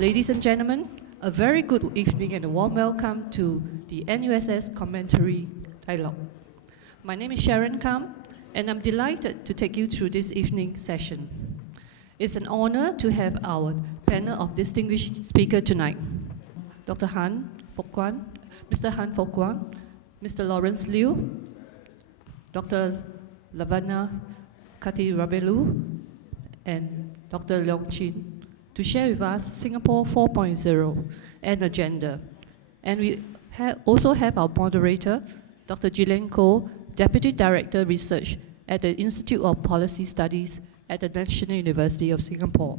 Ladies and gentlemen, a very good evening and a warm welcome to the NUSS Commentary Dialogue. My name is Sharon Kam, and I'm delighted to take you through this evening session. It's an honor to have our panel of distinguished speakers tonight. Dr. Han Fook Kwang, Mr. Han Fook Kwang, Mr. Laurence Liew, Dr. Laavanya Kathiravelu, and Dr. Leong Ching, to share with us Singapore 4.0 and agenda. And we also have our moderator, Dr. Gillian Koh, Deputy Director Research at the Institute of Policy Studies at the National University of Singapore.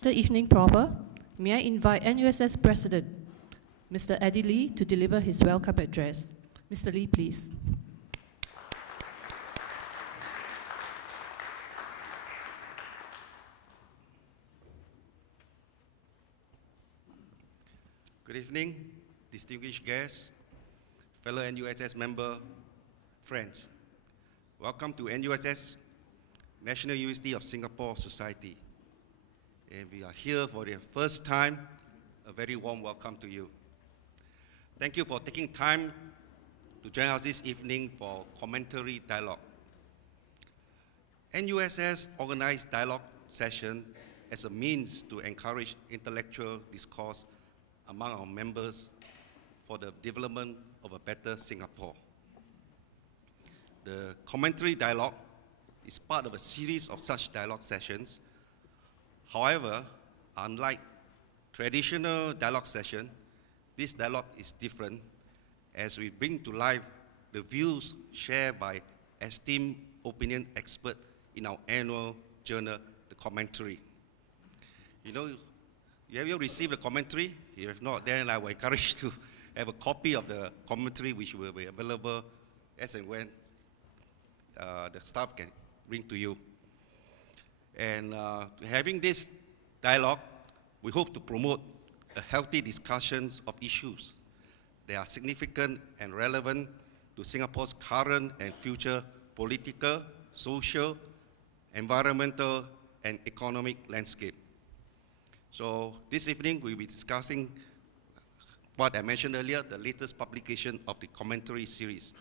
The evening proper, may I invite NUSS President, Mr. Eddie Lee, to deliver his welcome address. Mr. Lee, please. Good evening, distinguished guests, fellow NUSS member, friends. Welcome to NUSS, National University of Singapore Society. And we are here for the first time. A very warm welcome to you. Thank you for taking time to join us this evening for commentary dialogue. NUSS organized dialogue session as a means to encourage intellectual discourse among our members for the development of a better Singapore. The commentary dialogue is part of a series of such dialogue sessions. However, unlike traditional dialogue session, this dialogue is different as we bring to life the views shared by esteemed opinion experts in our annual journal, The Commentary. Have you received the commentary? If not, then I will encourage you to have a copy of the commentary which will be available as and when the staff can bring to you. And having this dialogue, we hope to promote a healthy discussions of issues that are significant and relevant to Singapore's current and future political, social, environmental, and economic landscape. So this evening we'll be discussing what I mentioned earlier, the latest publication of the commentary series.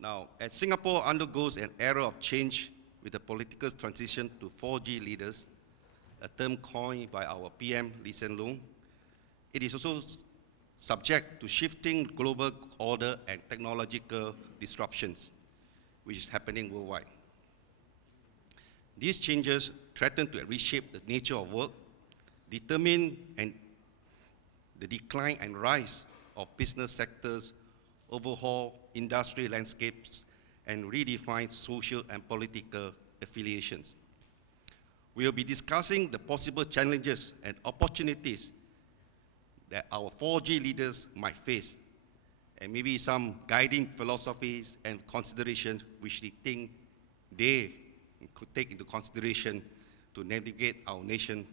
Now, as Singapore undergoes an era of change with the political transition to 4G leaders, a term coined by our PM Lee Hsien Loong, it is also subject to shifting global order and technological disruptions, which is happening worldwide. These changes threaten to reshape the nature of work, determine the decline and rise of business sectors, overhaul industry landscapes, and redefine social and political affiliations. We will be discussing the possible challenges and opportunities that our 4G leaders might face, and maybe some guiding philosophies and considerations which they think they could take into consideration to navigate our nation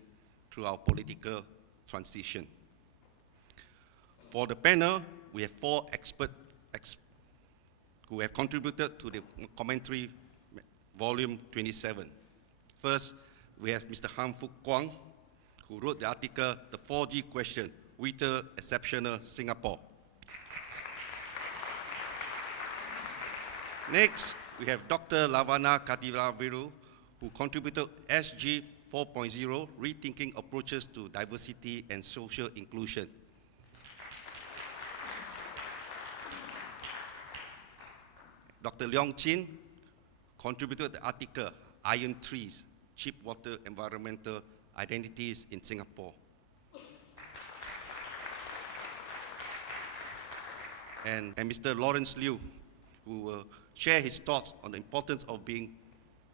through our political transition. For the panel, we have 4 experts who have contributed to the commentary volume 27. First, we have Mr. Han Fook Kwang, who wrote the article, The 4G Question, With Exceptional Singapore. Next, we have Dr. Laavanya Kathiravelu, who contributed SG 4.0, Rethinking Approaches to Diversity and Social Inclusion. Dr. Leong Ching contributed the article, Iron Trees, Cheap Water Environmental Identities in Singapore. And Mr. Laurence Liew, who will share his thoughts on the importance of being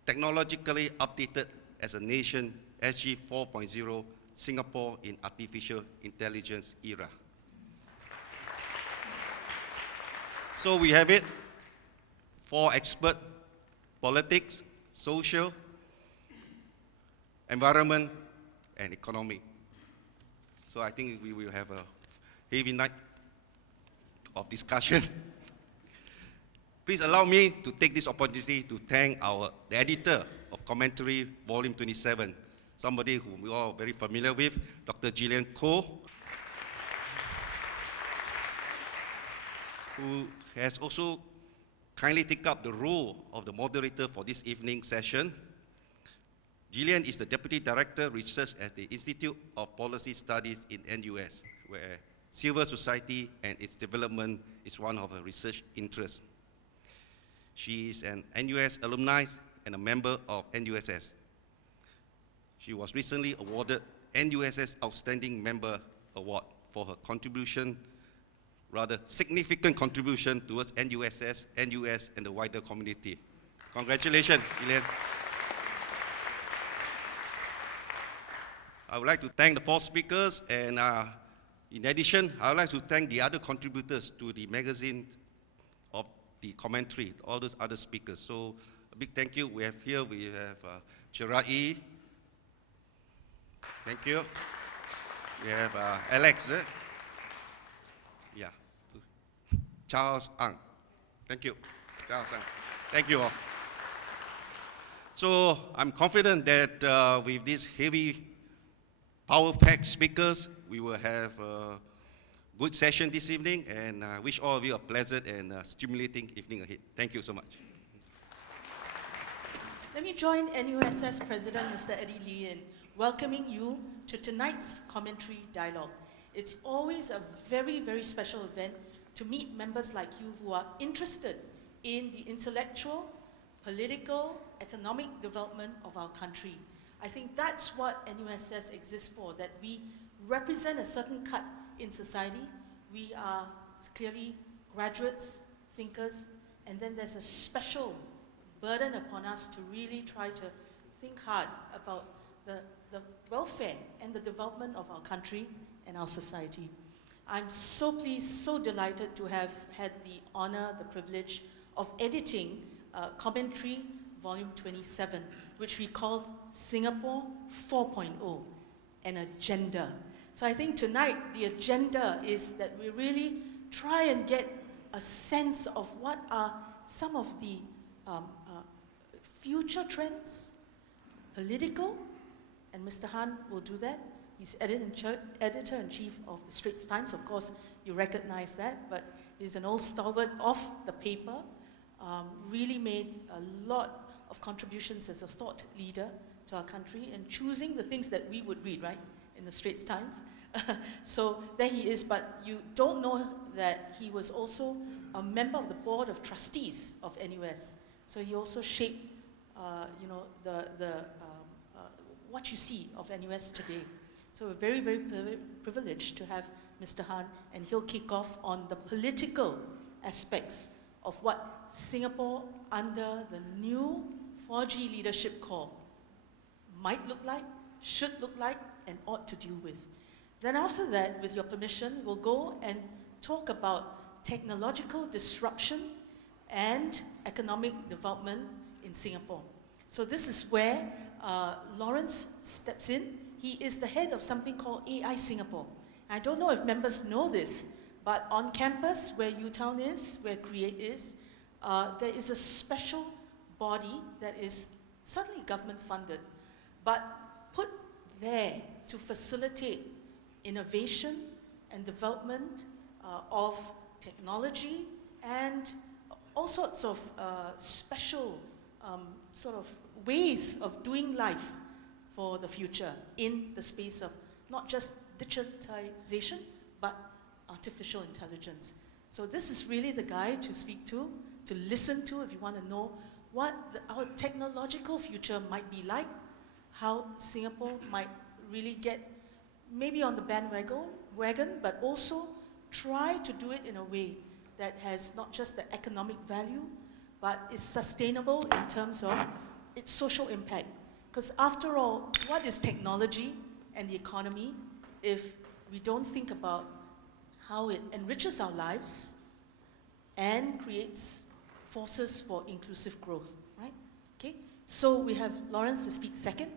technologically updated as a nation, SG 4.0, Singapore in Artificial Intelligence Era. So we have it, 4 experts, politics, social, environment, and economy. So I think we will have a heavy night of discussion. Please allow me to take this opportunity to thank the editor of Commentary Volume 27, somebody whom we all are very familiar with, Dr. Gillian Koh, who has also kindly taken up the role of the moderator for this evening session. Gillian is the Deputy Director Research at the Institute of Policy Studies in NUS, where civil society and its development is one of her research interests. She is an NUS alumni and a member of NUSS. She was recently awarded NUSS Outstanding Member Award for her contribution, rather significant contribution towards NUSS, NUS, and the wider community. Congratulations, Gillian. I would like to thank the 4 speakers, and in addition, I would like to thank the other contributors to the magazine of the commentary, all those other speakers. So a big thank you. We have Chirai. Thank you. We have Alex. Yeah. Charles Ang. Thank you. Charles Ang. Thank you all. So I'm confident that with these heavy, power-packed speakers, we will have a good session this evening, and I wish all of you a pleasant and stimulating evening ahead. Thank you so much. Let me join NUSS President Mr. Eddie Lee in welcoming you to tonight's commentary dialogue. It's always a very, very special event to meet members like you who are interested in the intellectual, political, economic development of our country. I think that's what NUSS exists for, that we represent a certain cut in society. We are clearly graduates, thinkers, and then there's a special burden upon us to really try to think hard about the welfare and the development of our country and our society. I'm so pleased, so delighted to have had the honor, the privilege of editing Commentary Volume 27, which we called Singapore 4.0, an agenda. So I think tonight the agenda is that we really try and get a sense of what are some of the future trends, political, and Mr. Han will do that. He's editor-in-chief of the Straits Times. Of course, you recognize that, but he's an old stalwart of the paper, really made a lot of contributions as a thought leader to our country and choosing the things that we would read, right, in the Straits Times. So there he is, but you don't know that he was also a member of the board of trustees of NUS. So he also shaped, what you see of NUS today. So we're very, very privileged to have Mr. Han, and he'll kick off on the political aspects of what Singapore under the new 4G leadership core might look like, should look like, and ought to deal with. Then after that, with your permission, we'll go and talk about technological disruption and economic development in Singapore. So this is where Laurence steps in. He is the head of something called AI Singapore. I don't know if members know this, but on campus where UTown is, where Create is, there is a special body that is certainly government funded, but put there to facilitate innovation and development of technology and all sorts of special sort of ways of doing life for the future in the space of not just digitization, but artificial intelligence. So this is really the guy to speak to listen to if you want to know what our technological future might be like, how Singapore might really get maybe on the bandwagon, but also try to do it in a way that has not just the economic value, but is sustainable in terms of its social impact. Because after all, what is technology and the economy if we don't think about how it enriches our lives and creates forces for inclusive growth, right? Okay, so we have Laurence to speak second.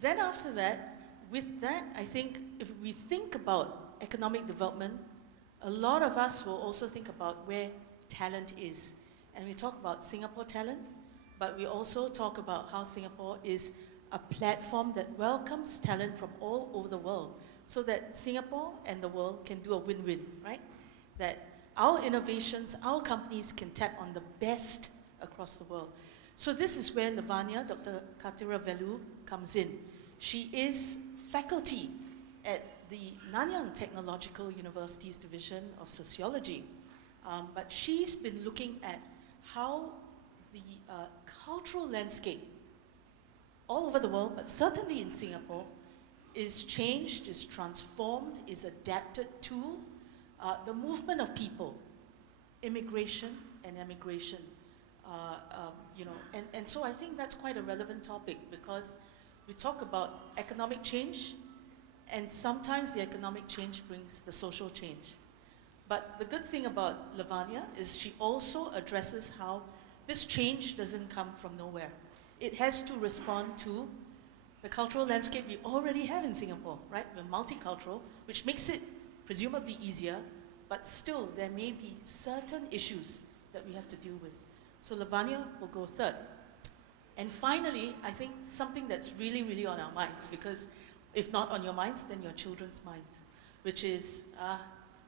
Then after that, with that, I think if we think about economic development, a lot of us will also think about where talent is. And we talk about Singapore talent, but we also talk about how Singapore is a platform that welcomes talent from all over the world so that Singapore and the world can do a win-win, right? That our innovations, our companies can tap on the best across the world. So this is where Laavanya, Dr. Kathiravelu, comes in. She is faculty at the Nanyang Technological University's Division of Sociology. But she's been looking at how the cultural landscape all over the world, but certainly in Singapore, is changed, is transformed, is adapted to the movement of people, immigration and emigration. You know, and so I think that's quite a relevant topic because we talk about economic change, and sometimes the economic change brings the social change. But the good thing about Laavanya is she also addresses how this change doesn't come from nowhere. It has to respond to the cultural landscape we already have in Singapore, right? We're multicultural, which makes it presumably easier, but still there may be certain issues that we have to deal with. So Laavanya will go third. And finally, I think something that's really, really on our minds, because if not on your minds, then your children's minds, which is,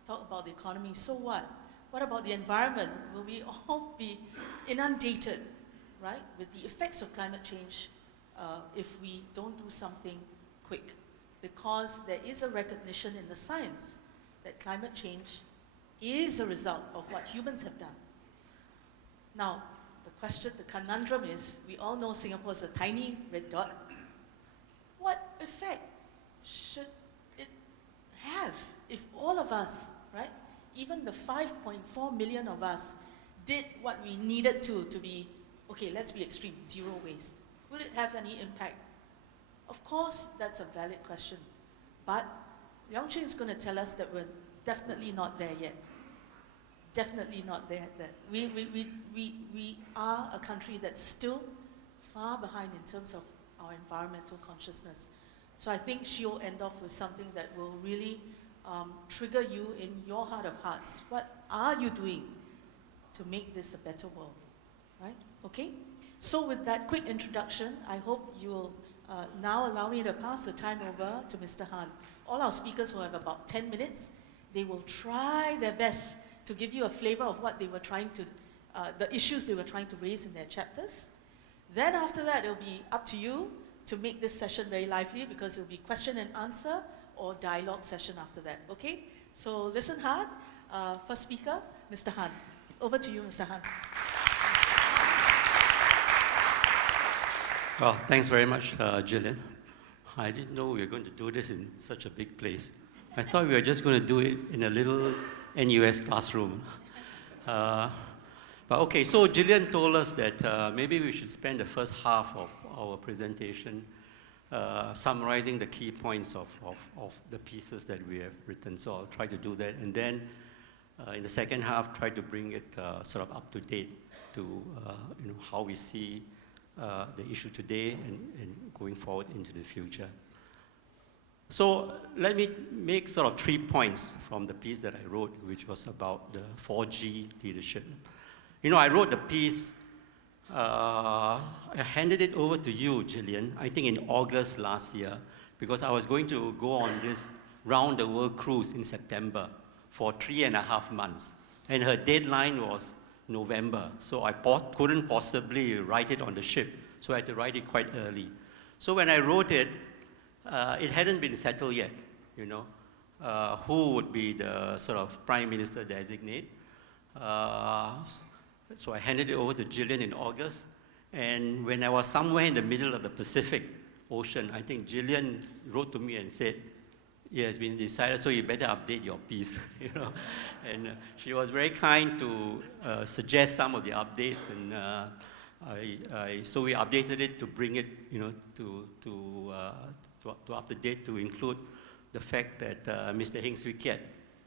talk about the economy, so what? What about the environment? Will we all be inundated, right, with the effects of climate change if we don't do something quick? Because there is a recognition in the science that climate change is a result of what humans have done. Now, the question, the conundrum is, we all know Singapore is a tiny red dot. What effect should it have if all of us, right, even the 5.4 million of us, did what we needed to be, okay, let's be extreme, zero waste? Will it have any impact? Of course, that's a valid question. But Leong Ching is going to tell us that we're definitely not there yet. Definitely not there. We are a country that's still far behind in terms of our environmental consciousness. So I think she'll end off with something that will really trigger you in your heart of hearts. What are you doing to make this a better world? Right? Okay? So with that quick introduction, I hope you will now allow me to pass the time over to Mr. Han. All our speakers will have about 10 minutes. They will try their best to give you a flavor of what they were trying to, the issues they were trying to raise in their chapters. Then after that, it'll be up to you to make this session very lively because it'll be question and answer or dialogue session after that, okay? So listen hard. First speaker, Mr. Han. Over to you, Mr. Han. Well, thanks very much, Gillian. I didn't know we were going to do this in such a big place. I thought we were just going to do it in a little NUS classroom. But okay, so Gillian told us that maybe we should spend the first half of our presentation summarizing the key points of the pieces that we have written. So I'll try to do that. And then in the second half, try to bring it sort of up to date to you know, how we see the issue today and going forward into the future. So let me make sort of 3 points from the piece that I wrote, which was about the 4G leadership. You know, I wrote the piece, I handed it over to you, Gillian, I think in August last year, because I was going to go on this round-the-world cruise in September for 3.5 months. And her deadline was November, so I couldn't possibly write it on the ship, so I had to write it quite early. So when I wrote it, it hadn't been settled yet, you know, who would be the sort of prime minister designate. So I handed it over to Gillian in August, and when I was somewhere in the middle of the Pacific Ocean, I think Gillian wrote to me and said, it has been decided, so you better update your piece, you know. And she was very kind to suggest some of the updates, and so we updated it to bring it, you know, to up to date, to include the fact that Mr. Heng Swee Keat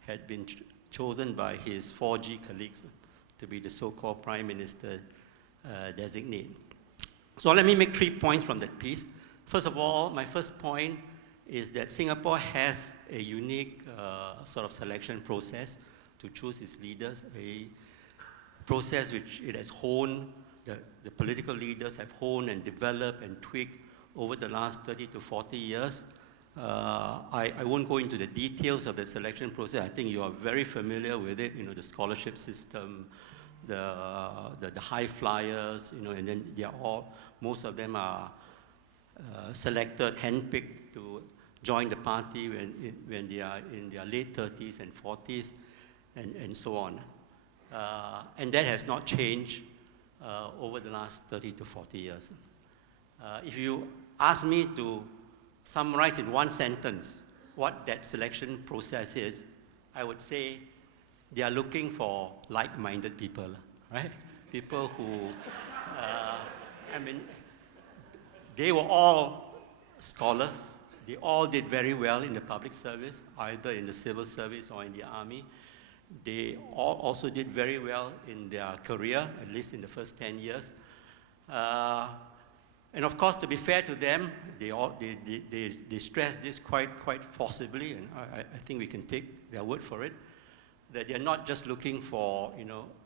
had been chosen by his 4G colleagues to be the so-called Prime Minister designate. So let me make 3 points from that piece. First of all, my first point is that Singapore has a unique sort of selection process to choose its leaders, a process which it has honed, the political leaders have honed and developed and tweaked over the last 30 to 40 years. I won't go into the details of the selection process. I think you are very familiar with it, the scholarship system, the high flyers, and then most of them are selected, handpicked to join the party when they are in their late 30s and 40s, and so on. And that has not changed over the last 30 to 40 years. If you ask me to summarize in one sentence what that selection process is, I would say they are looking for like-minded people, right? People who, they were all scholars. They all did very well in the public service, either in the civil service or in the army. They all also did very well in their career, at least in the first 10 years. And of course, to be fair to them, they stress this quite forcibly, and I think we can take their word for it, that they're not just looking for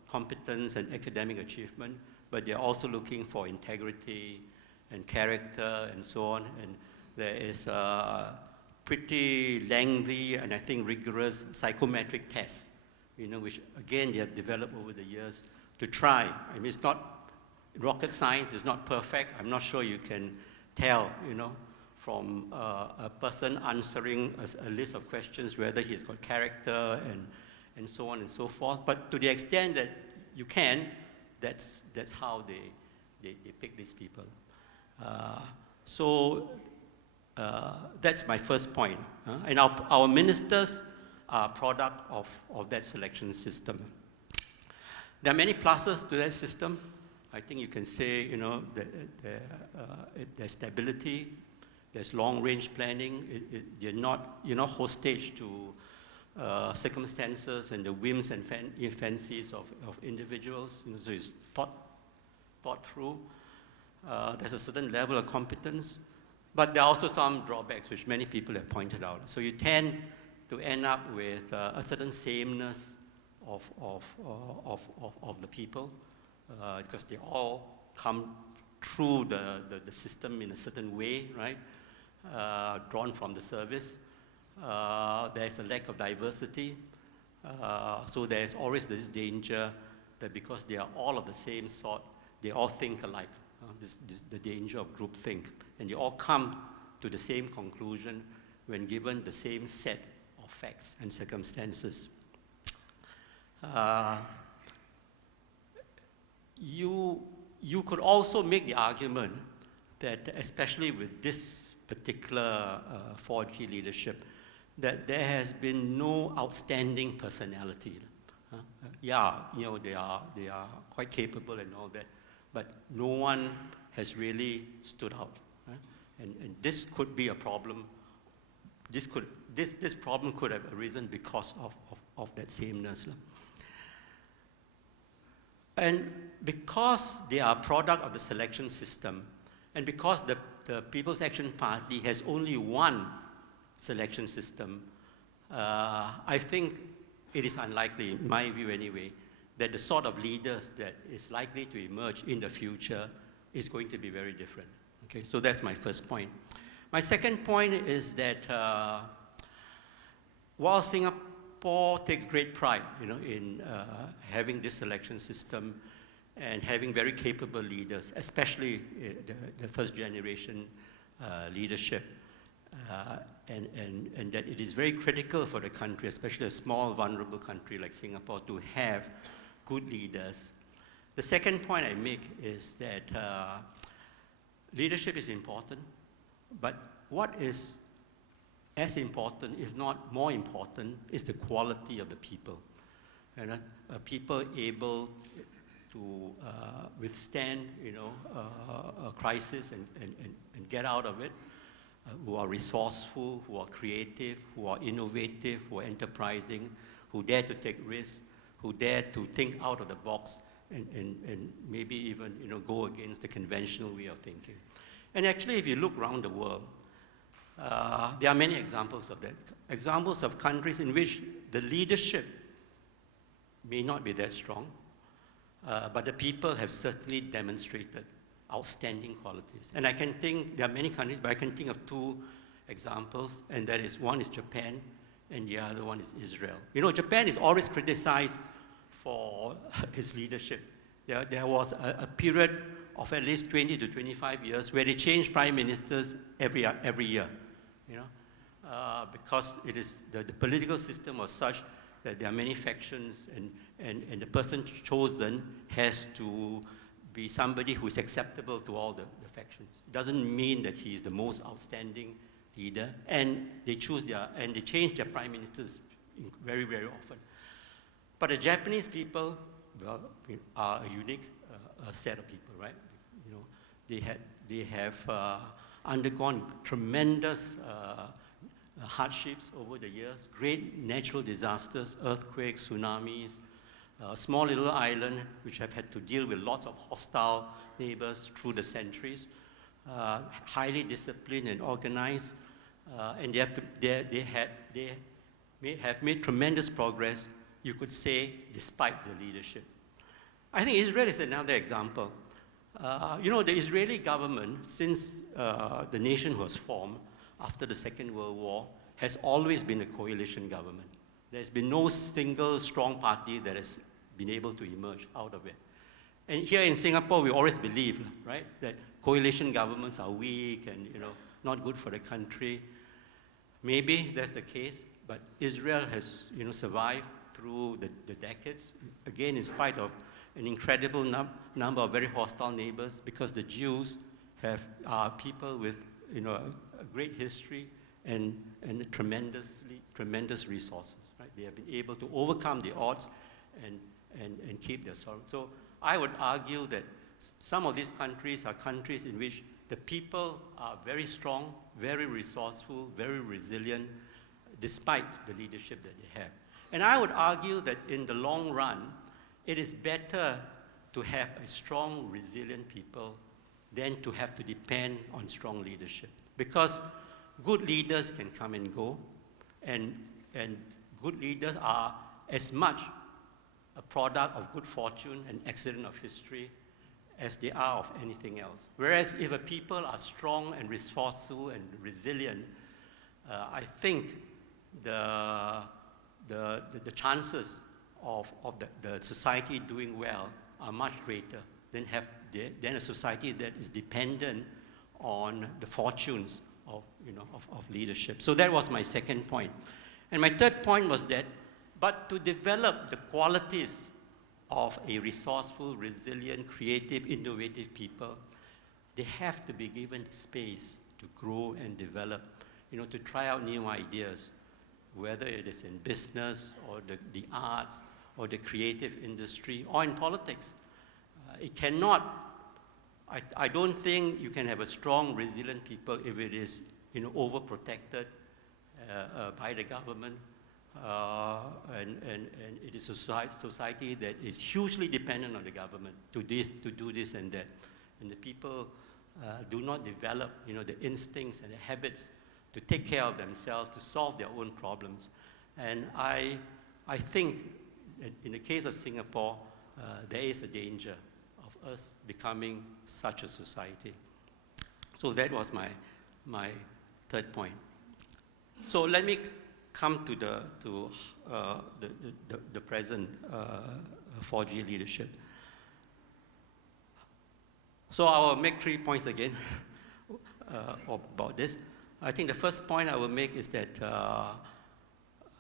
competence and academic achievement, but they're also looking for integrity and character and so on. And there is a pretty lengthy and I think rigorous psychometric test, which again they have developed over the years to try. I mean, it's not rocket science, it's not perfect. I'm not sure you can tell, from a person answering a list of questions whether he's got character and so on and so forth. But to the extent that you can, that's how they pick these people. So that's my first point. And our ministers are a product of that selection system. There are many pluses to that system. I think you can say, there's stability, there's long-range planning. You're not hostage to circumstances and the whims and fancies of individuals. So it's thought through. There's a certain level of competence, but there are also some drawbacks which many people have pointed out. So you tend to end up with a certain sameness of the people, because they all come through the system in a certain way, right? Drawn from the service. There's a lack of diversity. So there's always this danger that because they are all of the same sort, they all think alike. The danger of groupthink. And they all come to the same conclusion when given the same set of facts and circumstances. You could also make the argument that, especially with this particular 4G leadership, that there has been no outstanding personality. They are quite capable and all that, but no one has really stood out. And this could be a problem. This problem could have arisen because of that sameness. And because they are a product of the selection system, and because the People's Action Party has only one selection system, I think it is unlikely, in my view anyway, that the sort of leaders that is likely to emerge in the future is going to be very different. Okay, so that's my first point. My second point is that while Singapore takes great pride, in having this selection system and having very capable leaders, especially the first generation leadership, and that it is very critical for the country, especially a small, vulnerable country like Singapore, to have good leaders. The second point I make is that leadership is important, but what is as important, if not more important, is the quality of the people. And people able to withstand, a crisis and get out of it, who are resourceful, who are creative, who are innovative, who are enterprising, who dare to take risks, who dare to think out of the box and maybe even go against the conventional way of thinking. And actually, if you look around the world, there are many examples of that. Examples of countries in which the leadership may not be that strong, but the people have certainly demonstrated outstanding qualities. And I can think, there are many countries, but I can think of two examples, and that is, one is Japan, and the other one is Israel. You know, Japan is always criticized for its leadership. There was a period of at least 20 to 25 years where they changed prime ministers every year, you know, because it is the political system was such that there are many factions, and the person chosen has to be somebody who is acceptable to all the factions. It doesn't mean that he is the most outstanding leader, and they change their prime ministers very, very often. But the Japanese people, well, are a unique set of people, right? You know, they have undergone tremendous hardships over the years, great natural disasters, earthquakes, tsunamis, a small little island which have had to deal with lots of hostile neighbors through the centuries, highly disciplined and organized, and they have made tremendous progress, you could say, despite the leadership. I think Israel is another example. You know, the Israeli government, since the nation was formed after the Second World War, has always been a coalition government. There's been no single strong party that has been able to emerge out of it. And here in Singapore, we always believe, right, that coalition governments are weak and, you know, not good for the country. Maybe that's the case, but Israel has, you know, survived through the decades, again, in spite of an incredible number of very hostile neighbors, because the Jews are people with, you know, a great history and tremendous resources, right? They have been able to overcome the odds and keep their sovereignty. So I would argue that some of these countries are countries in which the people are very strong, very resourceful, very resilient, despite the leadership that they have. And I would argue that in the long run, it is better to have a strong, resilient people than to have to depend on strong leadership. Because good leaders can come and go, and good leaders are as much a product of good fortune and accident of history as they are of anything else. Whereas if a people are strong and resourceful and resilient, I think the chances of the society doing well are much greater than a society that is dependent on the fortunes of leadership. So that was my second point. And my third point was that, but to develop the qualities of a resourceful, resilient, creative, innovative people, they have to be given space to grow and develop, to try out new ideas, whether it is in business or the arts or the creative industry or in politics. It cannot, I don't think you can have a strong, resilient people if it is overprotected by the government, and it is a society that is hugely dependent on the government to do this and that. And the people do not develop the instincts and the habits to take care of themselves, to solve their own problems. And I think that in the case of Singapore, there is a danger of us becoming such a society. So that was my third point. So let me come to the present 4G leadership. So I will make 3 points again about this. I think the first point I will make is that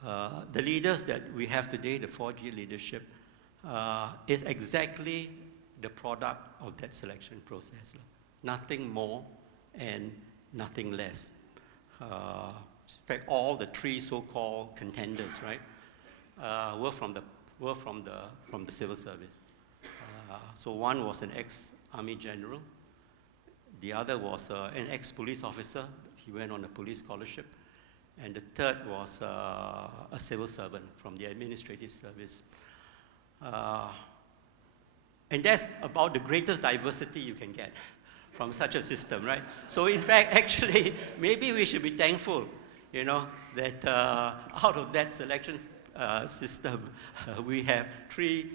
the leaders that we have today, the 4G leadership, is exactly the product of that selection process. Nothing more and nothing less. In fact, all the 3 so-called contenders, right, were from the civil service. So one was an ex-army general. The other was an ex-police officer. He went on a police scholarship. And the third was a civil servant from the administrative service. And that's about the greatest diversity you can get from such a system, right? So in fact, actually, maybe we should be thankful, that out of that selection system, we have 3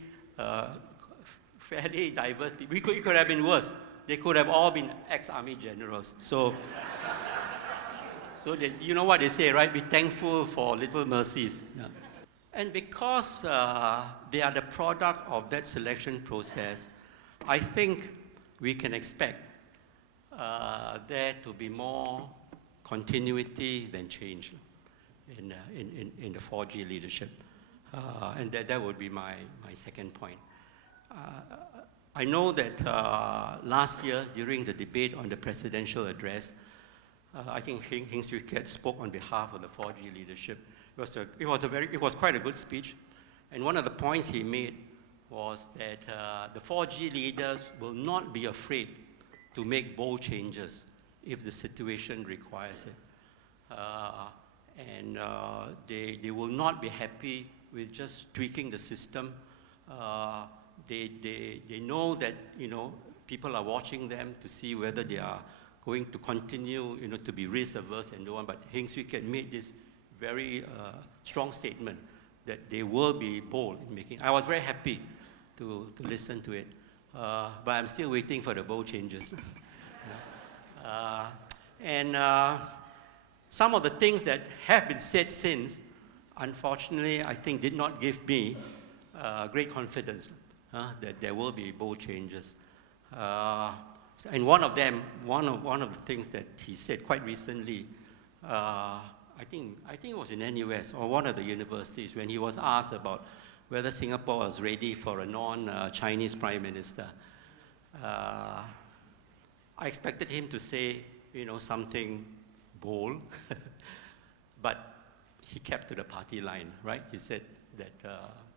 fairly diverse people. It could have been worse, they could have all been ex-army generals. So you know what they say, right? Be thankful for little mercies. Yeah. And because they are the product of that selection process, I think we can expect there to be more continuity than change in the 4G leadership. And that would be my second point. I know that last year, during the debate on the presidential address, I think Heng Swee Keat spoke on behalf of the 4G leadership. It was quite a good speech. And one of the points he made was that the 4G leaders will not be afraid to make bold changes if the situation requires it. And they will not be happy with just tweaking the system. They know that, you know, people are watching them to see whether they are going to continue, you know, to be risk-averse and so on. But Heng Swee Keat made this very strong statement that they will be bold in making. I was very happy to listen to it, but I'm still waiting for the bold changes. Some of the things that have been said since, unfortunately, I think did not give me great confidence that there will be bold changes. And one of them, one of the things that he said quite recently, I think it was in NUS or one of the universities, when he was asked about whether Singapore was ready for a non-Chinese prime minister. I expected him to say, you know, something bold, but he kept to the party line, right? He said that,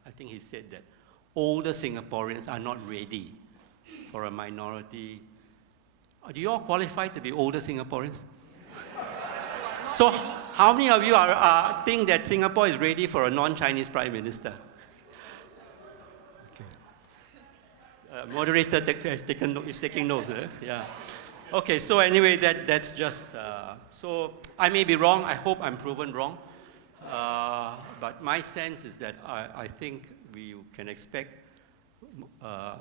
I think he said that older Singaporeans are not ready for a minority. Do you all qualify to be older Singaporeans? So how many of you think that Singapore is ready for a non-Chinese prime minister? Okay. Moderator is taking notes. Yeah. Okay, so anyway, that's just, so I may be wrong. I hope I'm proven wrong. But my sense is that I think we can expect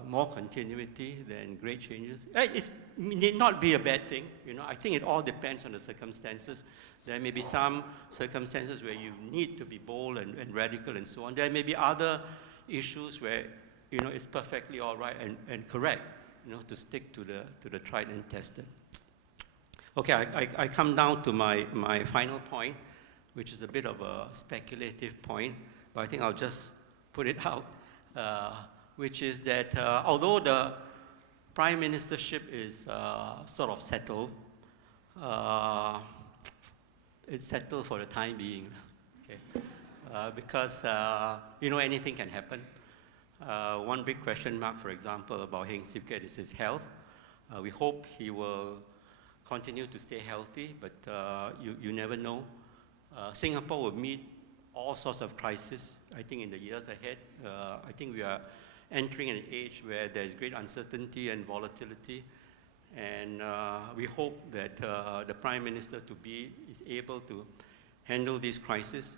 more continuity than great changes. It need not be a bad thing, you know. I think it all depends on the circumstances. There may be some circumstances where you need to be bold and radical and so on. There may be other issues where, you know, it's perfectly all right and correct, you know, to stick to the tried and tested. Okay, I come down to my final point, which is a bit of a speculative point, but I think I'll just put it out, which is that although the prime ministership is sort of settled, it's settled for the time being, okay? Because, you know, anything can happen. One big question mark, for example, about Heng Swee Keat is his health. We hope he will continue to stay healthy, but you never know. Singapore will meet all sorts of crises, I think, in the years ahead. I think we are entering an age where there's great uncertainty and volatility, and we hope that the Prime Minister is able to handle these crises,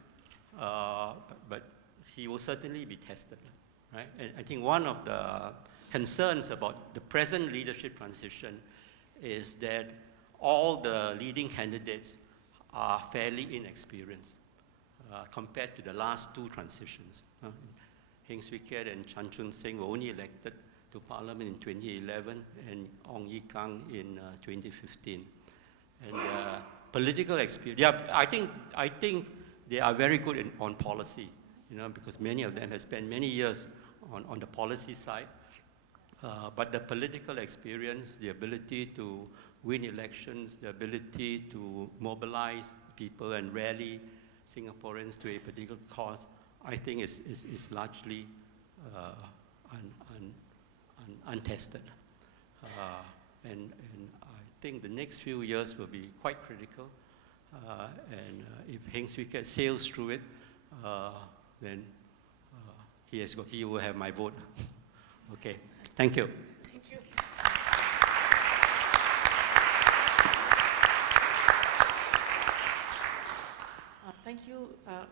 but he will certainly be tested, right? And I think one of the concerns about the present leadership transition is that all the leading candidates are fairly inexperienced compared to the last two transitions. Heng Swee Keat and Chan Chun Sing were only elected to Parliament in 2011 and Ong Ye Kung in 2015. And political experience, yeah, I think they are very good on policy, you know, because many of them have spent many years on the policy side. But the political experience, the ability to win elections, the ability to mobilize people and rally Singaporeans to a particular cause, I think is largely untested. And I think the next few years will be quite critical. And if Heng Swee Keat sails through it, then he will have my vote. Okay, thank you. Thank you. Thank you,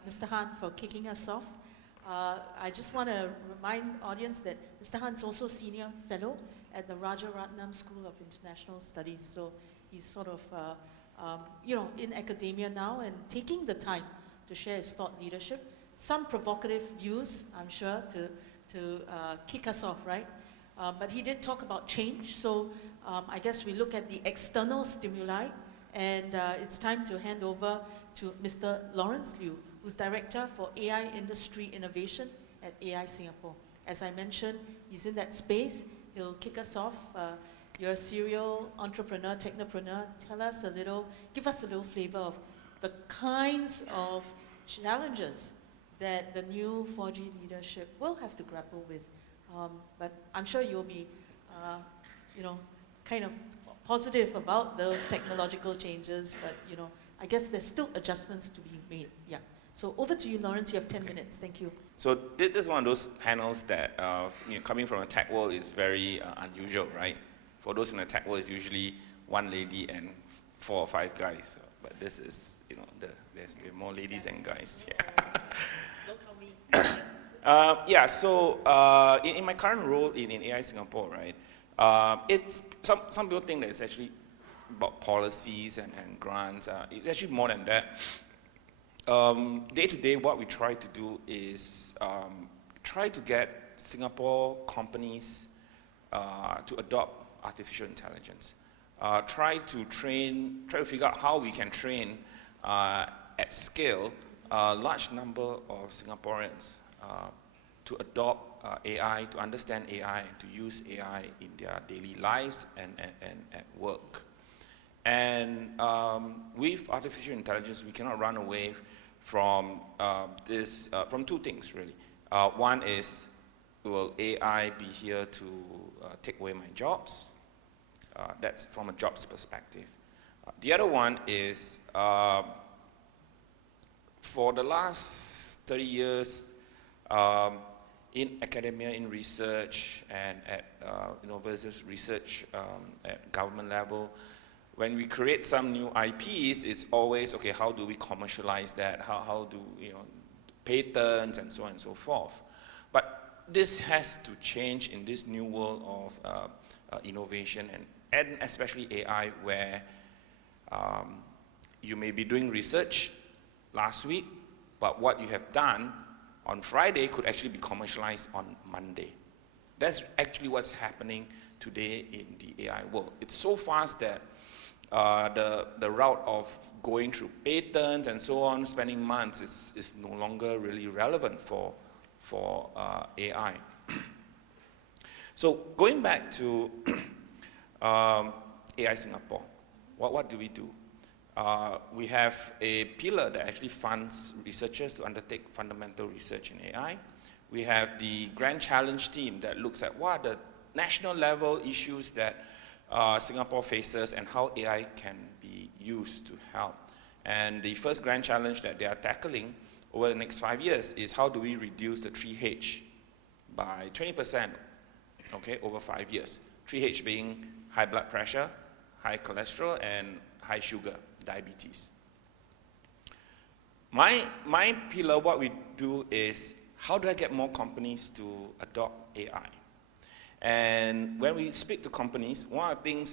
Mr. Han, for kicking us off. I just want to remind audience that Mr. Han is also a senior fellow at the Rajaratnam School of International Studies. So he's sort of, you know, in academia now and taking the time to share his thought leadership. Some provocative views, I'm sure, to kick us off, right? But he did talk about change. So I guess we look at the external stimuli, and it's time to hand over to Mr. Laurence Liew, who's Director for AI Industry Innovation at AI Singapore. As I mentioned, he's in that space. He'll kick us off. You're a serial entrepreneur, technopreneur. Tell us a little, give us a little flavor of the kinds of challenges that the new 4G leadership will have to grapple with. But I'm sure you'll be, you know, kind of positive about those technological changes, but, you know, I guess there's still adjustments to be made. Yeah. So over to you, Laurence. You have 10 minutes. Thank you. So this is one of those panels that, you know, coming from a tech world is very unusual, right? For those in the tech world, it's usually one lady and 4 or 5 guys. But this is, you know, there's more ladies than guys. Yeah. Don't call me. Yeah. So in my current role in AI Singapore, right? It's some people think that it's actually about policies and grants. It's actually more than that. Day to day, what we try to do is try to get Singapore companies to adopt artificial intelligence. Try to figure out how we can train at scale a large number of Singaporeans to adopt AI, to understand AI, and to use AI in their daily lives and at work. And with artificial intelligence, we cannot run away from from 2 things really. One is, will AI be here to take away my jobs? That's from a jobs perspective. The other one is, for the last 30 years, in academia, in research, and at you know, versus research at government level, when we create some new IPs, it's always, okay, how do we commercialize that? How do, you know, patents and so on and so forth. But this has to change in this new world of innovation and especially AI, where you may be doing research last week, but what you have done on Friday could actually be commercialized on Monday. That's actually what's happening today in the AI world. It's so fast that the route of going through patents and so on, spending months, is no longer really relevant for AI. So going back to AI Singapore, what do? We have a pillar that actually funds researchers to undertake fundamental research in AI. We have the Grand Challenge team that looks at what are the national level issues that Singapore faces and how AI can be used to help. And the first grand challenge that they are tackling over the next 5 years is how do we reduce the 3H by 20%, okay, over 5 years. 3H being high blood pressure, high cholesterol, and high sugar, diabetes. My pillar, what we do is, how do I get more companies to adopt AI? And when we speak to companies, one of the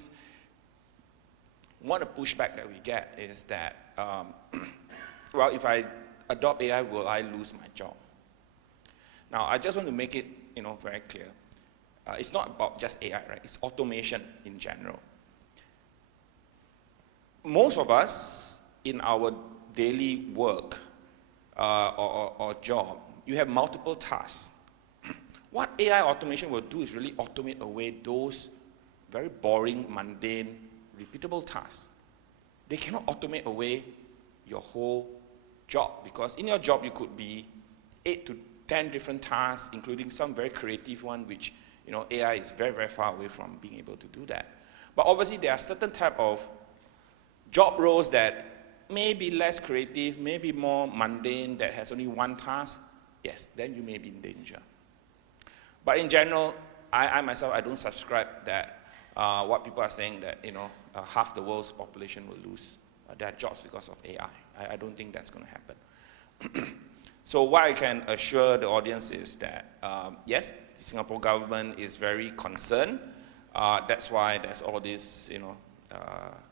pushback that we get is that, well, if I adopt AI, will I lose my job? Now, I just want to make it, you know, very clear. It's not about just AI, right? It's automation in general. Most of us in our daily work or job, you have multiple tasks. What AI automation will do is really automate away those very boring, mundane, repeatable tasks. They cannot automate away your whole job, because in your job you could be 8 to 10 different tasks, including some very creative one, which, you know, AI is very, very far away from being able to do that. But obviously there are certain type of job roles that may be less creative, may be more mundane, that has only one task. Yes, then you may be in danger. But in general, I myself, I don't subscribe that what people are saying that, you know, half the world's population will lose their jobs because of AI. I don't think that's going to happen. So what I can assure the audience is that, yes, the Singapore government is very concerned That's why there's all this,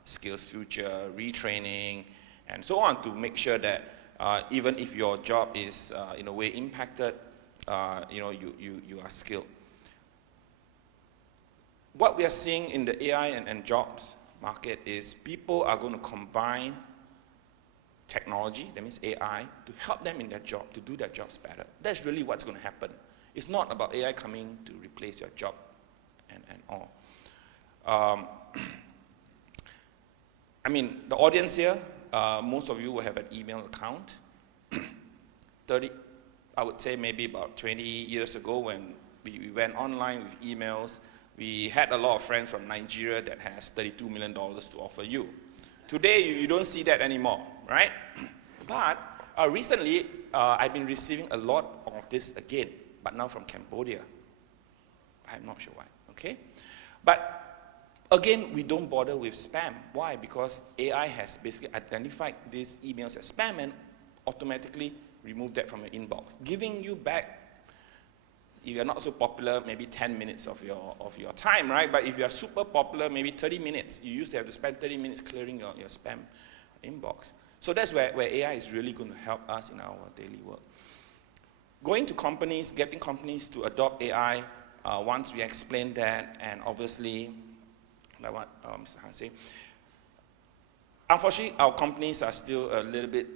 skills future, retraining, and so on, to make sure that even if your job is in a way impacted, you are skilled. What we are seeing in the AI and jobs market is people are going to combine technology, that means AI, to help them in their job, to do their jobs better. That's really what's going to happen. It's not about AI coming to replace your job and all. I mean, the audience here, most of you will have an email account. I would say maybe about 20 years ago, when we went online with emails, we had a lot of friends from Nigeria that has $32 million to offer you. Today, you don't see that anymore, right? But recently, I've been receiving a lot of this again, but now from Cambodia. I'm not sure why, okay? But again, we don't bother with spam. Why? Because AI has basically identified these emails as spam and automatically remove that from your inbox, giving you back, if you're not so popular, maybe 10 minutes of your time, right? But if you're super popular, maybe 30 minutes. You used to have to spend 30 minutes clearing your spam inbox. So that's where AI is really going to help us in our daily work. Going to companies, getting companies to adopt AI, once we explain that, and obviously, like what Mr. Han said, unfortunately, our companies are still a little bit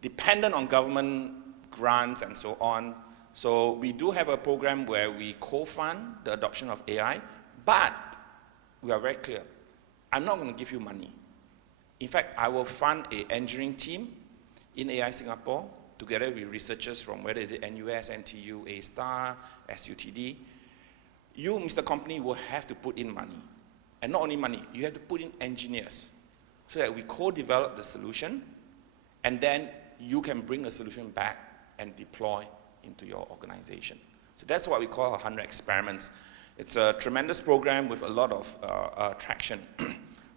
dependent on government grants and so on. So we do have a program where we co-fund the adoption of AI, but we are very clear. I'm not going to give you money. In fact, I will fund an engineering team in AI Singapore, together with researchers from whether is it NUS, NTU, A-Star, SUTD. You, Mr. Company, will have to put in money. And not only money, you have to put in engineers, so that we co-develop the solution, and then you can bring the solution back and deploy into your organization. So that's what we call 100 experiments. It's a tremendous program with a lot of traction.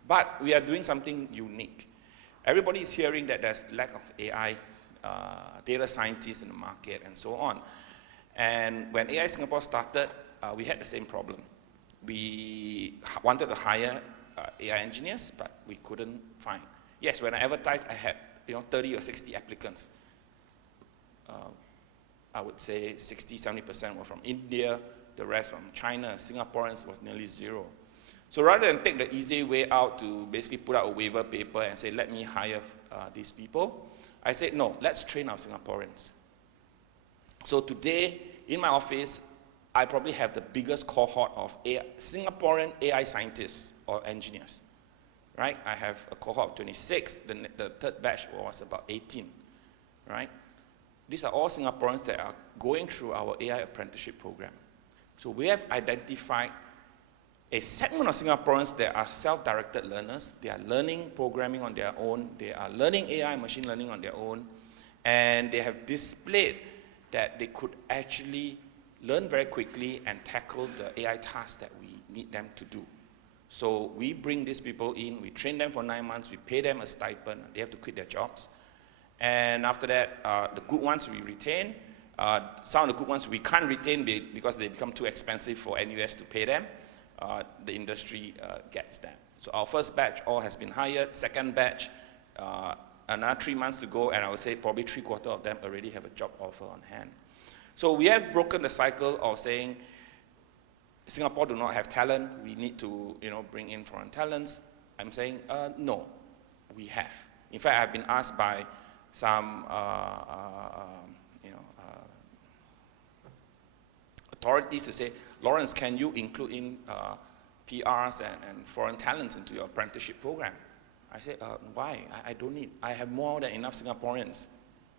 But we are doing something unique. Everybody is hearing that there's lack of AI data scientists in the market and so on. And when AI Singapore started, we had the same problem. We wanted to hire AI engineers, but we couldn't find. Yes, when I advertised, I had 30 or 60 applicants. I would say 60–70% were from India, the rest from China. Singaporeans was nearly zero. So rather than take the easy way out to basically put out a waiver paper and say, let me hire these people, I said, no, let's train our Singaporeans. So today, in my office, I probably have the biggest cohort of Singaporean AI scientists or engineers, right? I have a cohort of 26, the third batch was about 18, right? These are all Singaporeans that are going through our AI apprenticeship program. So we have identified a segment of Singaporeans that are self-directed learners. They are learning programming on their own. They are learning AI and machine learning on their own. And they have displayed that they could actually learn very quickly and tackle the AI tasks that we need them to do. So we bring these people in, we train them for 9 months, we pay them a stipend, they have to quit their jobs. And after that, the good ones we retain. Some of the good ones we can't retain because they become too expensive for NUS to pay them. The industry gets them. So our first batch all has been hired. Second batch, another 3 months to go, and I would say probably 3/4 of them already have a job offer on hand. So we have broken the cycle of saying Singapore do not have talent. We need to, bring in foreign talents. I'm saying no, we have. In fact, I've been asked by some authorities to say, Laurence, can you include in PRs and foreign talents into your apprenticeship program? I said, why? I don't need. I have more than enough Singaporeans.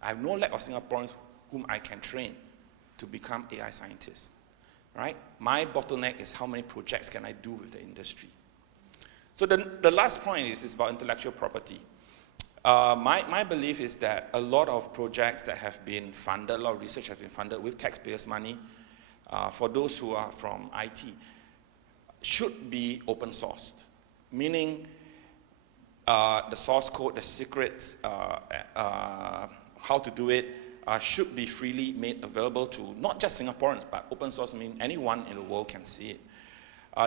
I have no lack of Singaporeans whom I can train to become AI scientists, right? My bottleneck is how many projects can I do with the industry. So the last point is about intellectual property. My belief is that a lot of projects that have been funded, a lot of research has been funded with taxpayers' money, for those who are from IT, should be open sourced, meaning the source code, the secrets, how to do it, should be freely made available to not just Singaporeans, but open source means anyone in the world can see it.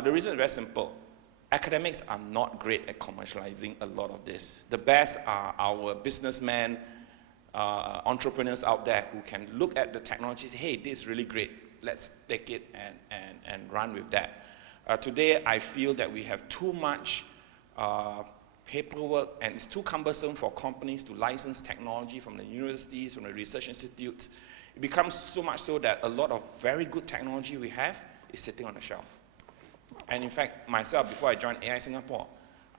The reason is very simple. Academics are not great at commercializing a lot of this. The best are our businessmen, entrepreneurs out there who can look at the technology and say, hey, this is really great. Let's take it and run with that. Today, I feel that we have too much paperwork, and it's too cumbersome for companies to license technology from the universities, from the research institutes. It becomes so much so that a lot of very good technology we have is sitting on the shelf. And in fact, myself, before I joined AI Singapore,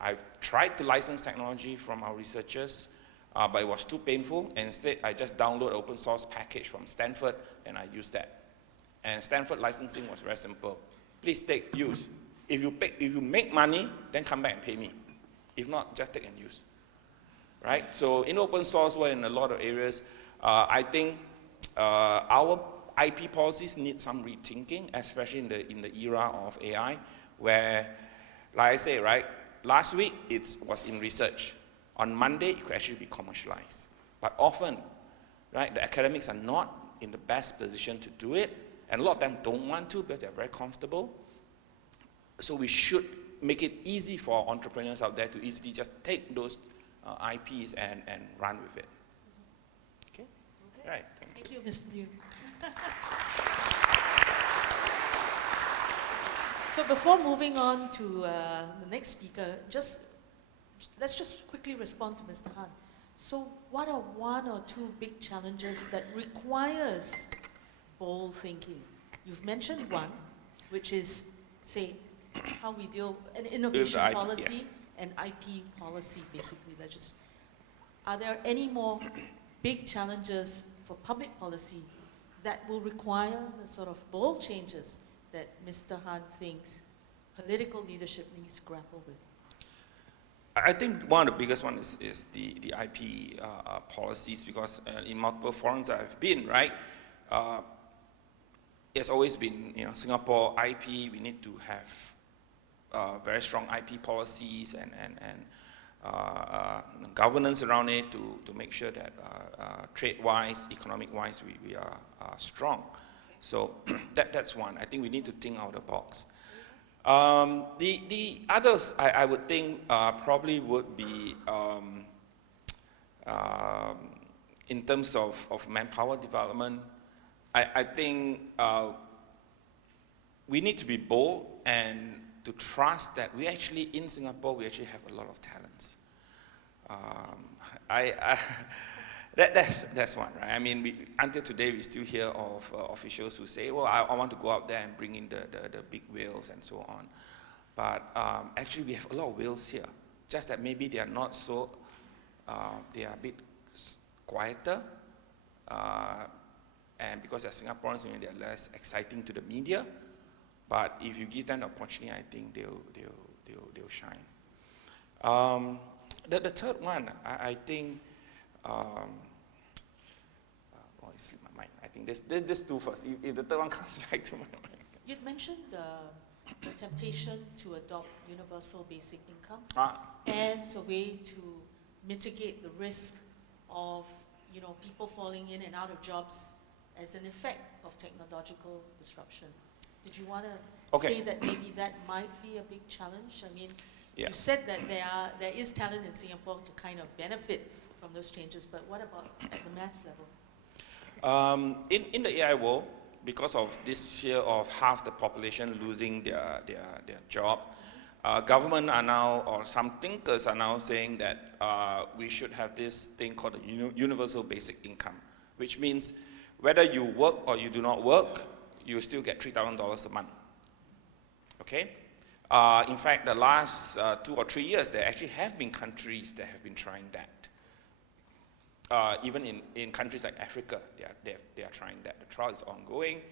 I've tried to license technology from our researchers, but it was too painful. And instead, I just download an open source package from Stanford, and I use that. And Stanford licensing was very simple. Please take, use. If you make money, then come back and pay me. If not, just take and use. Right? So in open source, we're in a lot of areas. I think our IP policies need some rethinking, especially in the era of AI, where, like I say, right, last week it was in research. On Monday, it could actually be commercialized. But often, right, the academics are not in the best position to do it, and a lot of them don't want to because they're very comfortable. So we should make it easy for entrepreneurs out there to easily just take those IPs and run with it. Okay? Right. Thank you, Mr. Liew. So before moving on to the next speaker, let's just quickly respond to Mr. Han. So what are one or two big challenges that requires bold thinking? You've mentioned one, which is, say, how we deal an innovation IP, policy yes. and IP policy, basically. Are there any more big challenges for public policy that will require the sort of bold changes that Mr. Han thinks political leadership needs to grapple with? I think one of the biggest ones is the IP policies, because in multiple forums I've been, right, it's always been, Singapore IP, we need to have very strong IP policies and governance around it to make sure that trade-wise, economic-wise, we are strong. So that's one. I think we need to think out of the box. The others, I would think, probably would be in terms of manpower development. I think we need to be bold and to trust that we actually, in Singapore, we actually have a lot of talents. That's one, right? I mean, until today, we still hear of officials who say, well, I want to go out there and bring in the big whales and so on. But actually, we have a lot of whales here, just that maybe they are not so, they are a bit quieter, and because they're Singaporeans, maybe they're less exciting to the media. But if you give them the opportunity, I think they'll shine. The third one, I think, it slipped my mind. I think this two first. If the third one comes back to my mind. You'd mentioned the temptation to adopt universal basic income as a way to mitigate the risk of people falling in and out of jobs as an effect of technological disruption. Did you want to say that maybe that might be a big challenge? I mean, you said that there is talent in Singapore to kind of benefit from those changes, but what about at the mass level? In the AI world, because of this fear of half the population losing their job, government are now, or some thinkers are now saying that we should have this thing called the universal basic income, which means whether you work or you do not work, you still get $3,000 a month. Okay? In fact, the last 2 or 3 years, there actually have been countries that have been trying that. Even in countries like Africa, they are trying that. The trial is ongoing.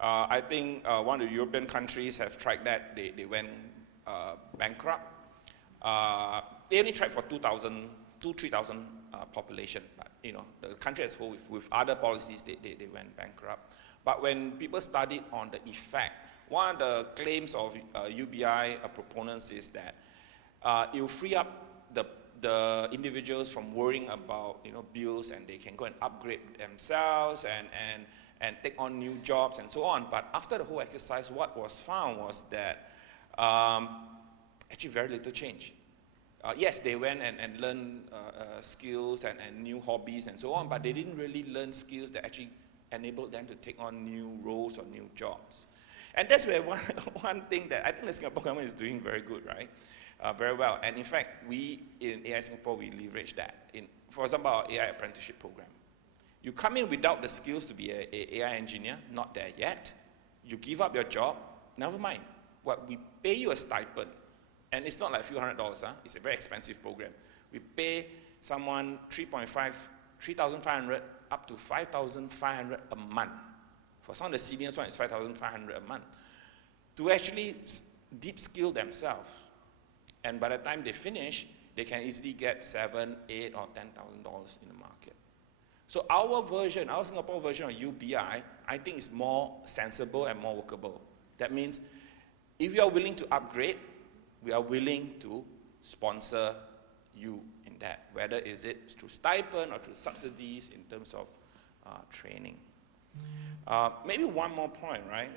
I think one of the European countries have tried that. They went bankrupt. They only tried for 3,000 population, but the country as a whole, with other policies, they went bankrupt. But when people studied on the effect, one of the claims of UBI proponents is that it will free up the individuals from worrying about bills, and they can go and upgrade themselves and take on new jobs and so on. But after the whole exercise, what was found was that actually very little change. Yes, they went and learned skills and new hobbies and so on, but they didn't really learn skills that actually enabled them to take on new roles or new jobs. And that's where one thing that I think the Singapore government is doing very good, right? Very well. And in fact, we in AI Singapore, we leverage that. For example, our AI apprenticeship program. You come in without the skills to be an AI engineer, not there yet. You give up your job, never mind. We pay you a stipend. And it's not like a few $100s, it's a very expensive program. We pay someone 3,500 up to 5,500 a month. For some of the seniors one, it's 5,500 a month. To actually deep skill themselves. And by the time they finish, they can easily get $7,000, $8,000 or $10,000 in the market. So our version, our Singapore version of UBI, I think is more sensible and more workable. That means if you are willing to upgrade, we are willing to sponsor you in that, whether is it through stipend or through subsidies in terms of training. Maybe one more point, right,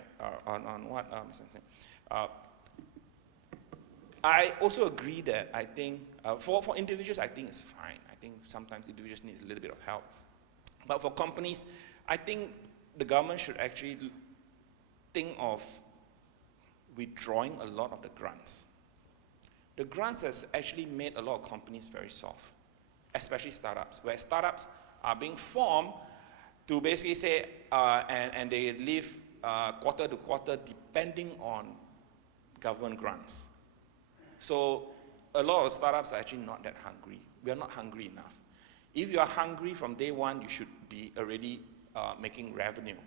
on what Mr. saying. I also agree that I think, for individuals, I think it's fine. I think sometimes individuals need a little bit of help. But for companies, I think the government should actually think of withdrawing a lot of the grants. The grants has actually made a lot of companies very soft, especially startups, where startups are being formed to basically say, and they live quarter to quarter depending on government grants. So a lot of startups are actually not that hungry. We are not hungry enough. If you are hungry from day one, you should be already making revenue,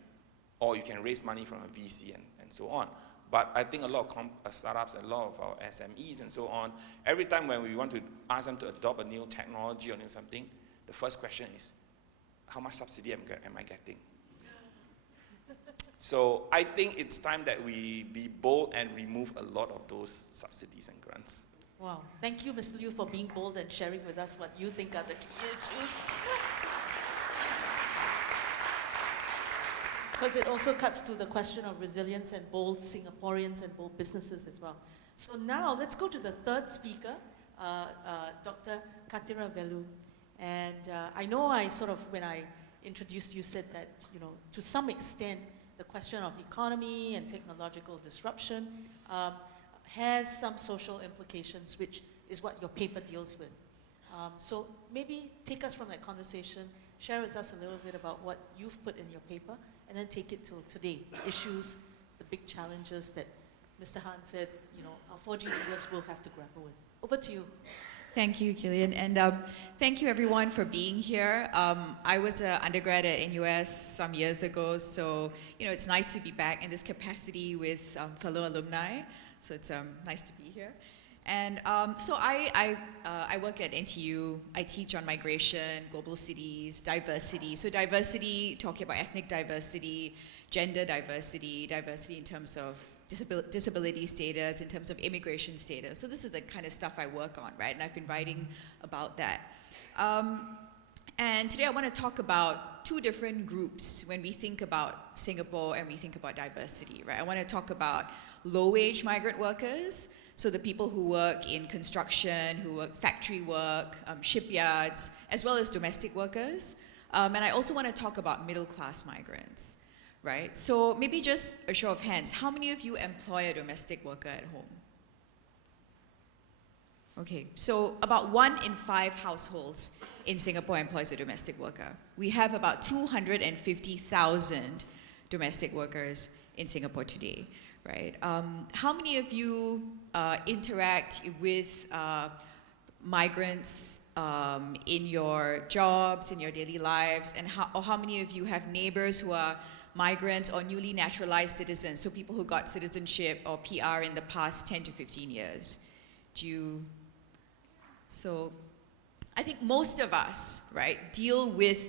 or you can raise money from a VC and so on. But I think a lot of startups, a lot of our SMEs and so on, every time when we want to ask them to adopt a new technology or new something, the first question is, how much subsidy am I getting? So I think it's time that we be bold and remove a lot of those subsidies and grants. Wow. Thank you, Mr. Liew, for being bold and sharing with us what you think are the key issues. Because it also cuts to the question of resilience and bold Singaporeans and bold businesses as well. So now let's go to the third speaker, Dr. Kathiravelu. And I know when I introduced you, said that, to some extent, the question of economy and technological disruption has some social implications, which is what your paper deals with. So maybe take us from that conversation, share with us a little bit about what you've put in your paper, and then take it to today, the issues, the big challenges that Mr. Han said, our 4G leaders will have to grapple with. Over to you. Thank you, Gillian, and thank you everyone for being here. I was an undergrad at NUSS some years ago, so it's nice to be back in this capacity with fellow alumni. So it's nice to be here. And so I work at NTU. I teach on migration, global cities, diversity. So diversity, talking about ethnic diversity, gender diversity, diversity in terms of disability status, in terms of immigration status. So this is the kind of stuff I work on, right? And I've been writing about that. And today I want to talk about two different groups when we think about Singapore and we think about diversity, right? I want to talk about low-wage migrant workers, so the people who work in construction, who work factory work, shipyards, as well as domestic workers. And I also want to talk about middle-class migrants, right? So maybe just a show of hands. How many of you employ a domestic worker at home? Okay, so about 1 in 5 households in Singapore employs a domestic worker. We have about 250,000 domestic workers in Singapore today, right? How many of you interact with migrants in your jobs, in your daily lives, and how many of you have neighbors who are migrants or newly naturalized citizens, so people who got citizenship or PR in the past 10 to 15 years? So I think most of us, right, deal with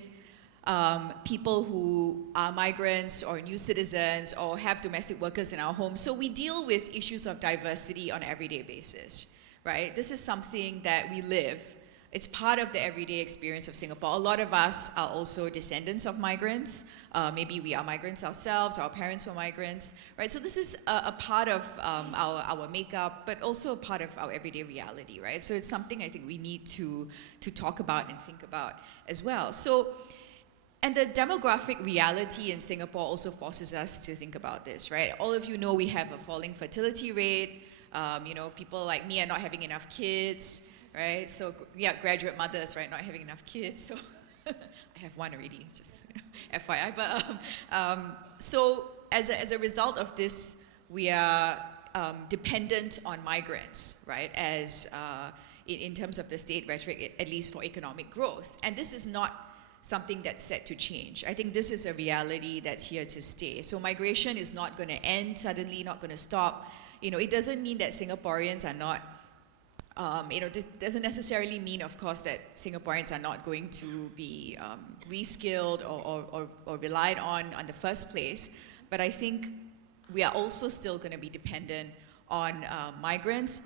people who are migrants or new citizens or have domestic workers in our homes. So we deal with issues of diversity on an everyday basis, right? This is something that we live it's part of the everyday experience of Singapore. A lot of us are also descendants of migrants. Maybe we are migrants ourselves, our parents were migrants, right? So this is a part of our makeup, but also a part of our everyday reality, right? So it's something I think we need to talk about and think about as well. So, and the demographic reality in Singapore also forces us to think about this, right? All of you know we have a falling fertility rate. You know, people like me are not having enough kids, right? So, yeah, graduate mothers, right, not having enough kids. So, I have one already, just FYI. But so, as a result of this, we are dependent on migrants, right? As in terms of the state rhetoric, at least for economic growth, and this is not something that's set to change. I think this is a reality that's here to stay. So migration is not going to end suddenly, not going to stop. You know, it doesn't mean that Singaporeans are not, you know, this doesn't necessarily mean, of course, that Singaporeans are not going to be reskilled or relied on the first place. But I think we are also still going to be dependent on migrants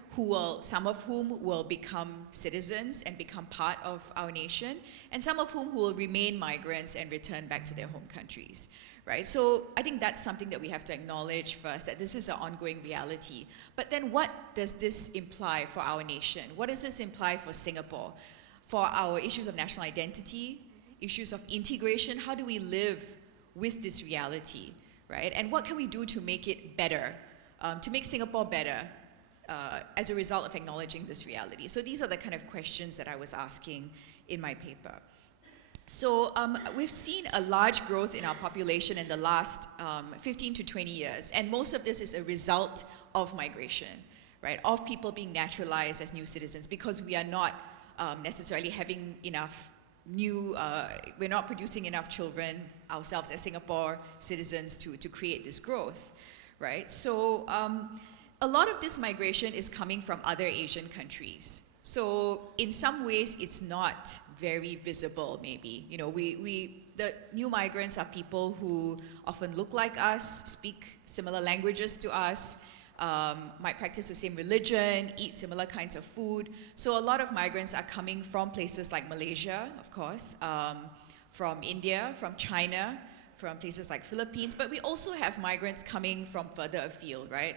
some of whom will become citizens and become part of our nation, and some of whom will remain migrants and return back to their home countries, right? So I think that's something that we have to acknowledge first, that this is an ongoing reality. But then what does this imply for our nation? What does this imply for Singapore? For our issues of national identity, issues of integration, how do we live with this reality, right? And what can we do to make it better? To make Singapore better as a result of acknowledging this reality. So these are the kind of questions that I was asking in my paper. So we've seen a large growth in our population in the last 15 to 20 years, and most of this is a result of migration, right? Of people being naturalized as new citizens, because we are not necessarily having enough we're not producing enough children ourselves as Singapore citizens to create this growth. Right, so a lot of this migration is coming from other Asian countries. So in some ways, it's not very visible. Maybe, you know, the new migrants are people who often look like us, speak similar languages to us, might practice the same religion, eat similar kinds of food. So a lot of migrants are coming from places like Malaysia, of course, from India, from China, from places like Philippines, but we also have migrants coming from further afield, right?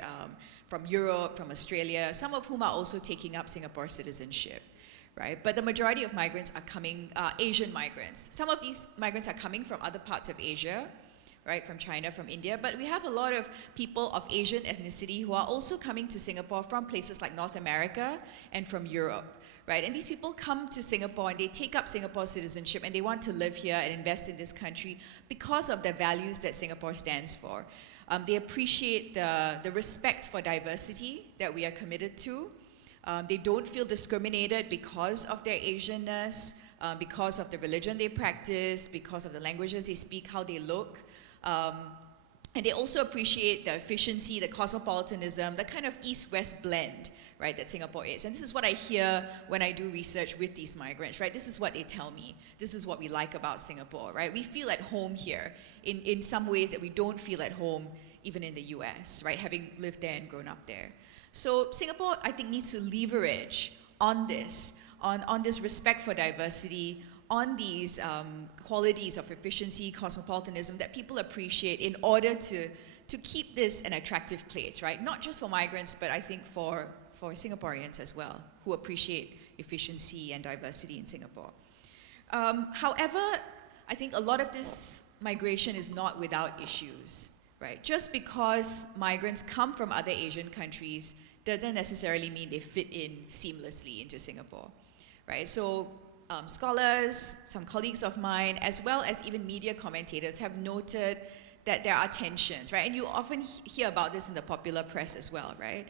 From Europe, from Australia, some of whom are also taking up Singapore citizenship, right? But the majority of migrants are coming, Asian migrants. Some of these migrants are coming from other parts of Asia, right? From China, from India, but we have a lot of people of Asian ethnicity who are also coming to Singapore from places like North America and from Europe. Right? And these people come to Singapore and they take up Singapore citizenship and they want to live here and invest in this country because of the values that Singapore stands for. They appreciate the respect for diversity that we are committed to. They don't feel discriminated because of their Asianness, because of the religion they practice, because of the languages they speak, how they look. And they also appreciate the efficiency, the cosmopolitanism, the kind of East-West blend, right, that Singapore is. And this is what I hear when I do research with these migrants, right? This is what they tell me. This is what we like about Singapore, right? We feel at home here in some ways that we don't feel at home even in the US, right? Having lived there and grown up there. So Singapore, I think, needs to leverage on this, on this respect for diversity, on these qualities of efficiency, cosmopolitanism that people appreciate in order to keep this an attractive place, right? Not just for migrants, but I think for Singaporeans as well, who appreciate efficiency and diversity in Singapore. However, I think a lot of this migration is not without issues, right? Just because migrants come from other Asian countries doesn't necessarily mean they fit in seamlessly into Singapore, right? So scholars, some colleagues of mine, as well as even media commentators have noted that there are tensions, right? And you often hear about this in the popular press as well, right?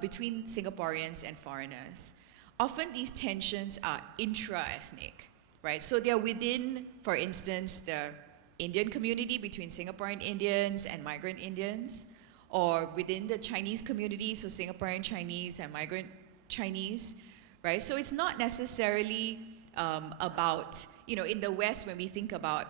Between Singaporeans and foreigners. Often these tensions are intra-ethnic, right? So they're within, for instance, the Indian community, between Singaporean Indians and migrant Indians, or within the Chinese community, so Singaporean Chinese and migrant Chinese, right? So it's not necessarily about, you know, in the West, when we think about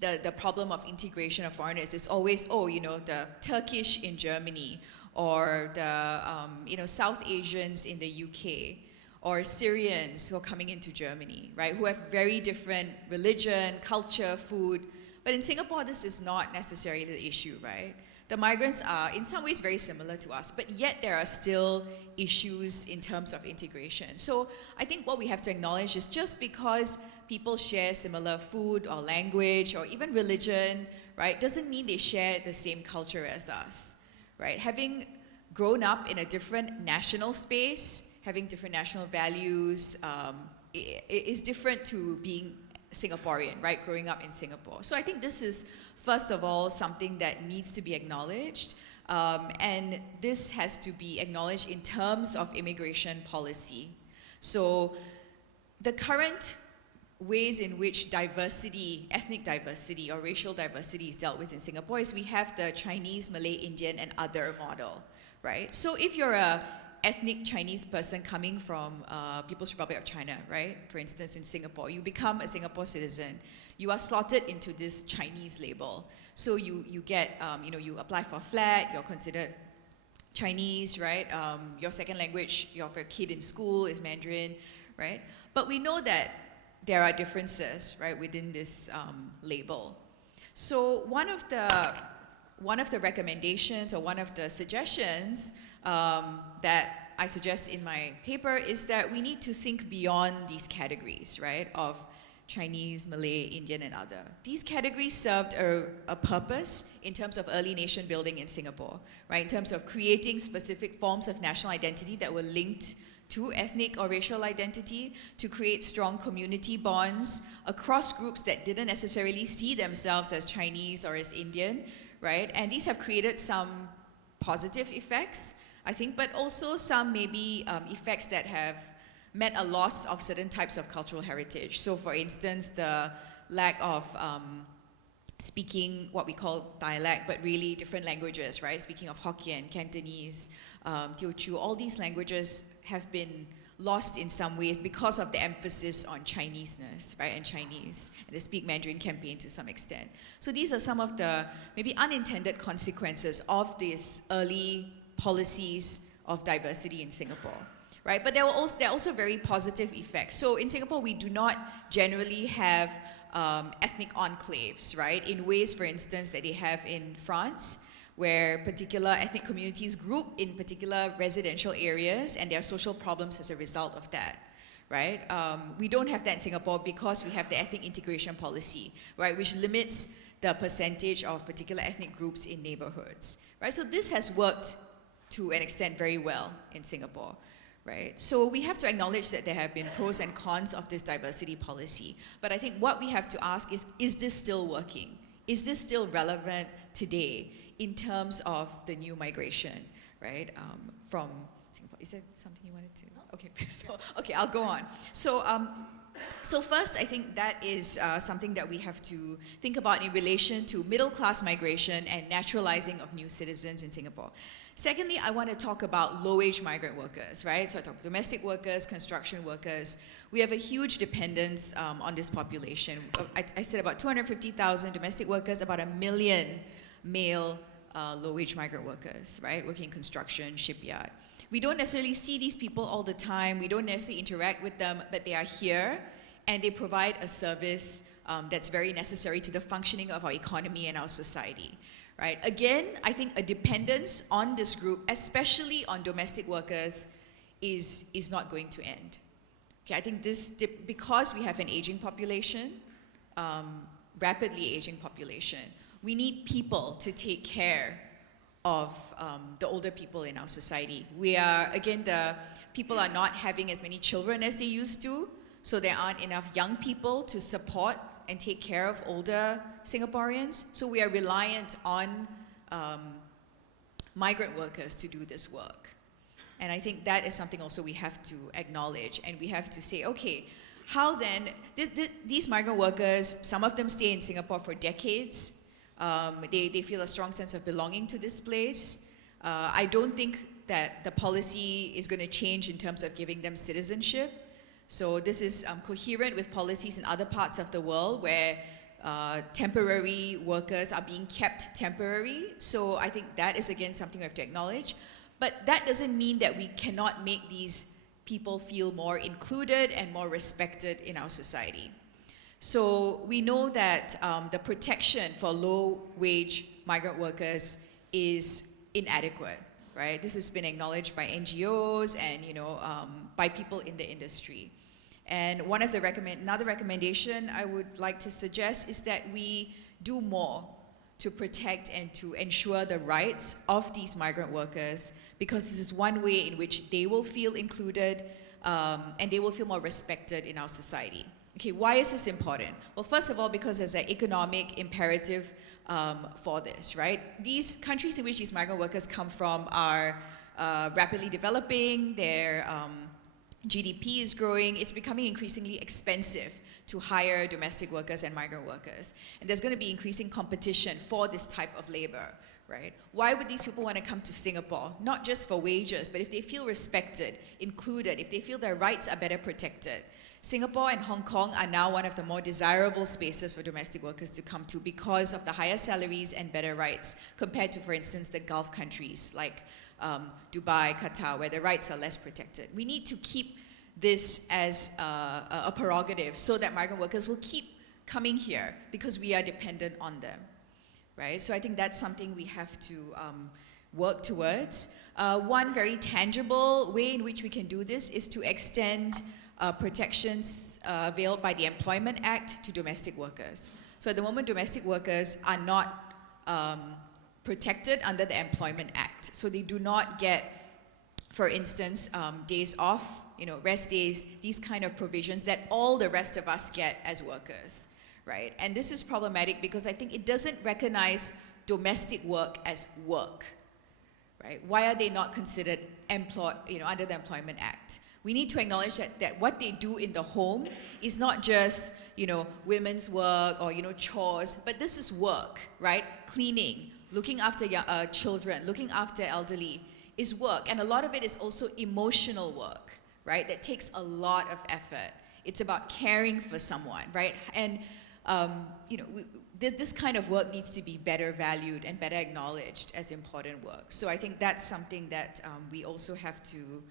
the problem of integration of foreigners, it's always, oh, you know, the Turkish in Germany, or the, you know, South Asians in the UK, or Syrians who are coming into Germany, right? Who have very different religion, culture, food. But in Singapore, this is not necessarily the issue, right? The migrants are in some ways very similar to us, but yet there are still issues in terms of integration. So I think what we have to acknowledge is just because people share similar food or language or even religion, right, doesn't mean they share the same culture as us, right? Having grown up in a different national space, having different national values, is different to being Singaporean, right, growing up in Singapore. So I think this is, first of all, something that needs to be acknowledged. And this has to be acknowledged in terms of immigration policy. So the current ways in which diversity, ethnic diversity or racial diversity is dealt with in Singapore is we have the Chinese, Malay, Indian and other model, right? So if you're a ethnic Chinese person coming from People's Republic of China, right? For instance, in Singapore, you become a Singapore citizen. You are slotted into this Chinese label. So you get, you apply for a flat, you're considered Chinese, right? Your second language, your kid in school is Mandarin, right? But we know that there are differences, right, within this label. So one of the recommendations or one of the suggestions that I suggest in my paper is that we need to think beyond these categories, right, of Chinese, Malay, Indian, and other. These categories served a purpose in terms of early nation building in Singapore, right, in terms of creating specific forms of national identity that were linked to ethnic or racial identity, to create strong community bonds across groups that didn't necessarily see themselves as Chinese or as Indian, right? And these have created some positive effects, I think, but also some maybe effects that have meant a loss of certain types of cultural heritage. So for instance, the lack of speaking what we call dialect, but really different languages, right? Speaking of Hokkien, Cantonese, Teochew, all these languages have been lost in some ways because of the emphasis on Chineseness, right, and Chinese, and the Speak Mandarin campaign to some extent. So these are some of the maybe unintended consequences of these early policies of diversity in Singapore, right? But there are also very positive effects. So in Singapore, we do not generally have ethnic enclaves, right, in ways, for instance, that they have in France, where particular ethnic communities group in particular residential areas and there are social problems as a result of that, right? We don't have that in Singapore because we have the ethnic integration policy, right, which limits the percentage of particular ethnic groups in neighborhoods, right? So this has worked to an extent very well in Singapore, right? So we have to acknowledge that there have been pros and cons of this diversity policy. But I think what we have to ask is this still working? Is this still relevant today in terms of the new migration, right, from Singapore? Is there something you wanted to? Okay, okay, I'll go on. So first, I think that is something that we have to think about in relation to middle-class migration and naturalizing of new citizens in Singapore. Secondly, I want to talk about low-wage migrant workers, right? So I talk domestic workers, construction workers. We have a huge dependence on this population. I said about 250,000 domestic workers, about 1 million male low-wage migrant workers, right? Working in construction, shipyard. We don't necessarily see these people all the time. We don't necessarily interact with them, but they are here and they provide a service that's very necessary to the functioning of our economy and our society. Right? Again, I think a dependence on this group, especially on domestic workers, is not going to end. Okay, I think because we have an aging population, rapidly aging population, we need people to take care of the older people in our society. The people are not having as many children as they used to, so there aren't enough young people to support and take care of older Singaporeans. So we are reliant on migrant workers to do this work. And I think that is something also we have to acknowledge, and we have to say, okay, how then, these migrant workers, some of them stay in Singapore for decades. They feel a strong sense of belonging to this place. I don't think that the policy is going to change in terms of giving them citizenship. So this is coherent with policies in other parts of the world where temporary workers are being kept temporary. So I think that is again something we have to acknowledge. But that doesn't mean that we cannot make these people feel more included and more respected in our society. So we know that the protection for low-wage migrant workers is inadequate, right? This has been acknowledged by NGOs and by people in the industry. And another recommendation I would like to suggest is that we do more to protect and to ensure the rights of these migrant workers, because this is one way in which they will feel included and they will feel more respected in our society. Okay, why is this important? Well, first of all, because there's an economic imperative for this, right? These countries in which these migrant workers come from are rapidly developing, their GDP is growing, it's becoming increasingly expensive to hire domestic workers and migrant workers. And there's going to be increasing competition for this type of labor, right? Why would these people want to come to Singapore? Not just for wages, but if they feel respected, included, if they feel their rights are better protected. Singapore and Hong Kong are now one of the more desirable spaces for domestic workers to come to because of the higher salaries and better rights compared to, for instance, the Gulf countries like Dubai, Qatar, where the rights are less protected. We need to keep this as a prerogative so that migrant workers will keep coming here because we are dependent on them, right? So I think that's something we have to work towards. One very tangible way in which we can do this is to extend protections availed by the Employment Act to domestic workers. So at the moment, domestic workers are not protected under the Employment Act. So they do not get, for instance, days off, rest days, these kind of provisions that all the rest of us get as workers, right? And this is problematic because I think it doesn't recognize domestic work as work, right? Why are they not considered employed, under the Employment Act? We need to acknowledge that what they do in the home is not just, women's work or, chores, but this is work, right? Cleaning, looking after children, looking after elderly is work. And a lot of it is also emotional work, right? That takes a lot of effort. It's about caring for someone, right? And, this kind of work needs to be better valued and better acknowledged as important work. So I think that's something that we also have to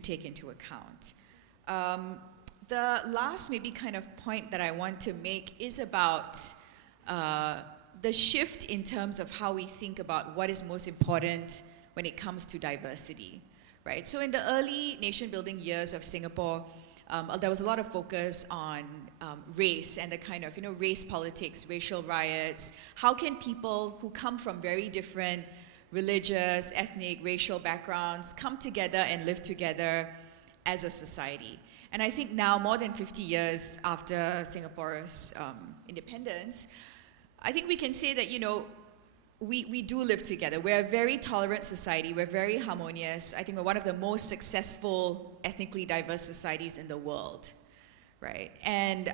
take into account. The last maybe kind of point that I want to make is about the shift in terms of how we think about what is most important when it comes to diversity, right? So in the early nation-building years of Singapore, there was a lot of focus on race and the kind of, race politics, racial riots. How can people who come from very different religious, ethnic, racial backgrounds come together and live together as a society? And I think now, more than 50 years after Singapore's independence, I think we can say that, we do live together. We're a very tolerant society. We're very harmonious. I think we're one of the most successful ethnically diverse societies in the world, right? And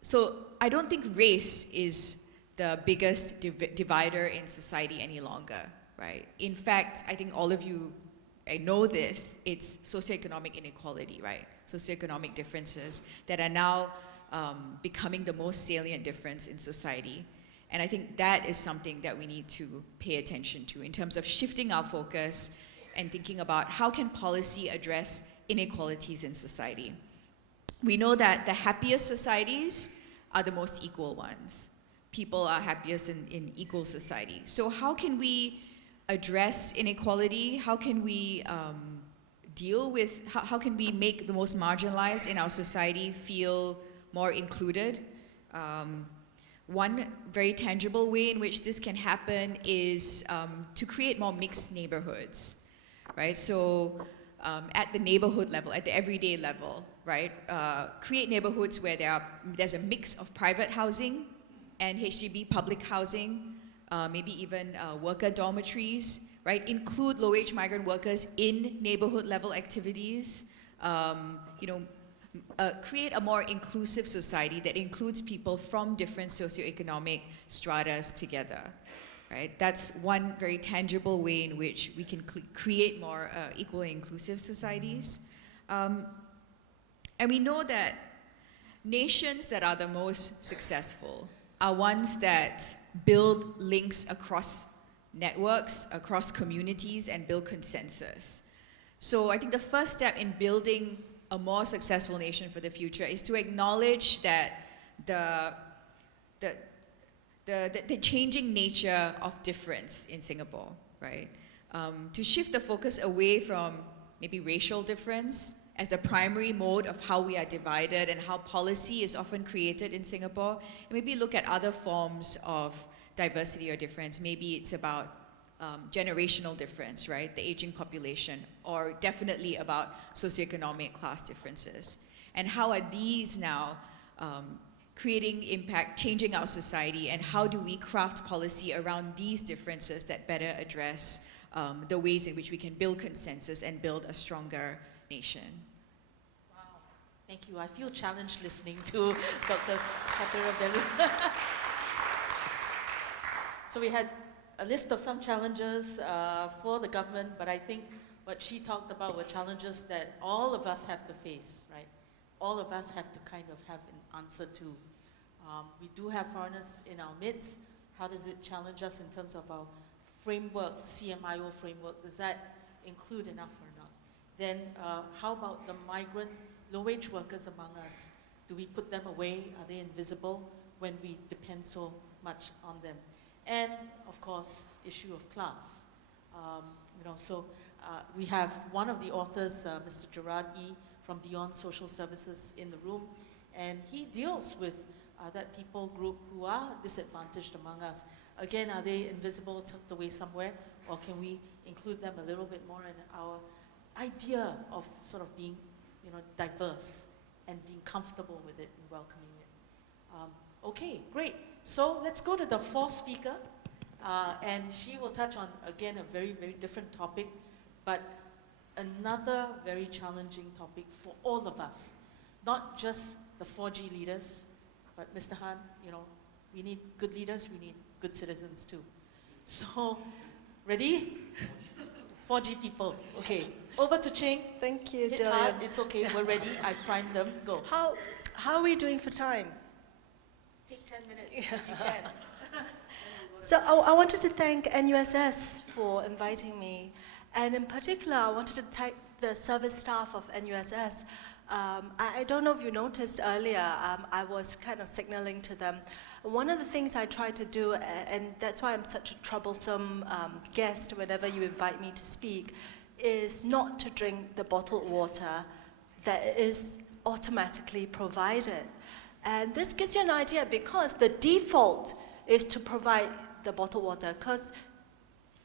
so I don't think race is the biggest divider in society any longer, right? In fact, I think all of you know this, it's socioeconomic inequality, right? Socioeconomic differences that are now becoming the most salient difference in society. And I think that is something that we need to pay attention to in terms of shifting our focus and thinking about how can policy address inequalities in society. We know that the happiest societies are the most equal ones. People are happiest in equal society. So how can we address inequality? How can we how can we make the most marginalized in our society feel more included? One very tangible way in which this can happen is to create more mixed neighborhoods, right? So at the neighborhood level, at the everyday level, right? Create neighborhoods where there's a mix of private housing and HDB public housing, maybe even worker dormitories, right? Include low-wage migrant workers in neighborhood level activities, create a more inclusive society that includes people from different socioeconomic stratas together, right? That's one very tangible way in which we can create more equal and inclusive societies. And we know that nations that are the most successful are ones that build links across networks, across communities, and build consensus. So I think the first step in building a more successful nation for the future is to acknowledge that the changing nature of difference in Singapore, right? To shift the focus away from maybe racial difference as the primary mode of how we are divided and how policy is often created in Singapore, and maybe look at other forms of diversity or difference. Maybe it's about generational difference, right? The aging population, or definitely about socioeconomic class differences. And how are these now creating impact, changing our society, and how do we craft policy around these differences that better address the ways in which we can build consensus and build a stronger nation? Wow, thank you. I feel challenged listening to Dr. Kathiravelu. So we had a list of some challenges for the government, but I think what she talked about were challenges that all of us have to face, right? All of us have to kind of have an answer to. We do have foreigners in our midst. How does it challenge us in terms of our framework, CMIO framework? Does that include enough or not? Then how about the migrant low-wage workers among us? Do we put them away? Are they invisible when we depend so much on them? And of course, issue of class. We have one of the authors, Mr. Gerard E. from Beyond Social Services in the room, and he deals with that people group who are disadvantaged among us. Again, are they invisible, tucked away somewhere, or can we include them a little bit more in our idea of sort of being, diverse and being comfortable with it and welcoming it? Okay, great. So let's go to the fourth speaker, and she will touch on, again, a very, very different topic, but another very challenging topic for all of us, not just the 4G leaders, but Mr. Han, we need good leaders, we need good citizens too. So, ready? 4G people, okay. Over to Ching. Thank you, Hit Gillian. hard, it's okay, we're ready, I primed them, go. How are we doing for time? Take 10 minutes if you can. So I wanted to thank NUSS for inviting me, and in particular, I wanted to thank the service staff of NUSS. I don't know if you noticed earlier, I was kind of signaling to them. One of the things I try to do, and that's why I'm such a troublesome guest whenever you invite me to speak, is not to drink the bottled water that is automatically provided. And this gives you an idea because the default is to provide the bottled water because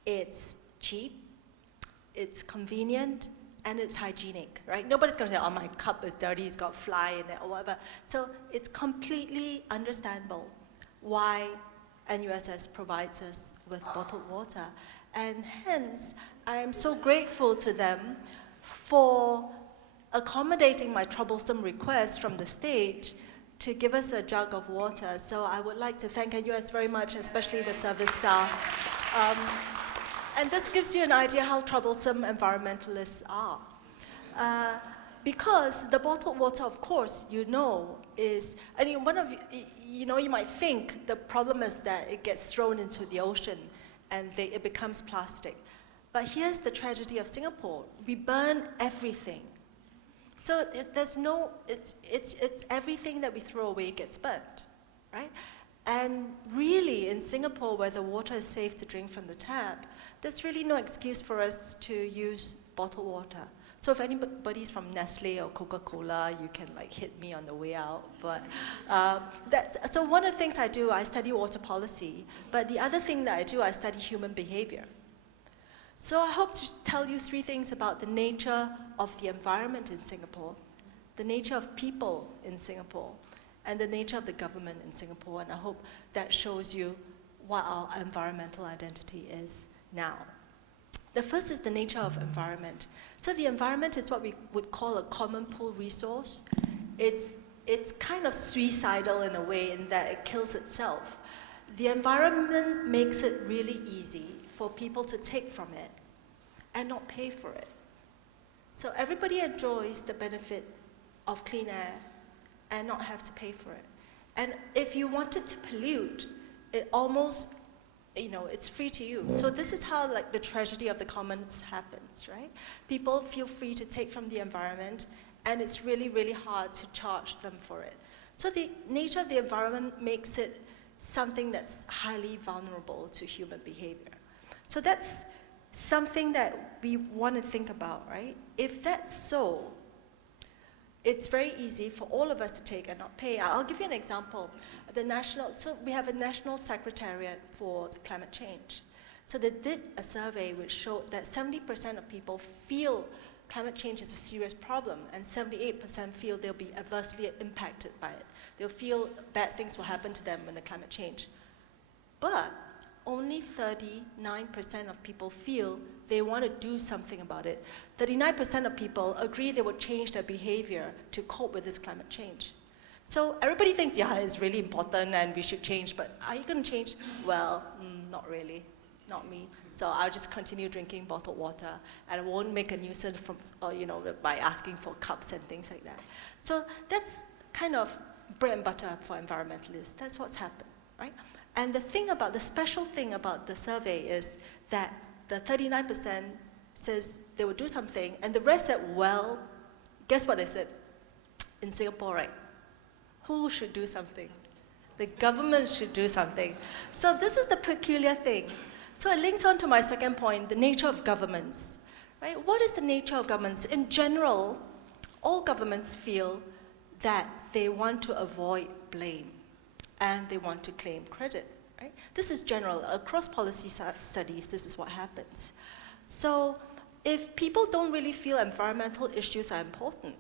it's cheap, it's convenient, and it's hygienic, right? Nobody's gonna say, oh, my cup is dirty, it's got fly in it, or whatever. So it's completely understandable why NUSS provides us with bottled water. And hence, I am so grateful to them for accommodating my troublesome request from the stage to give us a jug of water. So I would like to thank NUS very much, especially the service staff. And this gives you an idea how troublesome environmentalists are. Because the bottled water, of course, is, you might think the problem is that it gets thrown into the ocean and it becomes plastic. But here's the tragedy of Singapore. We burn everything. So it's everything that we throw away gets burnt, right? And really, in Singapore, where the water is safe to drink from the tap, there's really no excuse for us to use bottled water. So if anybody's from Nestle or Coca-Cola, you can hit me on the way out. But so one of the things I do, I study water policy. But the other thing that I do, I study human behavior. So I hope to tell you 3 things about the nature of the environment in Singapore, the nature of people in Singapore, and the nature of the government in Singapore. And I hope that shows you what our environmental identity is now. The first is the nature of environment. So the environment is what we would call a common pool resource. It's kind of suicidal in a way in that it kills itself. The environment makes it really easy for people to take from it and not pay for it. So everybody enjoys the benefit of clean air and not have to pay for it. And if you wanted to pollute, it almost it's free to you. So this is how like the tragedy of the commons happens, right? People feel free to take from the environment, and it's really, really hard to charge them for it. So the nature of the environment makes it something that's highly vulnerable to human behavior. So that's something that we want to think about, right? If that's so, it's very easy for all of us to take and not pay. I'll give you an example. So we have a national secretariat for climate change. So they did a survey which showed that 70% of people feel climate change is a serious problem, and 78% feel they'll be adversely impacted by it. They'll feel bad things will happen to them when the climate change. But only 39% of people feel they want to do something about it. 39% of people agree they would change their behavior to cope with this climate change. So everybody thinks, yeah, it's really important and we should change, but are you going to change? Well, not really, not me. So I'll just continue drinking bottled water, and I won't make a nuisance by asking for cups and things like that. So that's kind of bread and butter for environmentalists. That's what's happened, right? And the special thing about the survey is that the 39% says they will do something, and the rest said, well, guess what they said? In Singapore, right? Who should do something? The government should do something. So this is the peculiar thing. So it links on to my second point, the nature of governments, right? What is the nature of governments? In general, all governments feel that they want to avoid blame, and they want to claim credit, right? This is general. Across policy studies, this is what happens. So if people don't really feel environmental issues are important,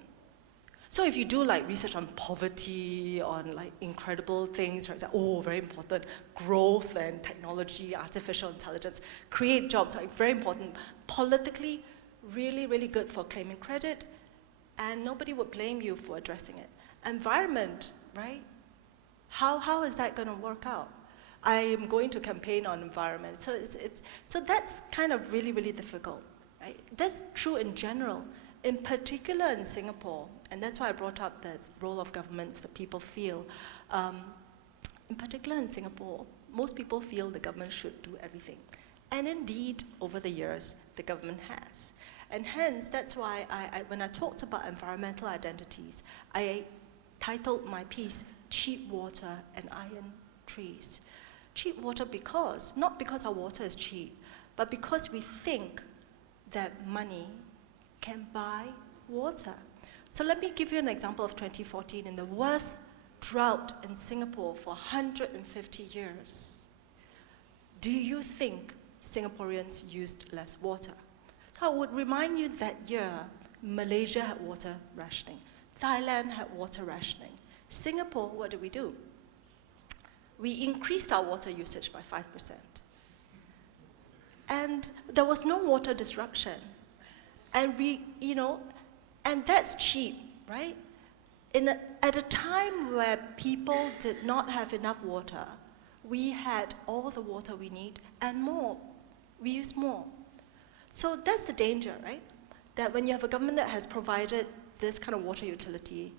so if you do like research on poverty, on like incredible things, right? Oh, very important, growth and technology, artificial intelligence, create jobs, like very important. Politically, really, really good for claiming credit, and nobody would blame you for addressing it. Environment, right? How is that going to work out? I am going to campaign on environment. So that's kind of really, really difficult, right? That's true in general, in particular in Singapore, and that's why I brought up the role of governments that people feel. In particular in Singapore, most people feel the government should do everything. And indeed, over the years, the government has. And hence, that's why when I talked about environmental identities, I titled my piece, Cheap Water and Iron Trees. Cheap water not because our water is cheap, but because we think that money can buy water. So let me give you an example of 2014 in the worst drought in Singapore for 150 years. Do you think Singaporeans used less water? So I would remind you that year, Malaysia had water rationing. Thailand had water rationing. Singapore, what did we do? We increased our water usage by 5%. And there was no water disruption. And and that's cheap, right? At a time where people did not have enough water, we had all the water we need and more. We used more. So that's the danger, right? That when you have a government that has provided this kind of water utility,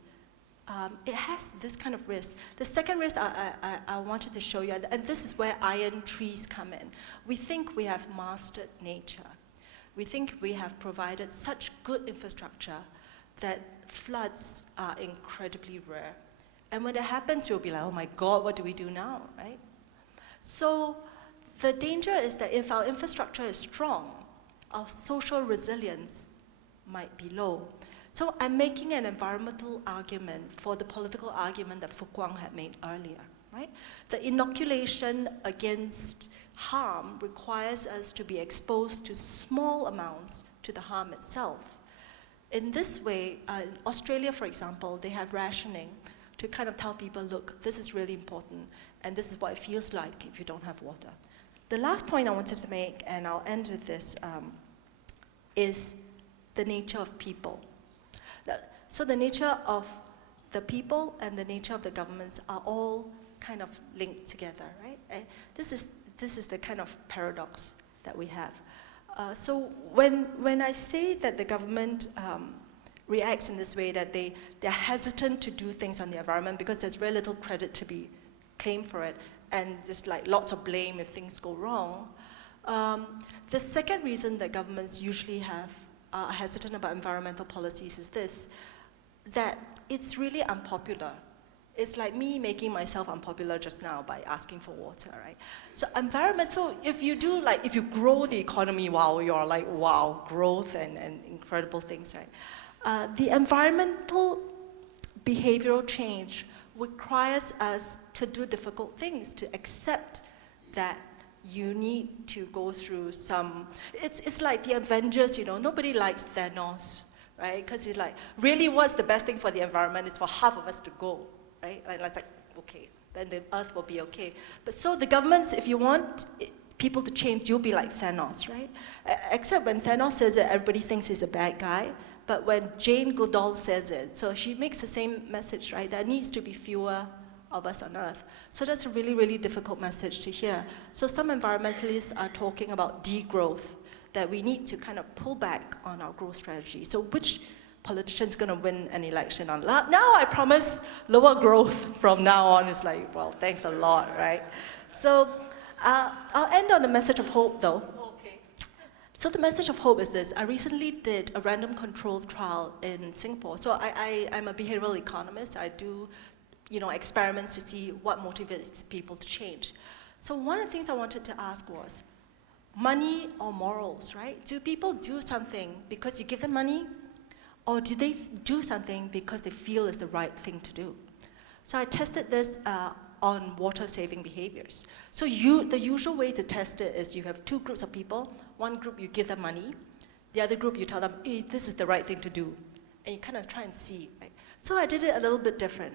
it has this kind of risk. The second risk I wanted to show you, and this is where iron trees come in. We think we have mastered nature. We think we have provided such good infrastructure that floods are incredibly rare. And when it happens, we'll be like, oh my God, what do we do now, right? So the danger is that if our infrastructure is strong, our social resilience might be low. So I'm making an environmental argument for the political argument that Fook Kwang had made earlier, right? The inoculation against harm requires us to be exposed to small amounts to the harm itself. In this way, in Australia, for example, they have rationing to kind of tell people, look, this is really important, and this is what it feels like if you don't have water. The last point I wanted to make, and I'll end with this, is the nature of people. So the nature of the people and the nature of the governments are all kind of linked together, right? This is the kind of paradox that we have. So when I say that the government reacts in this way, that they're hesitant to do things on the environment because there's very little credit to be claimed for it, and there's like lots of blame if things go wrong. The second reason that governments usually are hesitant about environmental policies is this, that it's really unpopular. It's like me making myself unpopular just now by asking for water, right? So environmental, if you grow the economy, wow, you're like, wow, growth and incredible things, right? The environmental behavioral change requires us to do difficult things, to accept that you need to go through some, it's like the Avengers, nobody likes Thanos, right? Because it's like, really what's the best thing for the environment is for half of us to go, right? Like, it's like, okay, then the earth will be okay. But so the governments, if you want people to change, you'll be like Thanos, right? Except when Thanos says it, everybody thinks he's a bad guy. But when Jane Goodall says it, so she makes the same message, right? There needs to be fewer of us on Earth. So that's a really, really difficult message to hear. So some environmentalists are talking about degrowth, that we need to kind of pull back on our growth strategy. So which politician's going to win an election on? Now I promise lower growth from now on. It's like, well, thanks a lot, right? So I'll end on a message of hope, though. Okay. So the message of hope is this. I recently did a random controlled trial in Singapore. So I'm a behavioral economist. I do experiments to see what motivates people to change. So one of the things I wanted to ask was, money or morals, right? Do people do something because you give them money? Or do they do something because they feel it's the right thing to do? So I tested this on water-saving behaviors. So the usual way to test it is you have two groups of people. One group, you give them money. The other group, you tell them, hey, this is the right thing to do. And you kind of try and see, right? So I did it a little bit different.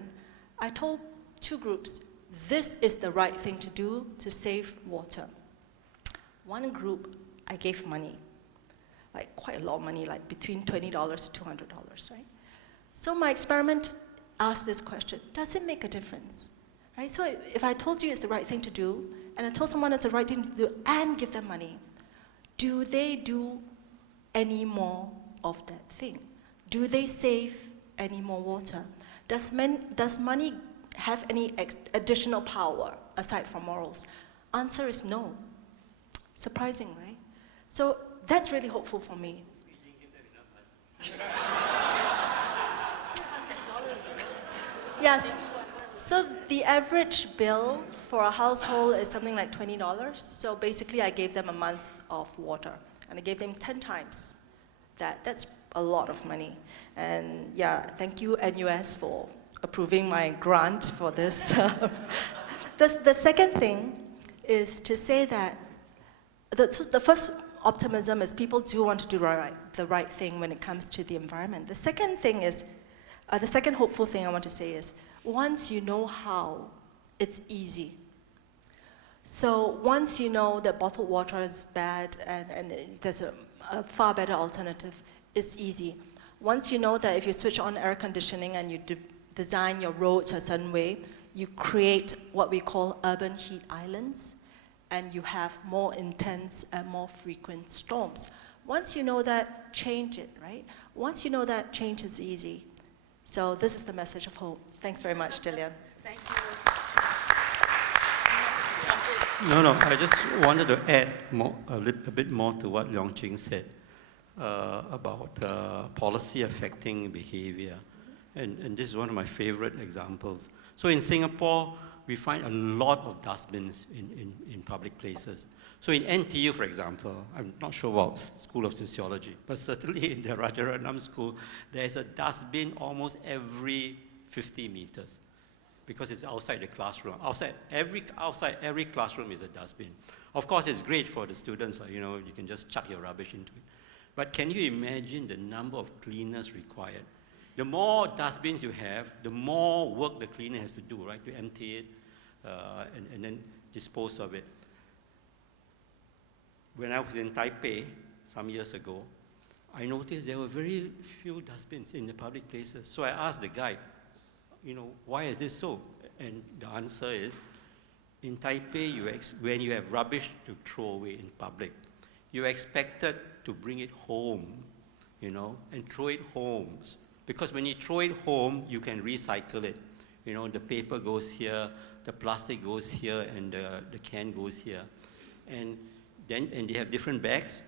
I told two groups, this is the right thing to do to save water. One group, I gave money, like quite a lot of money, like between $20 to $200, right? So my experiment asked this question, does it make a difference? Right? So if I told you it's the right thing to do, and I told someone it's the right thing to do and give them money, do they do any more of that thing? Do they save any more water? Does money have any additional power aside from morals? Answer is no. Surprising, right? So that's really hopeful for me. Yes. So the average bill for a household is something like $20. So basically I gave them a month of water. And I gave them 10 times that. That's a lot of money. And yeah, thank you NUS for approving my grant for this. The second thing is to say that the first optimism is people do want to do the right thing when it comes to the environment. The second thing is, the second hopeful thing I want to say is, once you know how, it's easy. So once you know that bottled water is bad and there's a far better alternative, it's easy. Once you know that if you switch on air conditioning and you design your roads a certain way, you create what we call urban heat islands, and you have more intense and more frequent storms. Once you know that, change it, right? Once you know that, change is easy. So this is the message of hope. Thanks very much, Gillian. Thank you. No, I just wanted to add a bit more to what Leong Ching said about policy affecting behavior. And this is one of my favorite examples. So in Singapore, we find a lot of dustbins in public places. So in NTU, for example, I'm not sure about School of Sociology, but certainly in the Rajaratnam School, there's a dustbin almost every 50 meters because it's outside the classroom. Outside every classroom is a dustbin. Of course, it's great for the students, you can just chuck your rubbish into it. But can you imagine the number of cleaners required? The more dustbins you have, the more work the cleaner has to do, right? To empty it and then dispose of it. When I was in Taipei some years ago, I noticed there were very few dustbins in the public places. So I asked the guide, why is this so? And the answer is, in Taipei, when you have rubbish to throw away in public, you're expected to bring it home, and throw it home. Because when you throw it home, you can recycle it. The paper goes here, the plastic goes here and the can goes here. And they have different bags,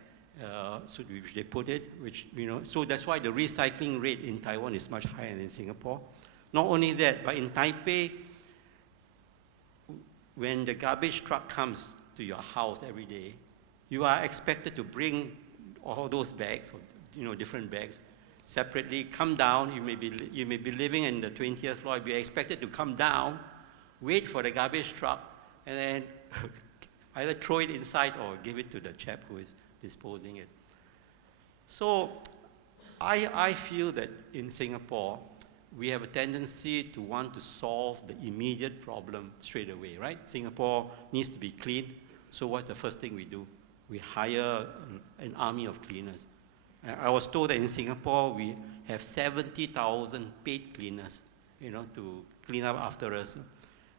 so which they put it, which, so that's why the recycling rate in Taiwan is much higher than in Singapore. Not only that, but in Taipei, when the garbage truck comes to your house every day, you are expected to bring all those bags, different bags, separately, come down. You may be living in the 20th floor, you're expected to come down, wait for the garbage truck, and then either throw it inside or give it to the chap who is disposing it. So I feel that in Singapore, we have a tendency to want to solve the immediate problem straight away, right? Singapore needs to be clean, so what's the first thing we do? We hire an army of cleaners. I was told that in Singapore, we have 70,000 paid cleaners, to clean up after us.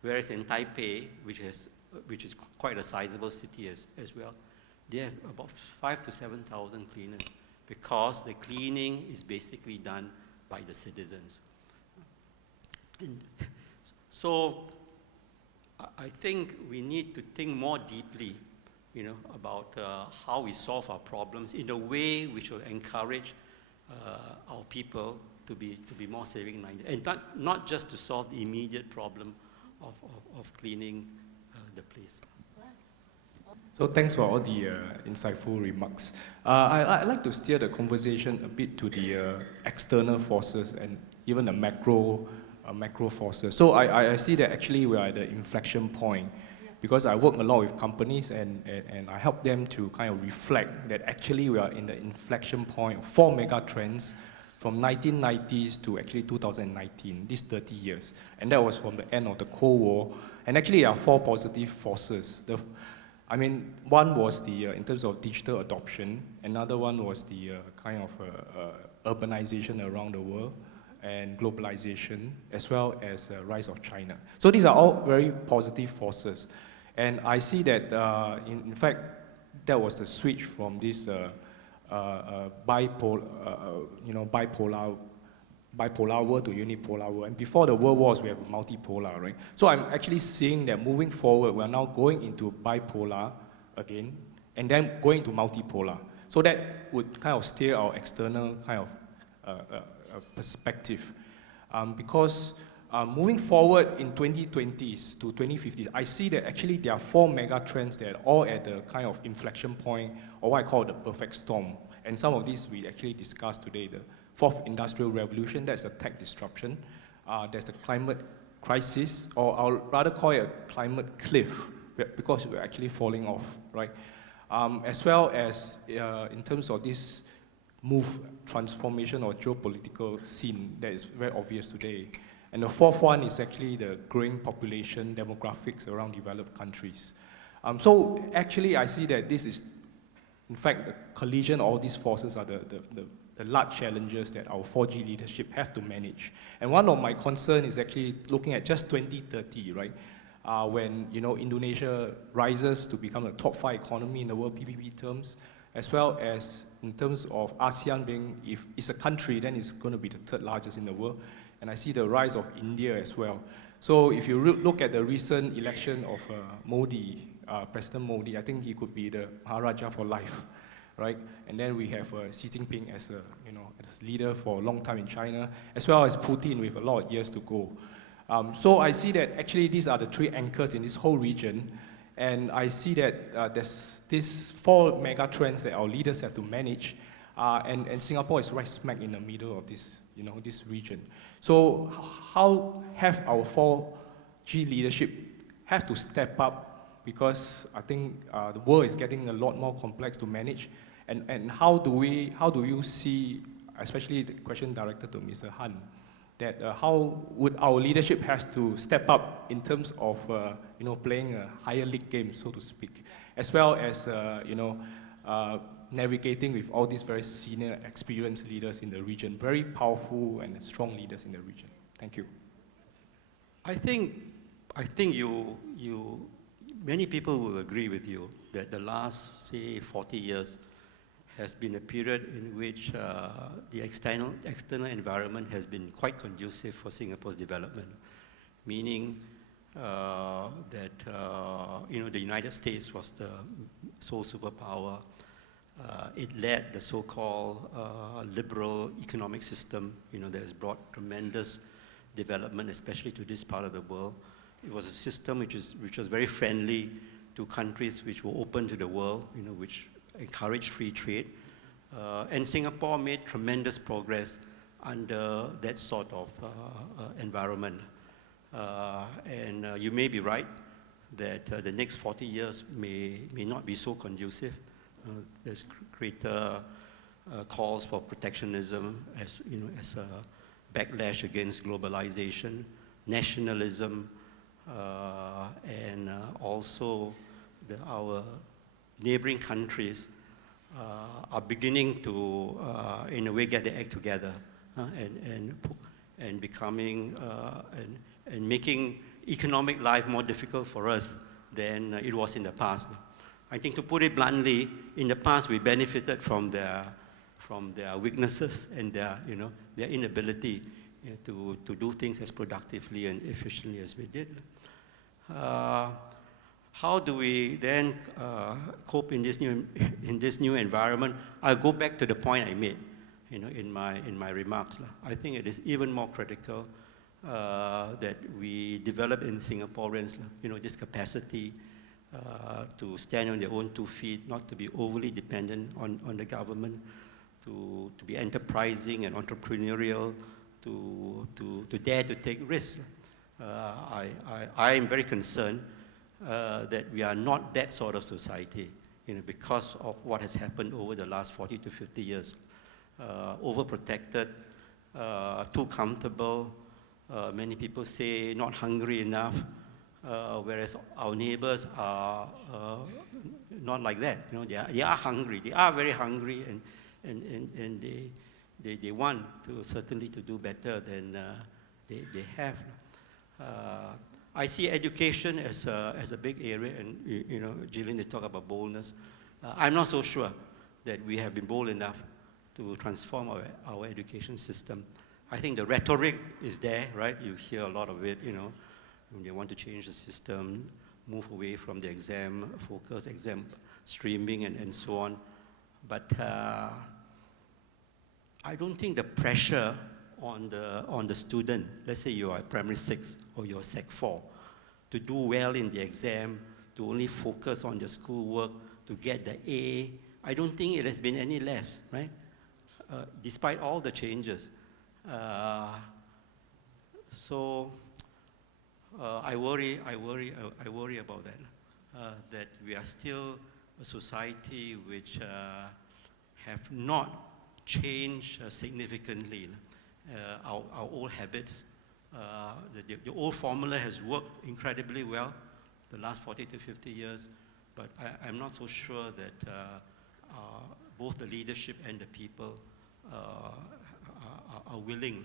Whereas in Taipei, which is quite a sizable city as well, they have about 5,000 to 7,000 cleaners, because the cleaning is basically done by the citizens. And so I think we need to think more deeply, about how we solve our problems in a way which will encourage our people to be more saving-minded, and not just to solve the immediate problem of cleaning the place. So thanks for all the insightful remarks. I'd like to steer the conversation a bit to the external forces and even the macro forces. So I see that actually we are at the inflection point, because I work a lot with companies and I help them to kind of reflect that actually we are in the inflection point of 4 mega trends from 1990s to actually 2019, these 30 years. And that was from the end of the Cold War. And actually there are 4 positive forces. One was in terms of digital adoption. Another one was the kind of urbanization around the world and globalization, as well as rise of China. So these are all very positive forces. And I see that, in fact, that was the switch from this bipolar world to unipolar world. And before the world wars, we have multipolar, right? So I'm actually seeing that moving forward, we're now going into bipolar again, and then going to multipolar. So that would kind of steer our external kind of perspective. Because moving forward in 2020s to 2050s, I see that actually there are 4 mega trends that are all at the kind of inflection point, or what I call the perfect storm. And some of these we actually discussed today. The 4th industrial revolution, that's the tech disruption. There's the climate crisis, or I'll rather call it a climate cliff, because we're actually falling off, right? As well as in terms of this transformation or geopolitical scene that is very obvious today. And the 4th one is actually the growing population demographics around developed countries. So actually I see that this is, in fact, the collision of all these forces are the large challenges that our 4G leadership have to manage. And one of my concerns is actually looking at just 2030, right? When Indonesia rises to become a top 5 economy in the world PPP terms, as well as in terms of ASEAN being, if it's a country, then it's going to be the 3rd largest in the world. And I see the rise of India as well. So if you look at the recent election of Modi, President Modi, I think he could be the Maharaja for life, right? And then we have Xi Jinping as as leader for a long time in China, as well as Putin with a lot of years to go. So I see that actually these are the 3 anchors in this whole region. And I see that there's these 4 mega trends that our leaders have to manage, and Singapore is right smack in the middle of this, this region. So how have our 4G leadership have to step up, because I think the world is getting a lot more complex to manage, and how do you see, especially the question directed to Mr. Han, that how would our leadership have to step up in terms of playing a higher league game, so to speak, as well as navigating with all these very senior, experienced leaders in the region, very powerful and strong leaders in the region. Thank you. I think many people will agree with you that the last, say, 40 years has been a period in which the external environment has been quite conducive for Singapore's development, meaning the United States was the sole superpower. It led the so-called liberal economic system, that has brought tremendous development, especially to this part of the world. It was a system which was very friendly to countries which were open to the world, which encouraged free trade. And Singapore made tremendous progress under that sort of environment. And you may be right that the next 40 years may not be so conducive. There's greater calls for protectionism as a backlash against globalization, nationalism, and also our neighboring countries are beginning to, in a way, get their act together and becoming and making economic life more difficult for us than it was in the past. I think, to put it bluntly, in the past we benefited from their weaknesses and their inability to do things as productively and efficiently as we did. How do we then cope in this new environment? I'll go back to the point I made, in my remarks. I think it is even more critical that we develop in Singaporeans, this capacity to stand on their own 2 feet, not to be overly dependent on the government, to be enterprising and entrepreneurial, to dare to take risks. I am very concerned that we are not that sort of society, because of what has happened over the last 40 to 50 years. Overprotected, too comfortable. Many people say not hungry enough, whereas our neighbors are not like that. They are hungry. They are very hungry, and they want to certainly to do better than they have. I see education as a big area, and Gillian, they talk about boldness. I'm not so sure that we have been bold enough to transform our education system. I think the rhetoric is there, right? You hear a lot of it, when they want to change the system, move away from the exam focus, exam streaming, and so on. But I don't think the pressure on the student, let's say you are primary 6 or you're Sec 4, to do well in the exam, to only focus on your schoolwork, to get the A, I don't think it has been any less, right? Despite all the changes. So I worry about that. That we are still a society which have not changed significantly. Our old habits, the old formula has worked incredibly well the last 40 to 50 years, but I'm not so sure that both the leadership and the people are willing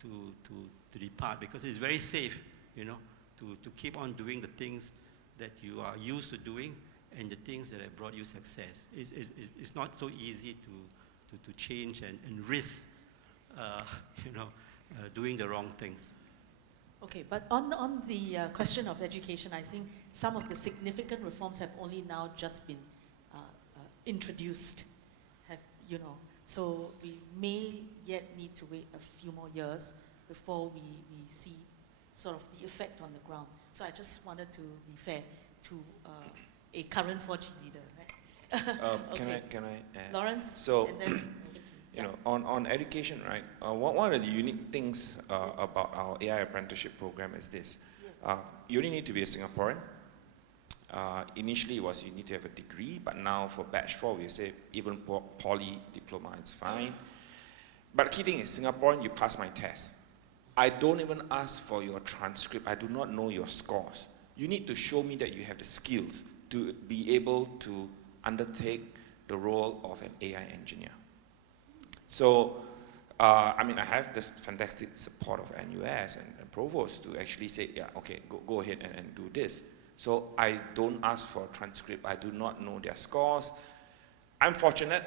to depart, because it's very safe, to keep on doing the things that you are used to doing and the things that have brought you success. It's not so easy to change and risk, doing the wrong things. Okay, but on the question of education, I think some of the significant reforms have only now just been introduced, so we may yet need to wait a few more years before we see sort of the effect on the ground. So I just wanted to be fair to a current 4G leader, right? Okay. Can I add? Lawrence, so, and then on education, right? One of the unique things about our AI apprenticeship program is this. You only need to be a Singaporean. Initially it was you need to have a degree, but now for batch 4 we say even poly diploma is fine. But the key thing is Singaporean, you pass my test. I don't even ask for your transcript. I do not know your scores. You need to show me that you have the skills to be able to undertake the role of an AI engineer. So, I have this fantastic support of NUS and Provost to actually say, yeah, okay, go ahead and do this. So I don't ask for a transcript. I do not know their scores. I'm fortunate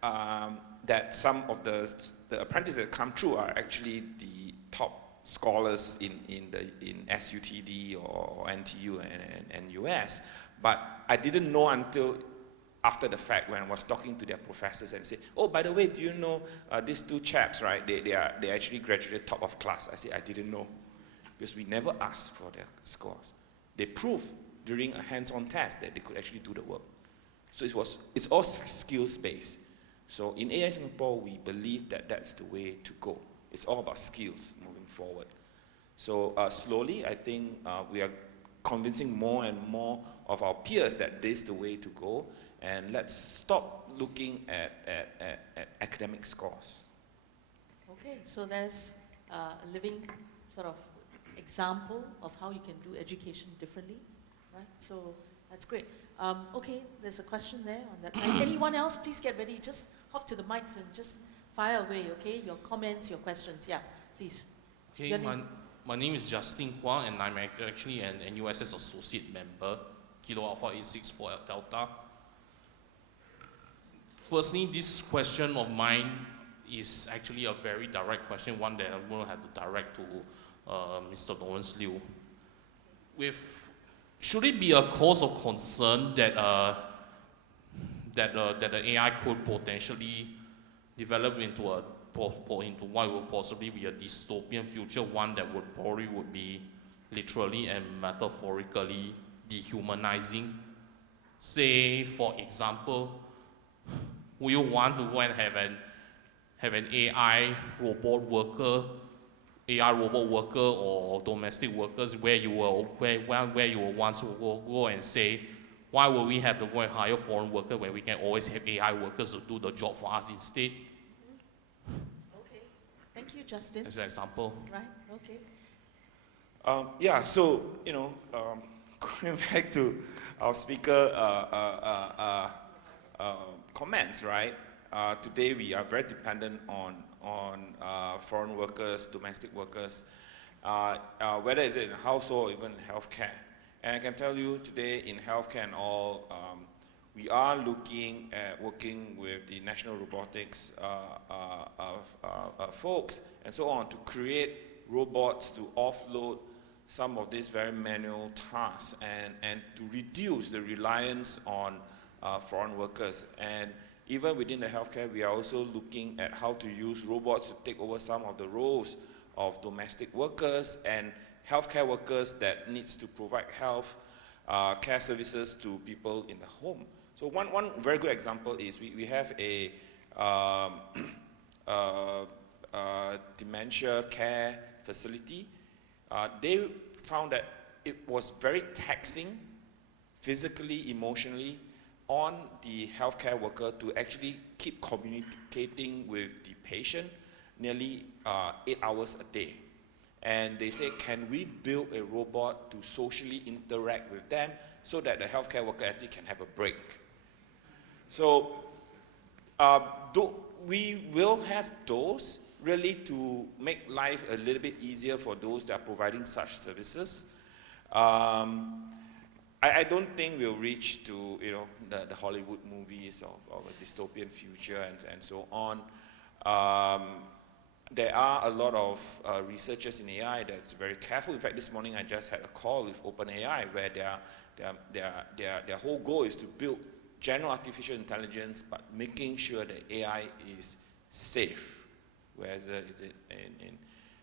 that some of the apprentices that come through are actually the top scholars in SUTD or NTU and NUS, but I didn't know until after the fact when I was talking to their professors and say, oh, by the way, do you know these two chaps, right? They actually graduated top of class. I said, I didn't know, because we never asked for their scores. They proved during a hands-on test that they could actually do the work. So it's all skills-based. So in AI Singapore, we believe that that's the way to go. It's all about skills moving forward. So slowly, I think we are convincing more and more of our peers that this is the way to go, and let's stop looking at academic scores. Okay, so there's a living sort of example of how you can do education differently, right? So that's great. Okay, there's a question there on that side. Anyone else, please get ready. Just hop to the mics and just fire away, okay? Your comments, your questions. Yeah, please. Okay, my name is Justin Huang, and I'm actually an NUSS associate member, Kilo Alpha 864 Delta. Firstly, this question of mine is actually a very direct question, one that I'm going to have to direct to Mr. Laurence Liew. Should it be a cause of concern that the AI could potentially develop into what will possibly be a dystopian future, one that would probably be literally and metaphorically dehumanizing? Say, for example, will you want to go and have an AI robot worker or domestic workers where you will once go and say, why will we have to go and hire foreign workers when we can always have AI workers to do the job for us instead? Okay, thank you, Justin. As an example. Right, okay. Yeah, so, going back to our speaker comments, right? Today we are very dependent on foreign workers, domestic workers, whether it's in household or even in healthcare. And I can tell you today in healthcare and all, we are looking at working with the National Robotics folks and so on to create robots to offload some of these very manual tasks and to reduce the reliance on foreign workers. And even within the healthcare, we are also looking at how to use robots to take over some of the roles of domestic workers and healthcare workers that needs to provide health care services to people in the home. So one very good example is we have a dementia care facility. They found that it was very taxing physically, emotionally, on the healthcare worker to actually keep communicating with the patient nearly 8 hours a day. And they say, can we build a robot to socially interact with them so that the healthcare worker actually can have a break? So we will have those really to make life a little bit easier for those that are providing such services. I don't think we'll reach to the Hollywood movies of a dystopian future and so on. There are a lot of researchers in AI that's very careful. In fact, this morning I just had a call with OpenAI where their whole goal is to build general artificial intelligence, but making sure that AI is safe, whether it's in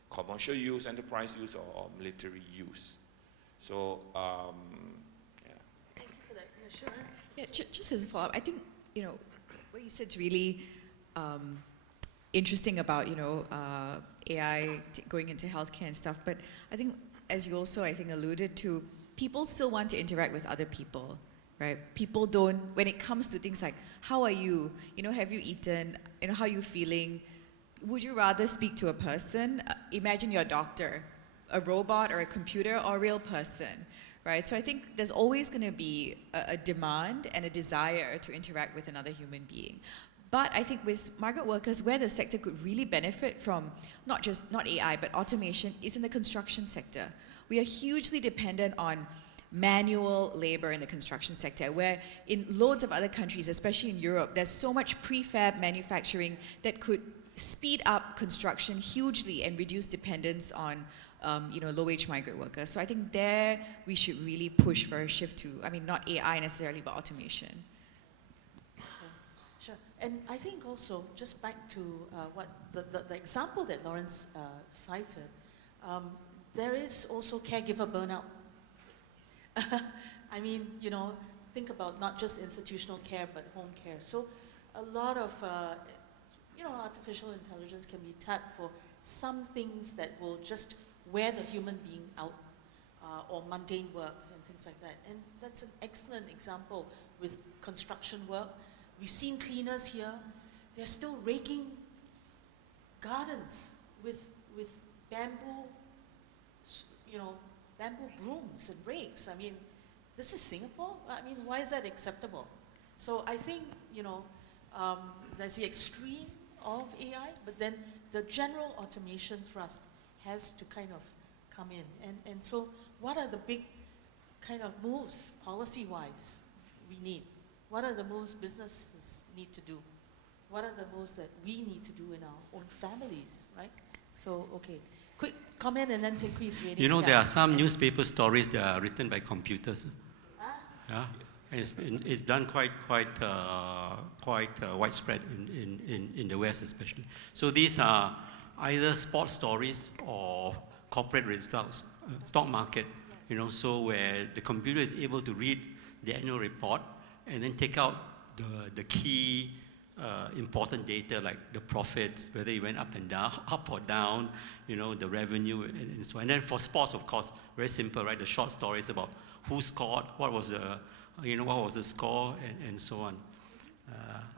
commercial use, enterprise use, or military use. So, Thank you for that assurance. Yeah, just as a follow-up, I think, what you said is really interesting about, AI going into healthcare and stuff. But I think, as you also, alluded to, people still want to interact with other people, right? People don't, when it comes to things like, how are you? Have you eaten? How are you feeling? Would you rather speak to a person? Imagine you're a doctor, a robot or a computer or a real person, right? So I think there's always going to be a demand and a desire to interact with another human being. But I think with migrant workers, where the sector could really benefit from not AI, but automation, is in the construction sector. We are hugely dependent on manual labor in the construction sector, where in loads of other countries, especially in Europe, there's so much prefab manufacturing that could speed up construction hugely and reduce dependence on low-wage migrant workers. So I think there we should really push for a shift to, not AI necessarily, but automation. Sure. And I think also, just back to what the example that Laurence cited, there is also caregiver burnout. Think about not just institutional care, but home care. So a lot of, artificial intelligence can be tapped for some things that will just wear the human being out, or mundane work and things like that. And that's an excellent example with construction work. We've seen cleaners here. They're still raking gardens with bamboo, bamboo brooms and rakes. This is Singapore. Why is that acceptable? So I think, there's the extreme of AI, but then the general automation thrust has to kind of come in. And so what are the big kind of moves, policy-wise, we need? What are the moves businesses need to do? What are the moves that we need to do in our own families, right? So, okay. Quick comment and then Teck Wee is waiting. There are some newspaper stories that are written by computers. Yeah, yes. It's done quite widespread in the West especially. So these are either sports stories or corporate results, stock market, so where the computer is able to read the annual report and then take out the key important data like the profits, whether it went up and down, up or down, the revenue and so on. And then for sports, of course, very simple, right? The short stories about who scored, what was the score, and so on.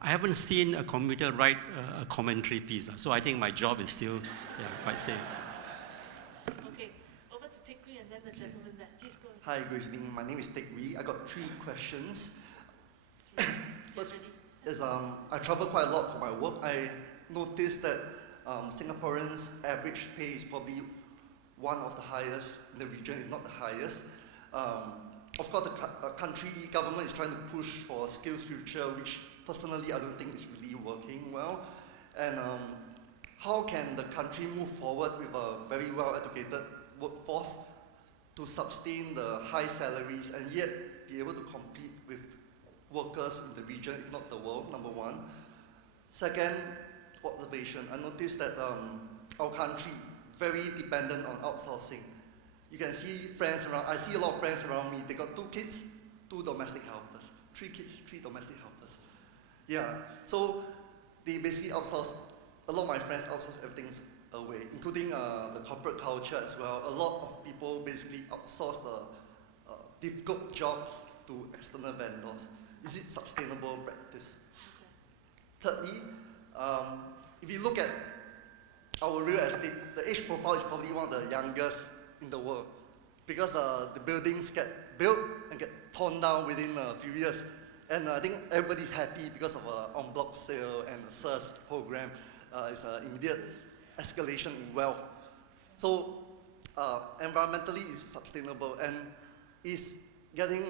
I haven't seen a computer write a commentary piece, so I think my job is still quite safe. Okay, over to Teck Wee and then the gentleman there. Please go ahead. Hi, good evening. My name is Teck Wee. I got 3 questions. First is I travel quite a lot for my work. I noticed that Singaporeans' average pay is probably one of the highest in the region, if not the highest. Of course, the country government is trying to push for a skills future, which personally I don't think is really working well. And how can the country move forward with a very well-educated workforce to sustain the high salaries and yet be able to compete with workers in the region, if not the world, number one. Second observation, I noticed that our country very dependent on outsourcing. You can see friends around, I see a lot of friends around me, they got 2 kids, 2 domestic helpers, 3 kids, 3 domestic helpers. Yeah, so they basically outsource, a lot of my friends outsource everything away, including the corporate culture as well. A lot of people basically outsource the difficult jobs to external vendors. Is it sustainable practice? Thirdly, if you look at our real estate, the age profile is probably one of the youngest in the world because the buildings get built and get torn down within a few years. And I think everybody's happy because of en bloc sale and the NUSS program. It's an immediate escalation in wealth. So environmentally, it's sustainable and is getting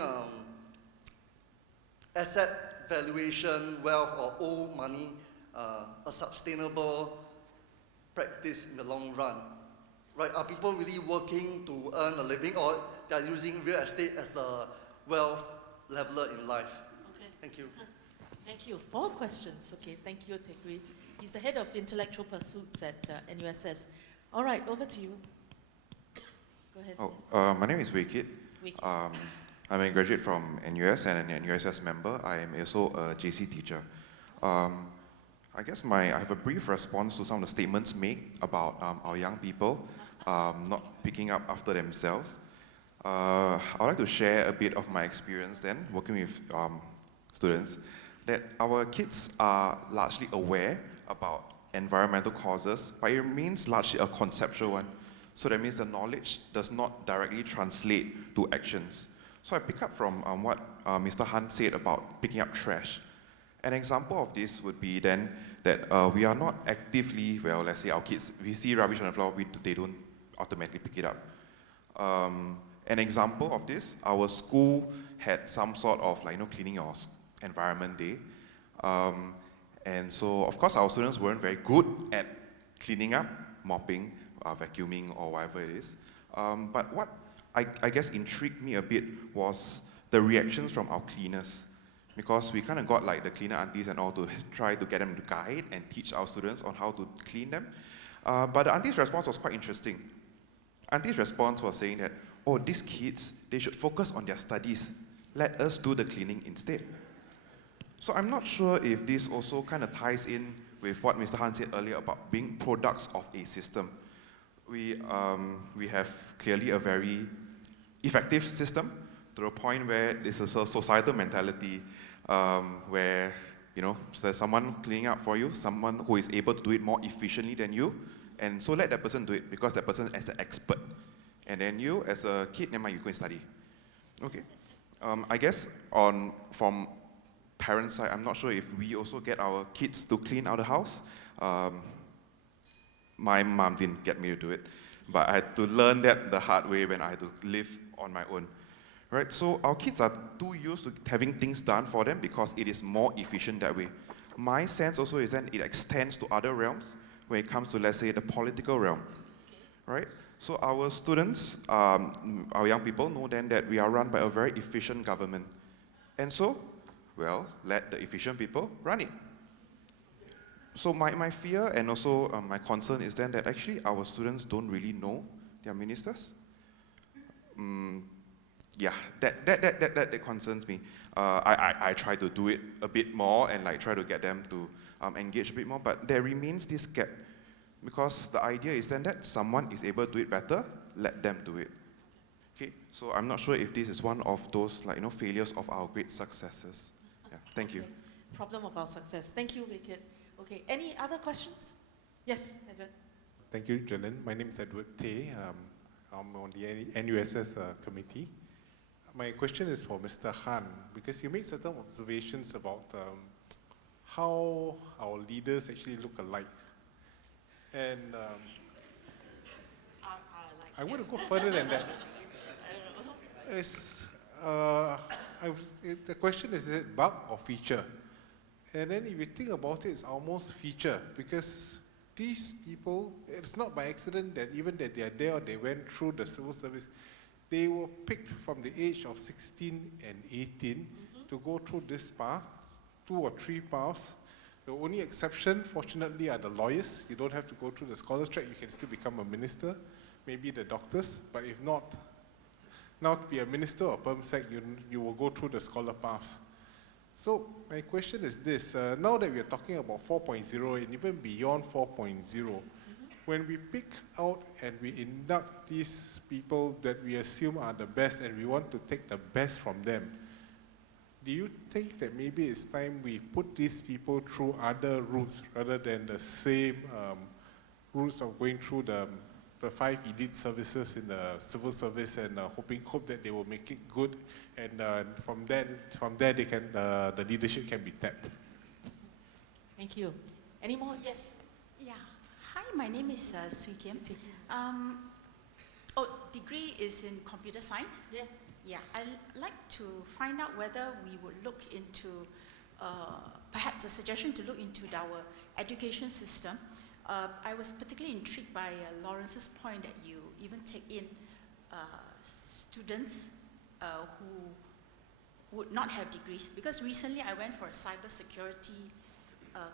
asset valuation, wealth, or old money a sustainable practice in the long run. Right? Are people really working to earn a living, or they're using real estate as a wealth leveler in life? Okay. Thank you. Thank you. 4 questions. Okay, thank you, Teck Wee. He's the head of intellectual pursuits at NUSS. All right, over to you. Go ahead. My name is Wei Kit. I'm a graduate from NUS and an NUSS member. I am also a JC teacher. I guess I have a brief response to some of the statements made about our young people not picking up after themselves. I would like to share a bit of my experience then, working with students, that our kids are largely aware about environmental causes, but it remains largely a conceptual one. So that means the knowledge does not directly translate to actions. So I pick up from what Mr. Han said about picking up trash. An example of this would be then that we are not actively, well, let's say our kids, we see rubbish on the floor, they don't automatically pick it up. An example of this, our school had some sort of cleaning your environment day. And so, of course, our students weren't very good at cleaning up, mopping, vacuuming, or whatever it is. But what I guess intrigued me a bit was the reactions from our cleaners. Because we kind of got like the cleaner aunties and all to try to get them to guide and teach our students on how to clean them. But the auntie's response was quite interesting. Auntie's response was saying that, oh, these kids, they should focus on their studies. Let us do the cleaning instead. So I'm not sure if this also kind of ties in with what Mr. Han said earlier about being products of a system. We have clearly a very effective system to a point where there's a societal mentality where, you know, there's someone cleaning up for you, someone who is able to do it more efficiently than you, and so let that person do it because that person is an expert. And then you, as a kid, never mind, you go and study. Okay. I guess from parents' side, I'm not sure if we also get our kids to clean out the house. My mom didn't get me to do it, but I had to learn that the hard way when I had to live on my own. Right, so our kids are too used to having things done for them because it is more efficient that way. My sense also is that it extends to other realms when it comes to, let's say, the political realm. Right? So our students, our young people know then that we are run by a very efficient government. And so, well, let the efficient people run it. So my fear and also my concern is then that actually our students don't really know their ministers. Yeah, that concerns me. I try to do it a bit more and like try to get them to engage a bit more, but there remains this gap because the idea is then that someone is able to do it better, let them do it. Okay, so I'm not sure if this is one of those like failures of our great successes. Yeah, thank you. Problem of our success. Thank you, Wicked. Okay, any other questions? Yes, Edward. Thank you, Gillian. My name is Edward Tay. I'm on the NUSS committee. My question is for Mr. Han, because you made certain observations about how our leaders actually look alike. And I want to go further than that. The question is it bug or feature? And then if you think about it, it's almost feature, because these people, it's not by accident that even that they are there or they went through the civil service, they were picked from the age of 16 and 18 to go through this path, 2 or 3 paths. The only exception, fortunately, are the lawyers. You don't have to go through the scholars track. You can still become a minister, maybe the doctors, but if not, now to be a minister or perm-sec, you will go through the scholar paths. So my question is this, now that we are talking about 4.0 and even beyond 4.0, when we pick out and we induct these people that we assume are the best and we want to take the best from them, do you think that maybe it's time we put these people through other routes rather than the same routes of going through the 5 elite services in the civil service and hope that they will make it good, and from there they can the leadership can be tapped. Thank you. Any more? Yes. Yeah. Hi, my name is Sui Kim. Degree is in computer science. Yeah. Yeah. I'd like to find out whether we would look into perhaps a suggestion to look into our education system. I was particularly intrigued by Laurence's point that you even take in students who would not have degrees. Because recently I went for a cybersecurity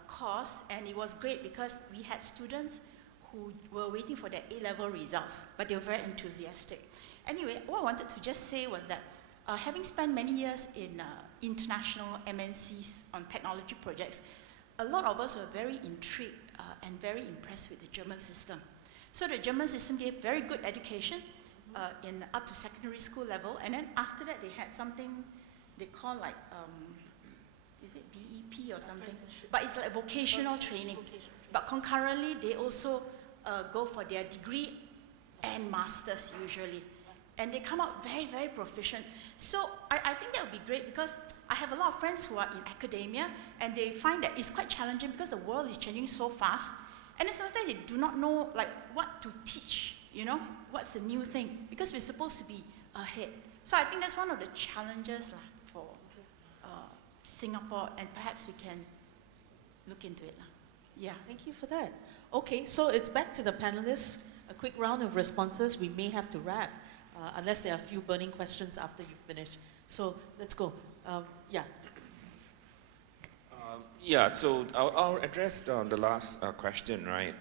course, and it was great because we had students who were waiting for their A-level results, but they were very enthusiastic. Anyway, what I wanted to just say was that having spent many years in international MNCs on technology projects, a lot of us were very intrigued and very impressed with the German system. So the German system gave very good education in up to secondary school level, and then after that they had something they call like, is it BEP or something? But it's like vocational training. But concurrently they also go for their degree and masters usually. And they come out very, very proficient. So I think that would be great because I have a lot of friends who are in academia and they find that it's quite challenging because the world is changing so fast. And sometimes they do not know like what to teach, what's the new thing, because we're supposed to be ahead. So I think that's one of the challenges for Singapore, and perhaps we can look into it. Yeah. Thank you for that. Okay, so it's back to the panelists. A quick round of responses. We may have to wrap, unless there are a few burning questions after you finish. So let's go. Yeah. Yeah, so I'll address the last question, right?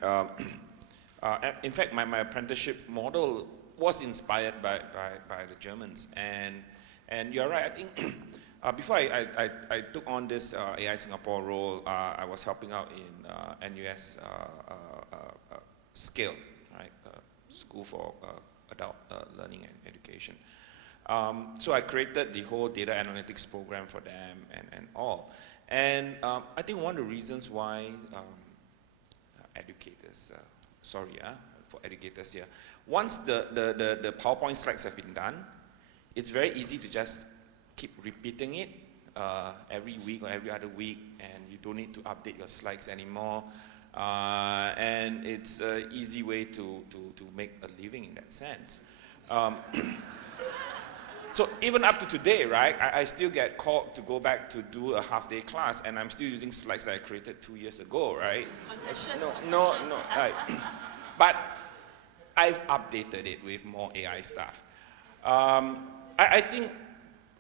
In fact, my apprenticeship model was inspired by the Germans, and you're right. I think before I took on this AI Singapore role, I was helping out in NUS Scale, right? School for Adult Learning and Education. So I created the whole data analytics program for them and all. And I think one of the reasons why educators, for educators here, once the PowerPoint slides have been done, it's very easy to just keep repeating it every week or every other week, and you don't need to update your slides anymore. And it's an easy way to make a living in that sense. So even up to today, right, I still get called to go back to do a half-day class, and I'm still using slides that I created 2 years ago, right? No, right. But I've updated it with more AI stuff. I think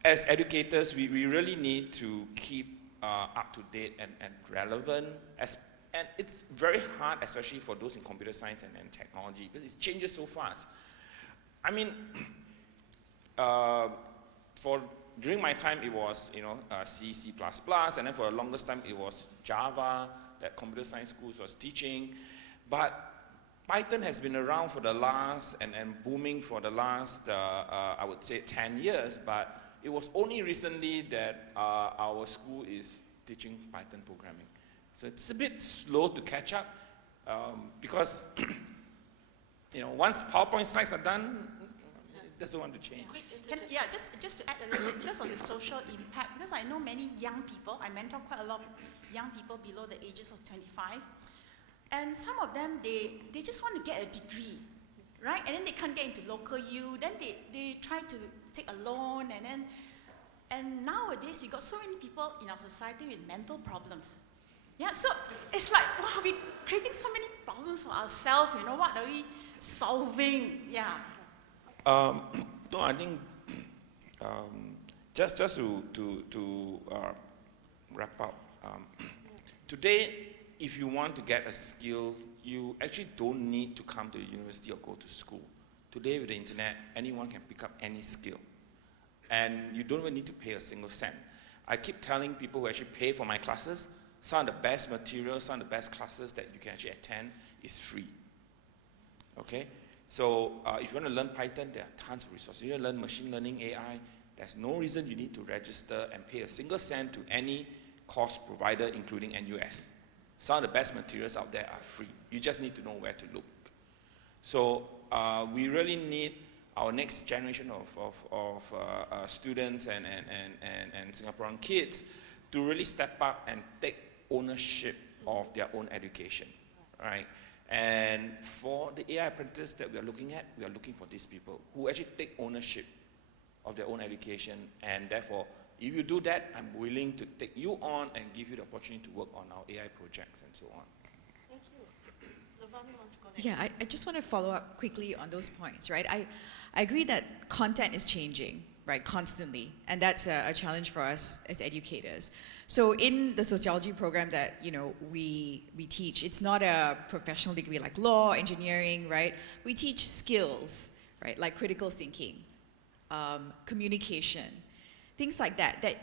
as educators, we really need to keep up to date and relevant. And it's very hard, especially for those in computer science and technology, because it changes so fast. I mean, during my time, it was C, C++, and then for the longest time, it was Java that computer science schools was teaching. But Python has been around for the last, and booming for the last, I would say 10 years, but it was only recently that our school is teaching Python programming. So it's a bit slow to catch up, because once PowerPoint slides are done, it doesn't want to change. Just to add a little bit, because of the social impact, because I know many young people, I mentor quite a lot of young people below the ages of 25, and some of them, they just want to get a degree, right? And then they can't get into local U, then they try to take a loan, and nowadays we got so many people in our society with mental problems. Yeah, so it's like, wow, we're creating so many problems for ourselves, what are we solving? Yeah. No, I think just to wrap up. Today, if you want to get a skill, you actually don't need to come to a university or go to school. Today, with the internet, anyone can pick up any skill, and you don't even need to pay a single cent. I keep telling people who actually pay for my classes, some of the best materials, some of the best classes that you can actually attend is free. Okay? So if you want to learn Python, there are tons of resources. If you want to learn machine learning, AI, there's no reason you need to register and pay a single cent to any course provider, including NUS. Some of the best materials out there are free. You just need to know where to look. So we really need our next generation of students and Singaporean kids to really step up and take ownership of their own education, right? And for the AI apprentice that we are looking at, we are looking for these people who actually take ownership of their own education, and therefore, if you do that, I'm willing to take you on and give you the opportunity to work on our AI projects and so on. Thank you. Laavanya wants to go next. Yeah, I just want to follow up quickly on those points, right? I agree that content is changing, right, constantly, and that's a challenge for us as educators. So in the sociology program that we teach, it's not a professional degree like law, engineering, right? We teach skills, right, like critical thinking, communication, things like that. That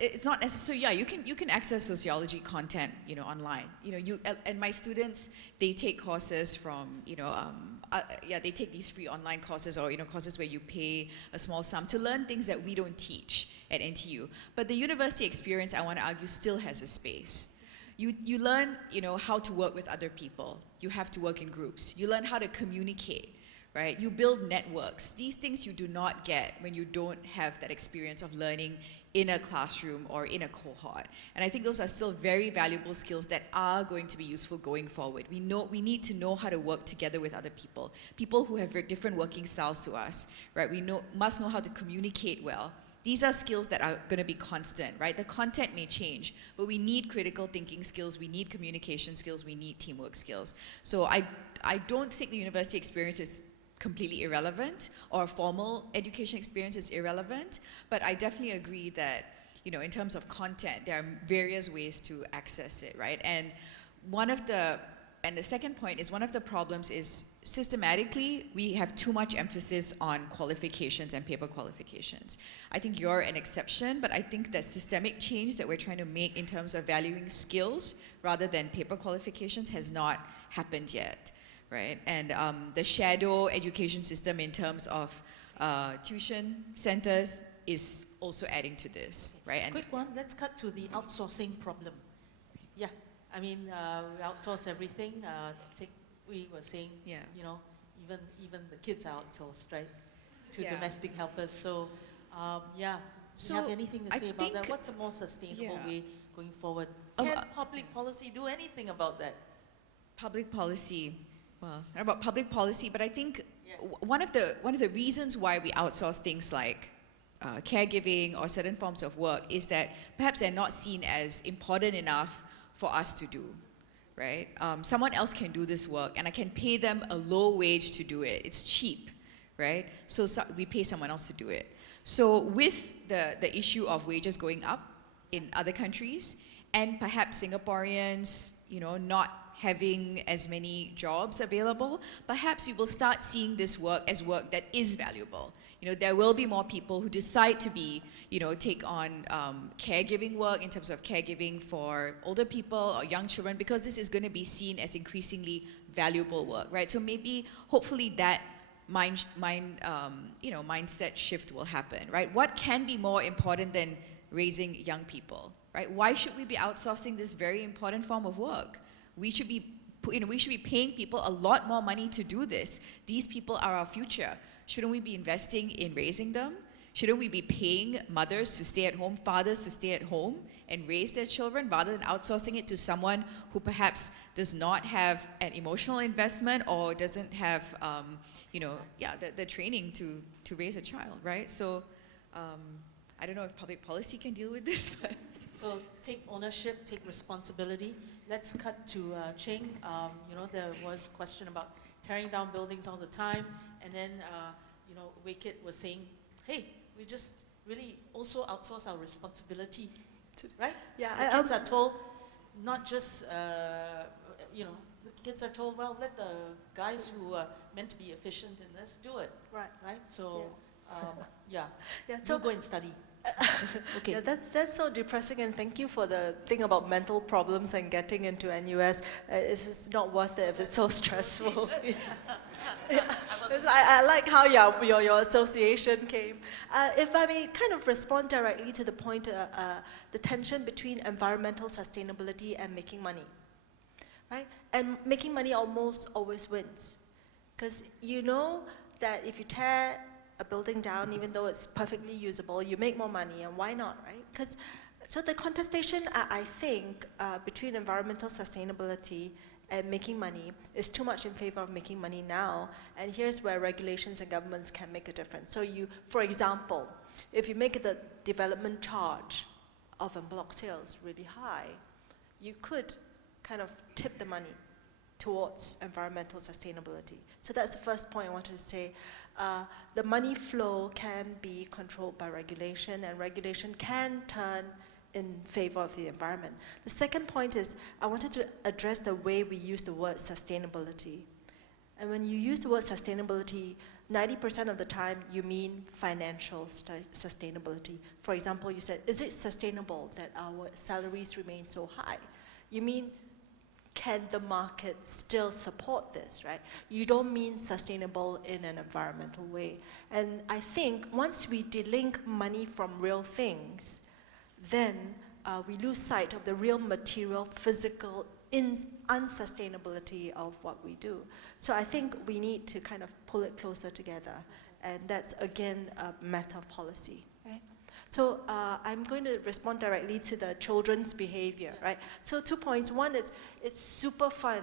it's not necessary. Yeah, you can access sociology content, online. And my students, they take courses from, they take these free online courses or courses where you pay a small sum to learn things that we don't teach at NTU. But the university experience, I want to argue, still has a space. You learn, how to work with other people. You have to work in groups. You learn how to communicate, right? You build networks. These things you do not get when you don't have that experience of learning in a classroom or in a cohort. And I think those are still very valuable skills that are going to be useful going forward. We need to know how to work together with other people who have very different working styles to us, right? We must know how to communicate well These are skills that are going to be constant, right? The content may change, but we need critical thinking skills, we need communication skills, we need teamwork skills. So I don't think the university experience is completely irrelevant, or formal education experience is irrelevant, but I definitely agree that, you know, in terms of content, there are various ways to access it, right? And the second point is, one of the problems is systematically we have too much emphasis on qualifications and paper qualifications. I think you're an exception, but I think that systemic change that we're trying to make in terms of valuing skills rather than paper qualifications has not happened yet, right? And the shadow education system in terms of tuition centers is also adding to this, right? And quick one, let's cut to the outsourcing problem. Yeah. I mean, we outsource everything. We were saying, yeah, you know, even the kids are outsourced, right, to Yeah. domestic helpers. So, yeah. So Do you have anything to I say about that? think- What's a more sustainable Yeah. way going forward? Can public policy do anything about that? Public policy, well, not about public policy, but I think one of the reasons why we outsource things like caregiving or certain forms of work is that perhaps they're not seen as important enough for us to do, right? Someone else can do this work and I can pay them a low wage to do it. It's cheap, right? So we pay someone else to do it. So with the issue of wages going up in other countries, and perhaps Singaporeans, you know, not having as many jobs available, perhaps we will start seeing this work as work that is valuable. You know, there will be more people who decide to be, you know, take on caregiving work in terms of caregiving for older people or young children, because this is going to be seen as increasingly valuable work, right? So maybe, hopefully, that mindset shift will happen, right? What can be more important than raising young people, right? Why should we be outsourcing this very important form of work? We should be paying people a lot more money to do this. These people are our future. Shouldn't we be investing in raising them? Shouldn't we be paying mothers to stay at home, fathers to stay at home and raise their children, rather than outsourcing it to someone who perhaps does not have an emotional investment or doesn't have, the training to raise a child, right? So I don't know if public policy can deal with this, but. So take ownership, take responsibility. Let's cut to Ching. There was a question about tearing down buildings all the time, and then Wicked was saying, hey, we just really also outsource our responsibility, right? Yeah, the kids are told, not just, the kids are told, well, let the guys who are meant to be efficient in this do it. Right? So, so go and study. Okay. Yeah, that's so depressing, and thank you for the thing about mental problems and getting into NUS. It's just not worth it if it's so stressful. I like how your association came. If I may kind of respond directly to the point, the tension between environmental sustainability and making money, right? And making money almost always wins, because you know that if you tear a building down, even though it's perfectly usable, you make more money, and why not, right? So the contestation, I think, between environmental sustainability and making money is too much in favor of making money now, and here's where regulations and governments can make a difference. So for example, if you make the development charge of en bloc sales really high, you could kind of tip the money towards environmental sustainability. So that's the first point I wanted to say. The money flow can be controlled by regulation, and regulation can turn in favor of the environment. The second point is, I wanted to address the way we use the word sustainability. And when you use the word sustainability, 90% of the time you mean financial sustainability. For example, you said, is it sustainable that our salaries remain so high? You mean, can the market still support this, right? You don't mean sustainable in an environmental way. And I think once we delink money from real things, then we lose sight of the real material, physical unsustainability of what we do. So I think we need to kind of pull it closer together. And that's, again, a matter of policy, right? So I'm going to respond directly to the children's behavior, right? So 2 points. One is, it's super fun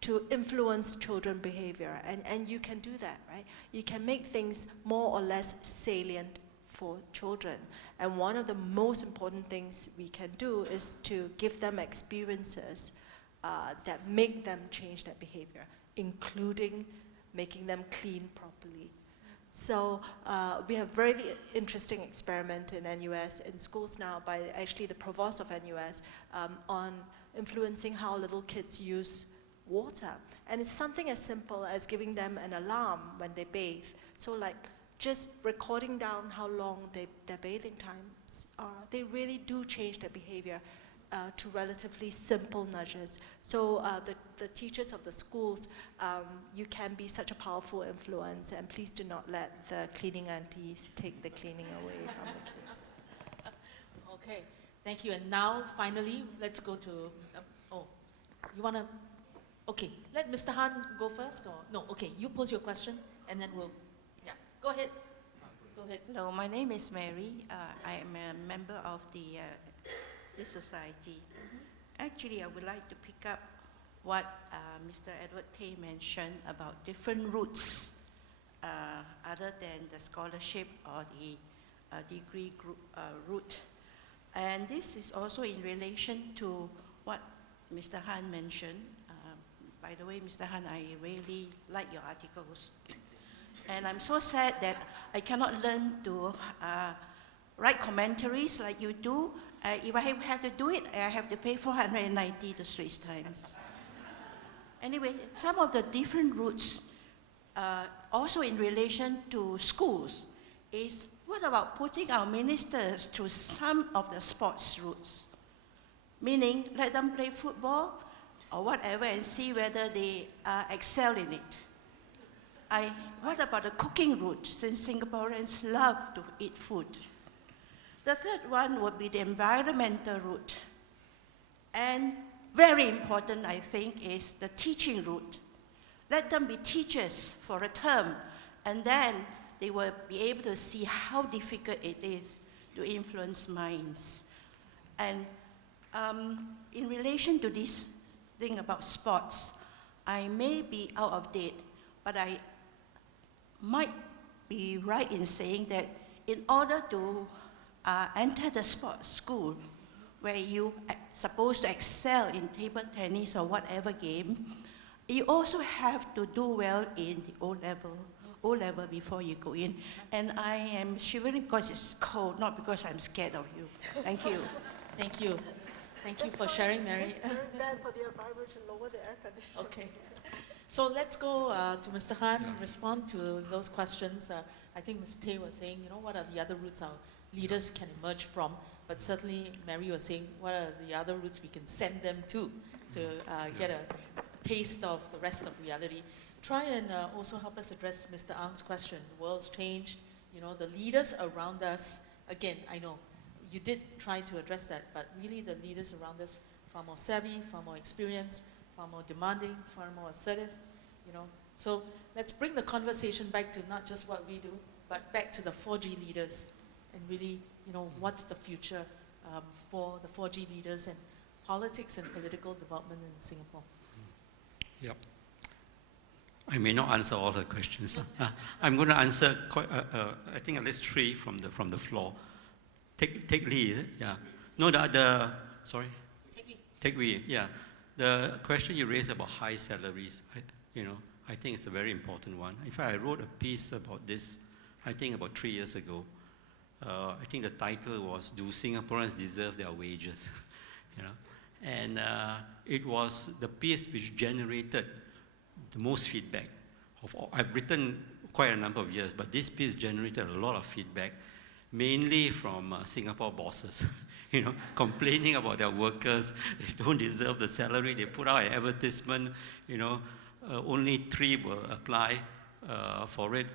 to influence children behavior, and you can do that, right? You can make things more or less salient for children. And one of the most important things we can do is to give them experiences that make them change their behavior, including making them clean properly. So we have very interesting experiment in NUS, in schools now, by actually the provost of NUS, on influencing how little kids use water. And it's something as simple as giving them an alarm when they bathe. So like just recording down how long their bathing times are. They really do change their behavior to relatively simple nudges. So the teachers of the schools, you can be such a powerful influence, and please do not let the cleaning aunties take the cleaning away from the kids. Okay, thank you. And now, finally, let's go to, you want to, okay, let Mr. Han go first, or, no, okay, you pose your question, and then we'll, yeah, go ahead. Go ahead. Hello, my name is Mary. I am a member of this society. Actually, I would like to pick up what Mr. Edward Tay mentioned about different routes other than the scholarship or the degree group, route. And this is also in relation to what Mr. Han mentioned. By the way, Mr. Han, I really like your articles. And I'm so sad that I cannot learn to write commentaries like you do. If I have to do it, I have to pay 490 the Straits Times. Anyway, some of the different routes, also in relation to schools, is what about putting our ministers to some of the sports routes? Meaning, let them play football or whatever and see whether they excel in it. What about the cooking route, since Singaporeans love to eat food? The third one would be the environmental route. And very important, I think, is the teaching route. Let them be teachers for a term, and then they will be able to see how difficult it is to influence minds. And in relation to this thing about sports, I may be out of date, but I might be right in saying that in order to enter the sports school, where you are supposed to excel in table tennis or whatever game, you also have to do well in the O level before you go in. And I am shivering because it's cold, not because I'm scared of you. Thank you. Thank you. Thank you for sharing, Mary. It's very bad for the environment to lower the air conditioning. Okay. So let's go to Mr. Han and respond to those questions. I think Ms. Tay was saying, what are the other routes our leaders can emerge from? But certainly, Mary was saying, what are the other routes we can send them to get a taste of the rest of reality? Try and also help us address Mr. Ang's question. The world's changed. The leaders around us, again, I know, you did try to address that, but really the leaders around us, far more savvy, far more experienced, far more demanding, far more assertive, So let's bring the conversation back to not just what we do, but back to the 4G leaders, and really, what's the future for the 4G leaders and politics and political development in Singapore? Yep. I may not answer all the questions. I'm going to answer I think at least 3 from the floor. Take Lee, yeah. No, sorry? Take Lee, yeah. The question you raised about high salaries, I think it's a very important one. In fact, I wrote a piece about this, I think about 3 years ago. I think the title was, Do Singaporeans Deserve Their Wages? And it was the piece which generated the most feedback. I've written quite a number of years, but this piece generated a lot of feedback, mainly from Singapore bosses, complaining about their workers. They don't deserve the salary. They put out an advertisement, only 3 will apply for it.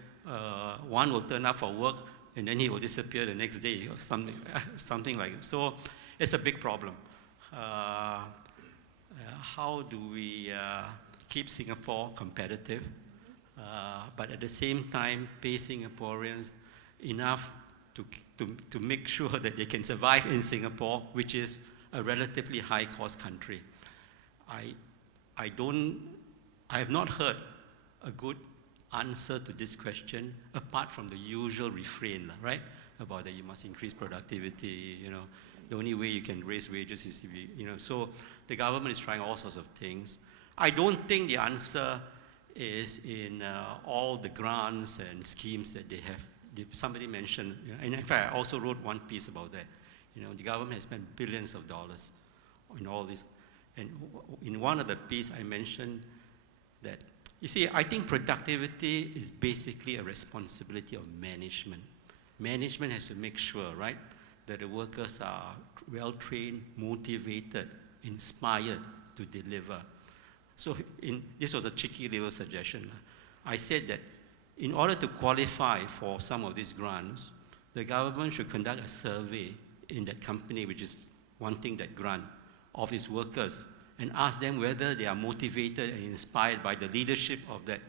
1 will turn up for work, and then he will disappear the next day, or something like that. So it's a big problem. How do we keep Singapore competitive, but at the same time pay Singaporeans enough to make sure that they can survive in Singapore, which is a relatively high-cost country? I have not heard a good answer to this question apart from the usual refrain, right? about that you must increase productivity, the only way you can raise wages is to be, so the government is trying all sorts of things. I don't think the answer is in all the grants and schemes that they have. Somebody mentioned, and in fact, I also wrote one piece about that. The government has spent billions of dollars on all this. And in one of the pieces, I mentioned that, you see, I think productivity is basically a responsibility of management. Management has to make sure, right, that the workers are well-trained, motivated, inspired to deliver. So this was a cheeky little suggestion. I said that in order to qualify for some of these grants, the government should conduct a survey in that company which is wanting that grant of its workers and ask them whether they are motivated and inspired by the leadership of that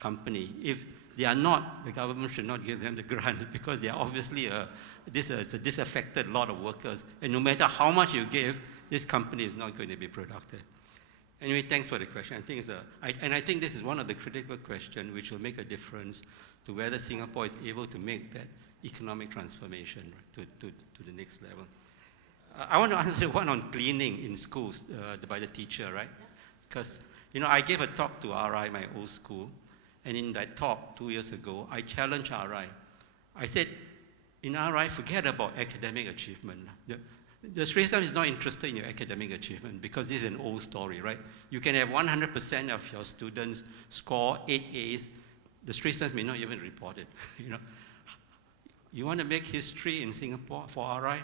company. If they are not, the government should not give them the grant because they are obviously a disaffected lot of workers. And no matter how much you give, this company is not going to be productive. Anyway, thanks for the question. I think this is one of the critical questions which will make a difference to whether Singapore is able to make that economic transformation to the next level. I want to answer one on cleaning in schools by the teacher, right? Because, I gave a talk to RI, my old school, and in that talk 2 years ago, I challenged RI. I said, in RI, forget about academic achievement. The Straits Times is not interested in your academic achievement because this is an old story, right? You can have 100% of your students score 8 A's. The Straits Times may not even report it, You want to make history in Singapore for RI?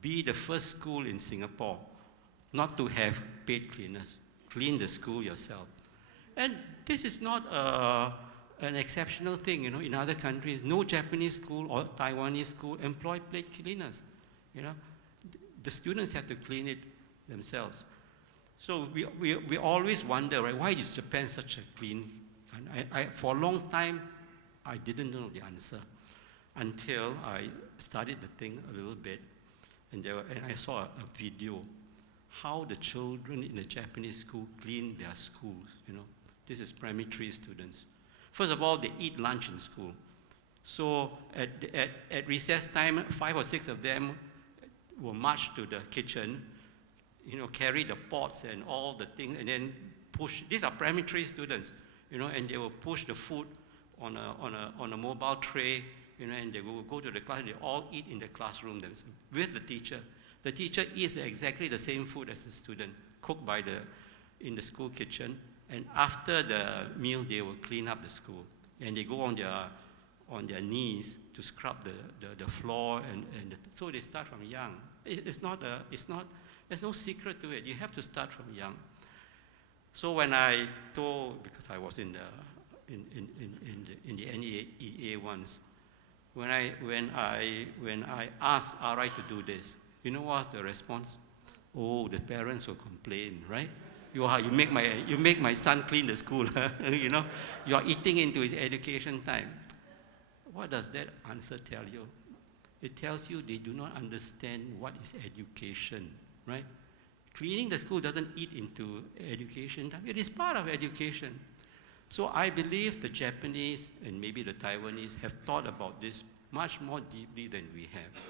Be the first school in Singapore not to have paid cleaners. Clean the school yourself. And this is not an exceptional thing, in other countries. No Japanese school or Taiwanese school employ paid cleaners, The students have to clean it themselves. So we always wonder, right, why is Japan such a clean country? For a long time, I didn't know the answer until I studied the thing a little bit, and I saw a video, how the children in the Japanese school clean their schools, This is primary 3 students. First of all, they eat lunch in school. So at recess time, 5 or 6 of them will march to the kitchen, carry the pots and all the things, and then push. These are primary 3 students, and they will push the food on a mobile tray, and they will go to the class. They all eat in the classroom themselves with the teacher. The teacher eats exactly the same food as the student, cooked in the school kitchen. And after the meal, they will clean up the school, and they go on their knees to scrub the floor, so they start from young. There's no secret to it. You have to start from young. So when I told, because I was in the NEA once, when I asked RI to do this, what was the response? Oh, the parents will complain, right? You make my son clean the school, You are eating into his education time. What does that answer tell you? It tells you they do not understand what is education, right? Cleaning the school doesn't eat into education time. It is part of education. So I believe the Japanese and maybe the Taiwanese have thought about this much more deeply than we have.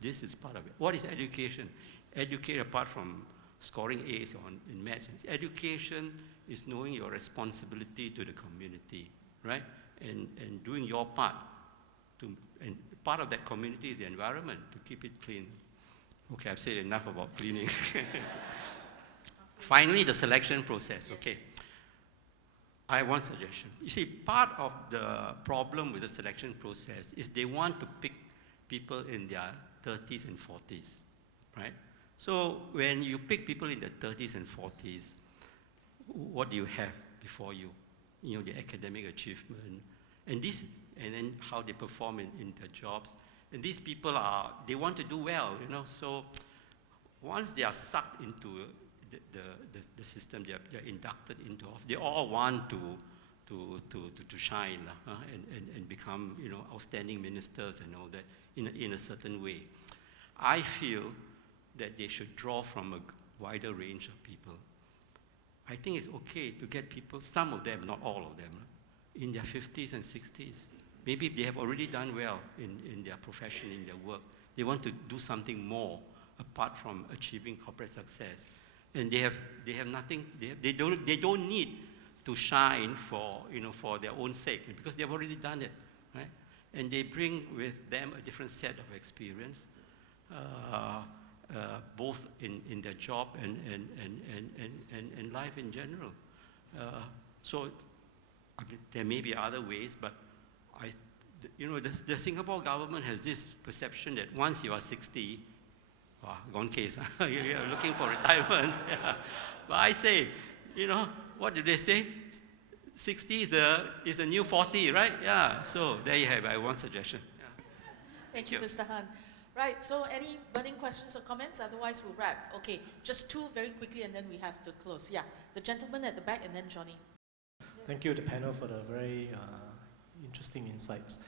This is part of it. What is education? Educate apart from scoring A's in maths. Education is knowing your responsibility to the community, right? And doing your part. And part of that community is the environment, to keep it clean. Okay, I've said enough about cleaning. Finally, the selection process, okay. I have one suggestion. You see, part of the problem with the selection process is they want to pick people in their 30s and 40s, right? So when you pick people in their 30s and 40s, what do you have before you? The academic achievement, and then how they perform in their jobs. And these people they want to do well, So once they are sucked into the system, they're inducted into, they all want to shine and become, outstanding ministers and all that in a certain way. I feel that they should draw from a wider range of people. I think it's okay to get people, some of them, not all of them, in their 50s and 60s. maybe they have already done well in their profession, in their work. They want to do something more apart from achieving corporate success. And they have nothing, they don't need to shine for their own sake, because they've already done it, right? And they bring with them a different set of experience, both in their job and life in general. So I mean, there may be other ways, but the Singapore government has this perception that once you are 60, gone case, you're looking for retirement. Yeah. But I say, what do they say? 60 is a new 40, right? Yeah, so there you have one suggestion. Yeah. Thank you, Mr. Han. Right, so any burning questions or comments? Otherwise, we'll wrap. Okay, just two very quickly, and then we have to close. Yeah, the gentleman at the back, and then Johnny. Thank you, the panel, for the very interesting insights.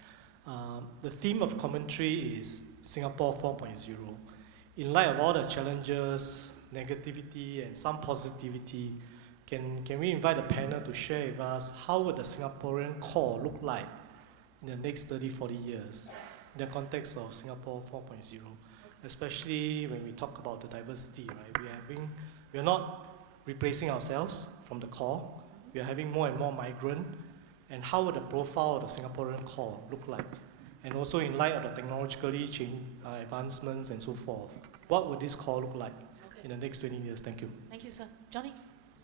The theme of commentary is Singapore 4.0. In light of all the challenges, negativity, and some positivity, can we invite the panel to share with us how would the Singaporean core look like in the next 30, 40 years in the context of Singapore 4.0, especially when we talk about the diversity, right? We are not replacing ourselves from the core. We are having more and more migrant. And how would the profile of the Singaporean core look like? And also in light of the technologically advancements and so forth, what would this core look like in the next 20 years? Thank you. Thank you, sir. Johnny?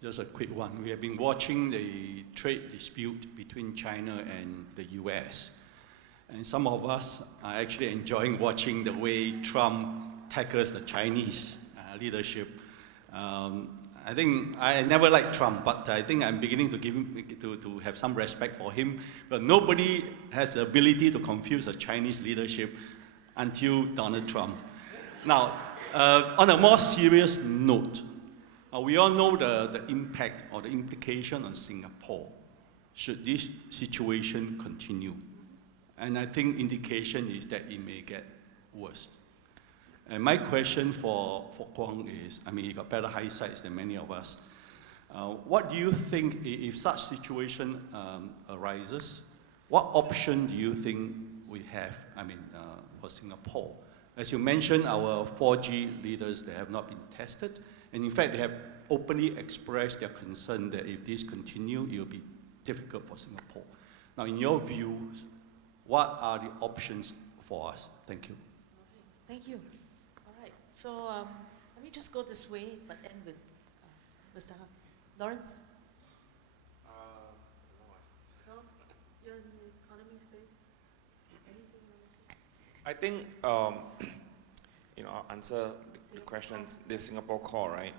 Just a quick one. We have been watching the trade dispute between China and the US. And some of us are actually enjoying watching the way Trump tackles the Chinese leadership. I think I never liked Trump, but I think I'm beginning to give him, to have some respect for him. But nobody has the ability to confuse the Chinese leadership until Donald Trump. Now, on a more serious note, we all know the impact or the implication on Singapore should this situation continue. And I think indication is that it may get worse. And my question for Kwang is, I mean, he got better eyesight than many of us. What do you think, if such situation arises, what option do you think we have, for Singapore? As you mentioned, our 4G leaders, they have not been tested. And in fact, they have openly expressed their concern that if this continue, it will be difficult for Singapore. Now, in your views, what are the options for us? Thank you. Thank you. All right. So let me just go this way, but end with Mr. Han. Laurence? No? You're in the economy space? Anything you want to say? I think, I'll answer the questions, the Singapore core, right?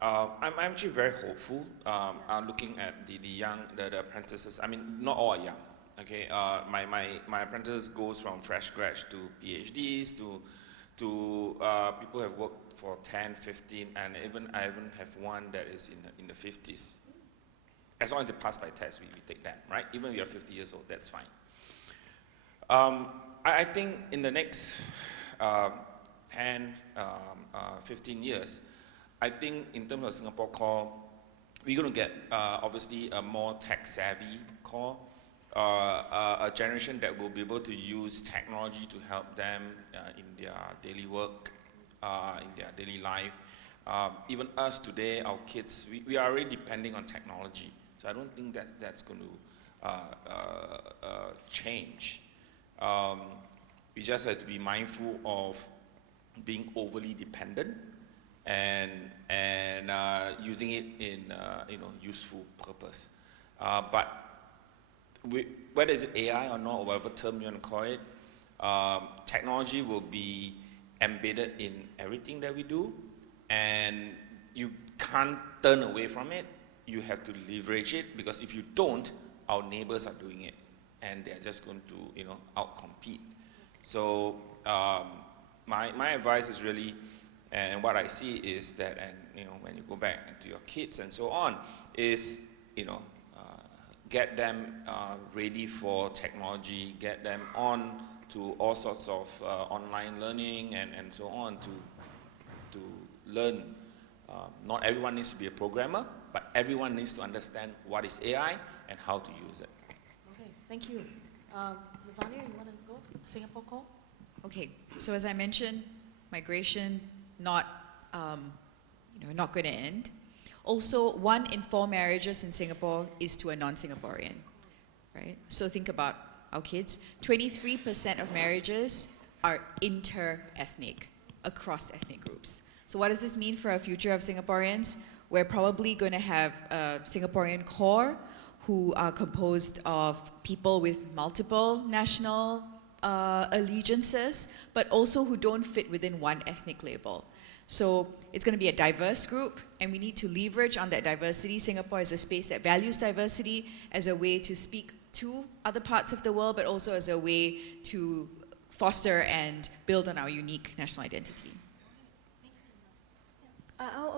I'm actually very hopeful. I'm looking at the young, the apprentices. I mean, not all are young. Okay, my apprentice goes from fresh grad to PhDs to people who have worked for 10, 15, and I even have one that is in the 50s. As long as they pass by test, we take that, right? Even if you're 50 years old, that's fine. I think in the next 10, 15 years, I think in terms of Singapore core, we're going to get obviously a more tech-savvy core, a generation that will be able to use technology to help them in their daily work, in their daily life. Even us today, our kids, we are already depending on technology. So I don't think that's going to change. We just have to be mindful of being overly dependent and using it in useful purpose. But whether it's AI or not, or whatever term you want to call it, technology will be embedded in everything that we do, and you can't turn away from it. You have to leverage it, because if you don't, our neighbors are doing it, and they're just going to outcompete. So my advice is really, and what I see is that, and when you go back to your kids and so on, is get them ready for technology, get them on to all sorts of online learning and so on to learn. Not everyone needs to be a programmer, but everyone needs to understand what is AI and how to use it. Okay, thank you. Laavanya, you want to go? Singapore Call? Okay, so as I mentioned, migration not not going to end. Also, 1 in 4 marriages in Singapore is to a non-Singaporean, right? So think about our kids. 23% of marriages are inter-ethnic, across ethnic groups. So what does this mean for our future of Singaporeans? We're probably going to have a Singaporean core who are composed of people with multiple national allegiances, but also who don't fit within one ethnic label. So it's going to be a diverse group, and we need to leverage on that diversity. Singapore is a space that values diversity as a way to speak to other parts of the world, but also as a way to foster and build on our unique national identity.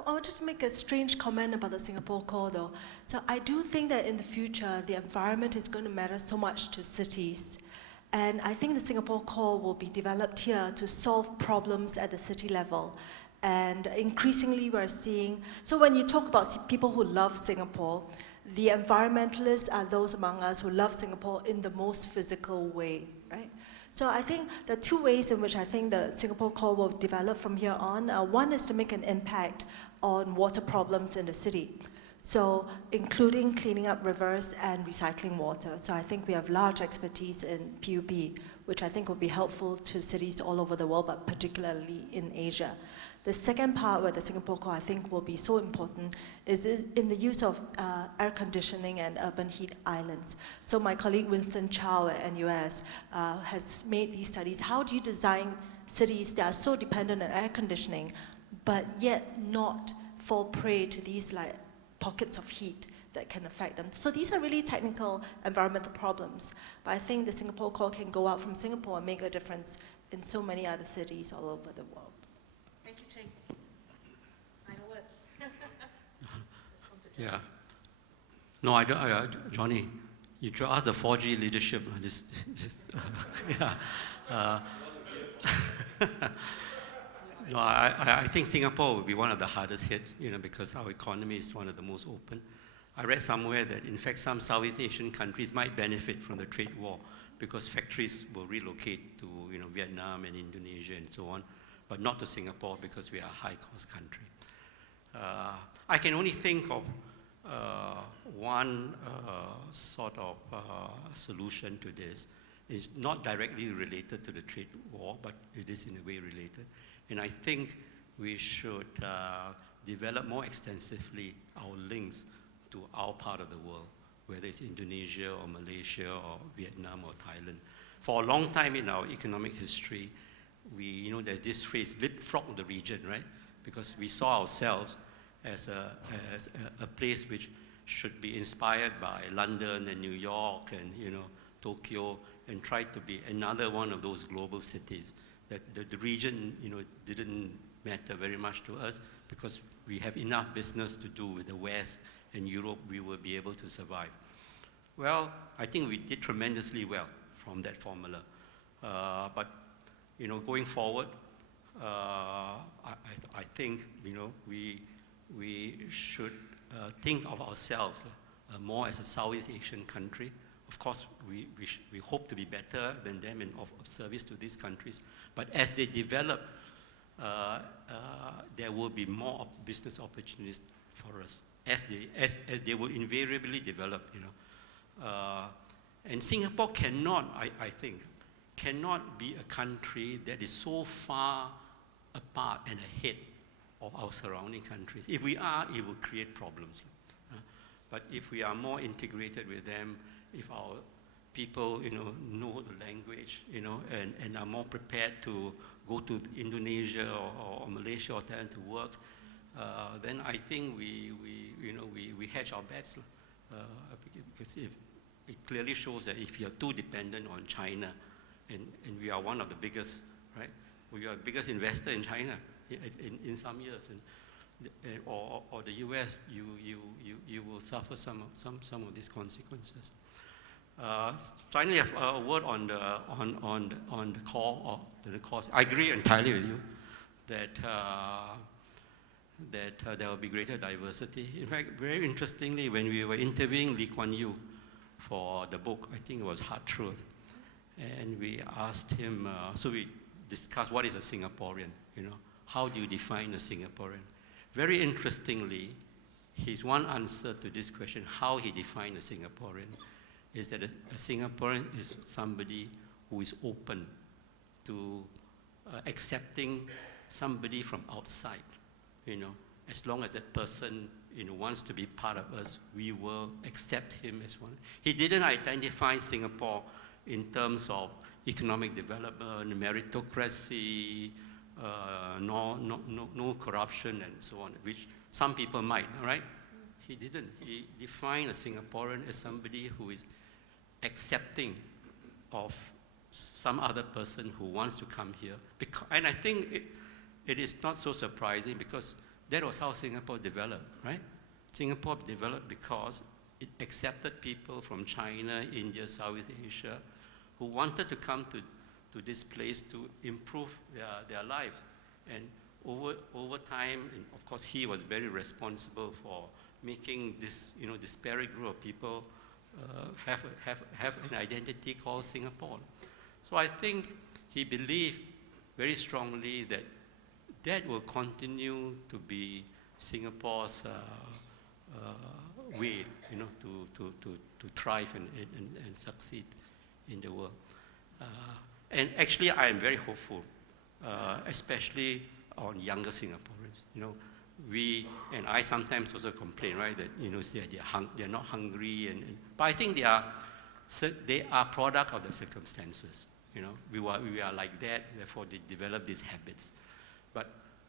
I'll just make a strange comment about the Singapore Call though. So I do think that in the future, the environment is going to matter so much to cities. And I think the Singapore Call will be developed here to solve problems at the city level. And increasingly we're seeing, so when you talk about people who love Singapore, the environmentalists are those among us who love Singapore in the most physical way, right? So I think there are 2 ways in which I think the Singapore Call will develop from here on. One is to make an impact on water problems in the city. So including cleaning up rivers and recycling water. So I think we have large expertise in PUP, which I think will be helpful to cities all over the world, but particularly in Asia. The second part where the Singapore Call I think will be so important is in the use of air conditioning and urban heat islands. So my colleague Winston Chow at NUS has made these studies. How do you design cities that are so dependent on air conditioning, but yet not fall prey to these like pockets of heat that can affect them? So these are really technical environmental problems. But I think the Singapore Call can go out from Singapore and make a difference in so many other cities all over the world. Thank you, Ching. Final word. Yeah. No, I don't, Johnny, you should ask the 4G leadership. Yeah. No, I think Singapore will be one of the hardest hit, because our economy is one of the most open. I read somewhere that, in fact, some Southeast Asian countries might benefit from the trade war because factories will relocate to, Vietnam and Indonesia and so on, but not to Singapore because we are a high-cost country. I can only think of one sort of solution to this. It's not directly related to the trade war, but it is in a way related. And I think we should develop more extensively our links to our part of the world, whether it's Indonesia or Malaysia or Vietnam or Thailand. For a long time in our economic history, there's this phrase, leapfrog the region, right? Because we saw ourselves as a place which should be inspired by London and New York and, Tokyo, and tried to be another one of those global cities. That the region, didn't matter very much to us because we have enough business to do with the West and Europe. We will be able to survive. Well, I think we did tremendously well from that formula. But, going forward, I think, we should think of ourselves more as a Southeast Asian country. Of course, we hope to be better than them and of service to these countries. But as they develop, there will be more business opportunities for us as they will invariably develop. And Singapore cannot, I think, cannot be a country that is so far apart and ahead of our surrounding countries. If we are, it will create problems. But if we are more integrated with them, if our people, know the language, and are more prepared to go to Indonesia or Malaysia or Thailand to work, then I think we hedge our bets. Because it clearly shows that if you're too dependent on China, and we are one of the biggest, right? We are the biggest investor in China in some years, or the US, you will suffer some of these consequences. Finally, a word on the core of the course. I agree entirely with you that there will be greater diversity. In fact, very interestingly, when we were interviewing Lee Kuan Yew for the book, I think it was Hard Truth, And we asked him, so we discussed what is a Singaporean, how do you define a Singaporean? Very interestingly, his one answer to this question, how he defined a Singaporean, is that a Singaporean is somebody who is open to accepting somebody from outside, as long as that person wants to be part of us, we will accept him as one. He didn't identify Singapore in terms of economic development, meritocracy, no corruption and so on, which some people might, right? He didn't. He defined a Singaporean as somebody who is accepting of some other person who wants to come here. And I think it is not so surprising because that was how Singapore developed, right? Singapore developed because it accepted people from China, India, Southeast Asia, who wanted to come to this place to improve their lives. And over time, and of course he was very responsible for making this disparate group of people have an identity called Singapore. So I think he believed very strongly that will continue to be Singapore's way, to thrive and succeed in the world. And actually, I am very hopeful, especially on younger Singaporeans. We, and I sometimes also complain, right, that say they're not hungry, but I think they are product of the circumstances. We are like that, therefore they develop these habits. But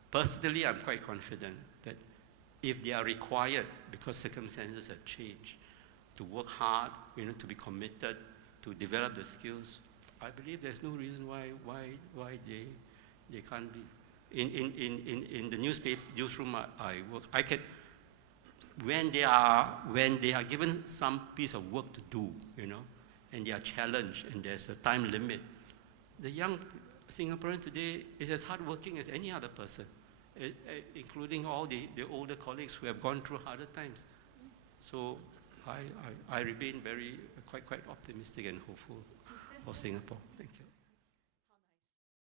personally, I'm quite confident that if they are required, because circumstances have changed, to work hard, to be committed, to develop the skills, I believe there's no reason why they can't be. In the newsroom I work, when they are given some piece of work to do, and they are challenged, and there's a time limit, the young Singaporean today is as hardworking as any other person, including all the older colleagues who have gone through harder times. So I remain quite optimistic and hopeful for Singapore. Thank you.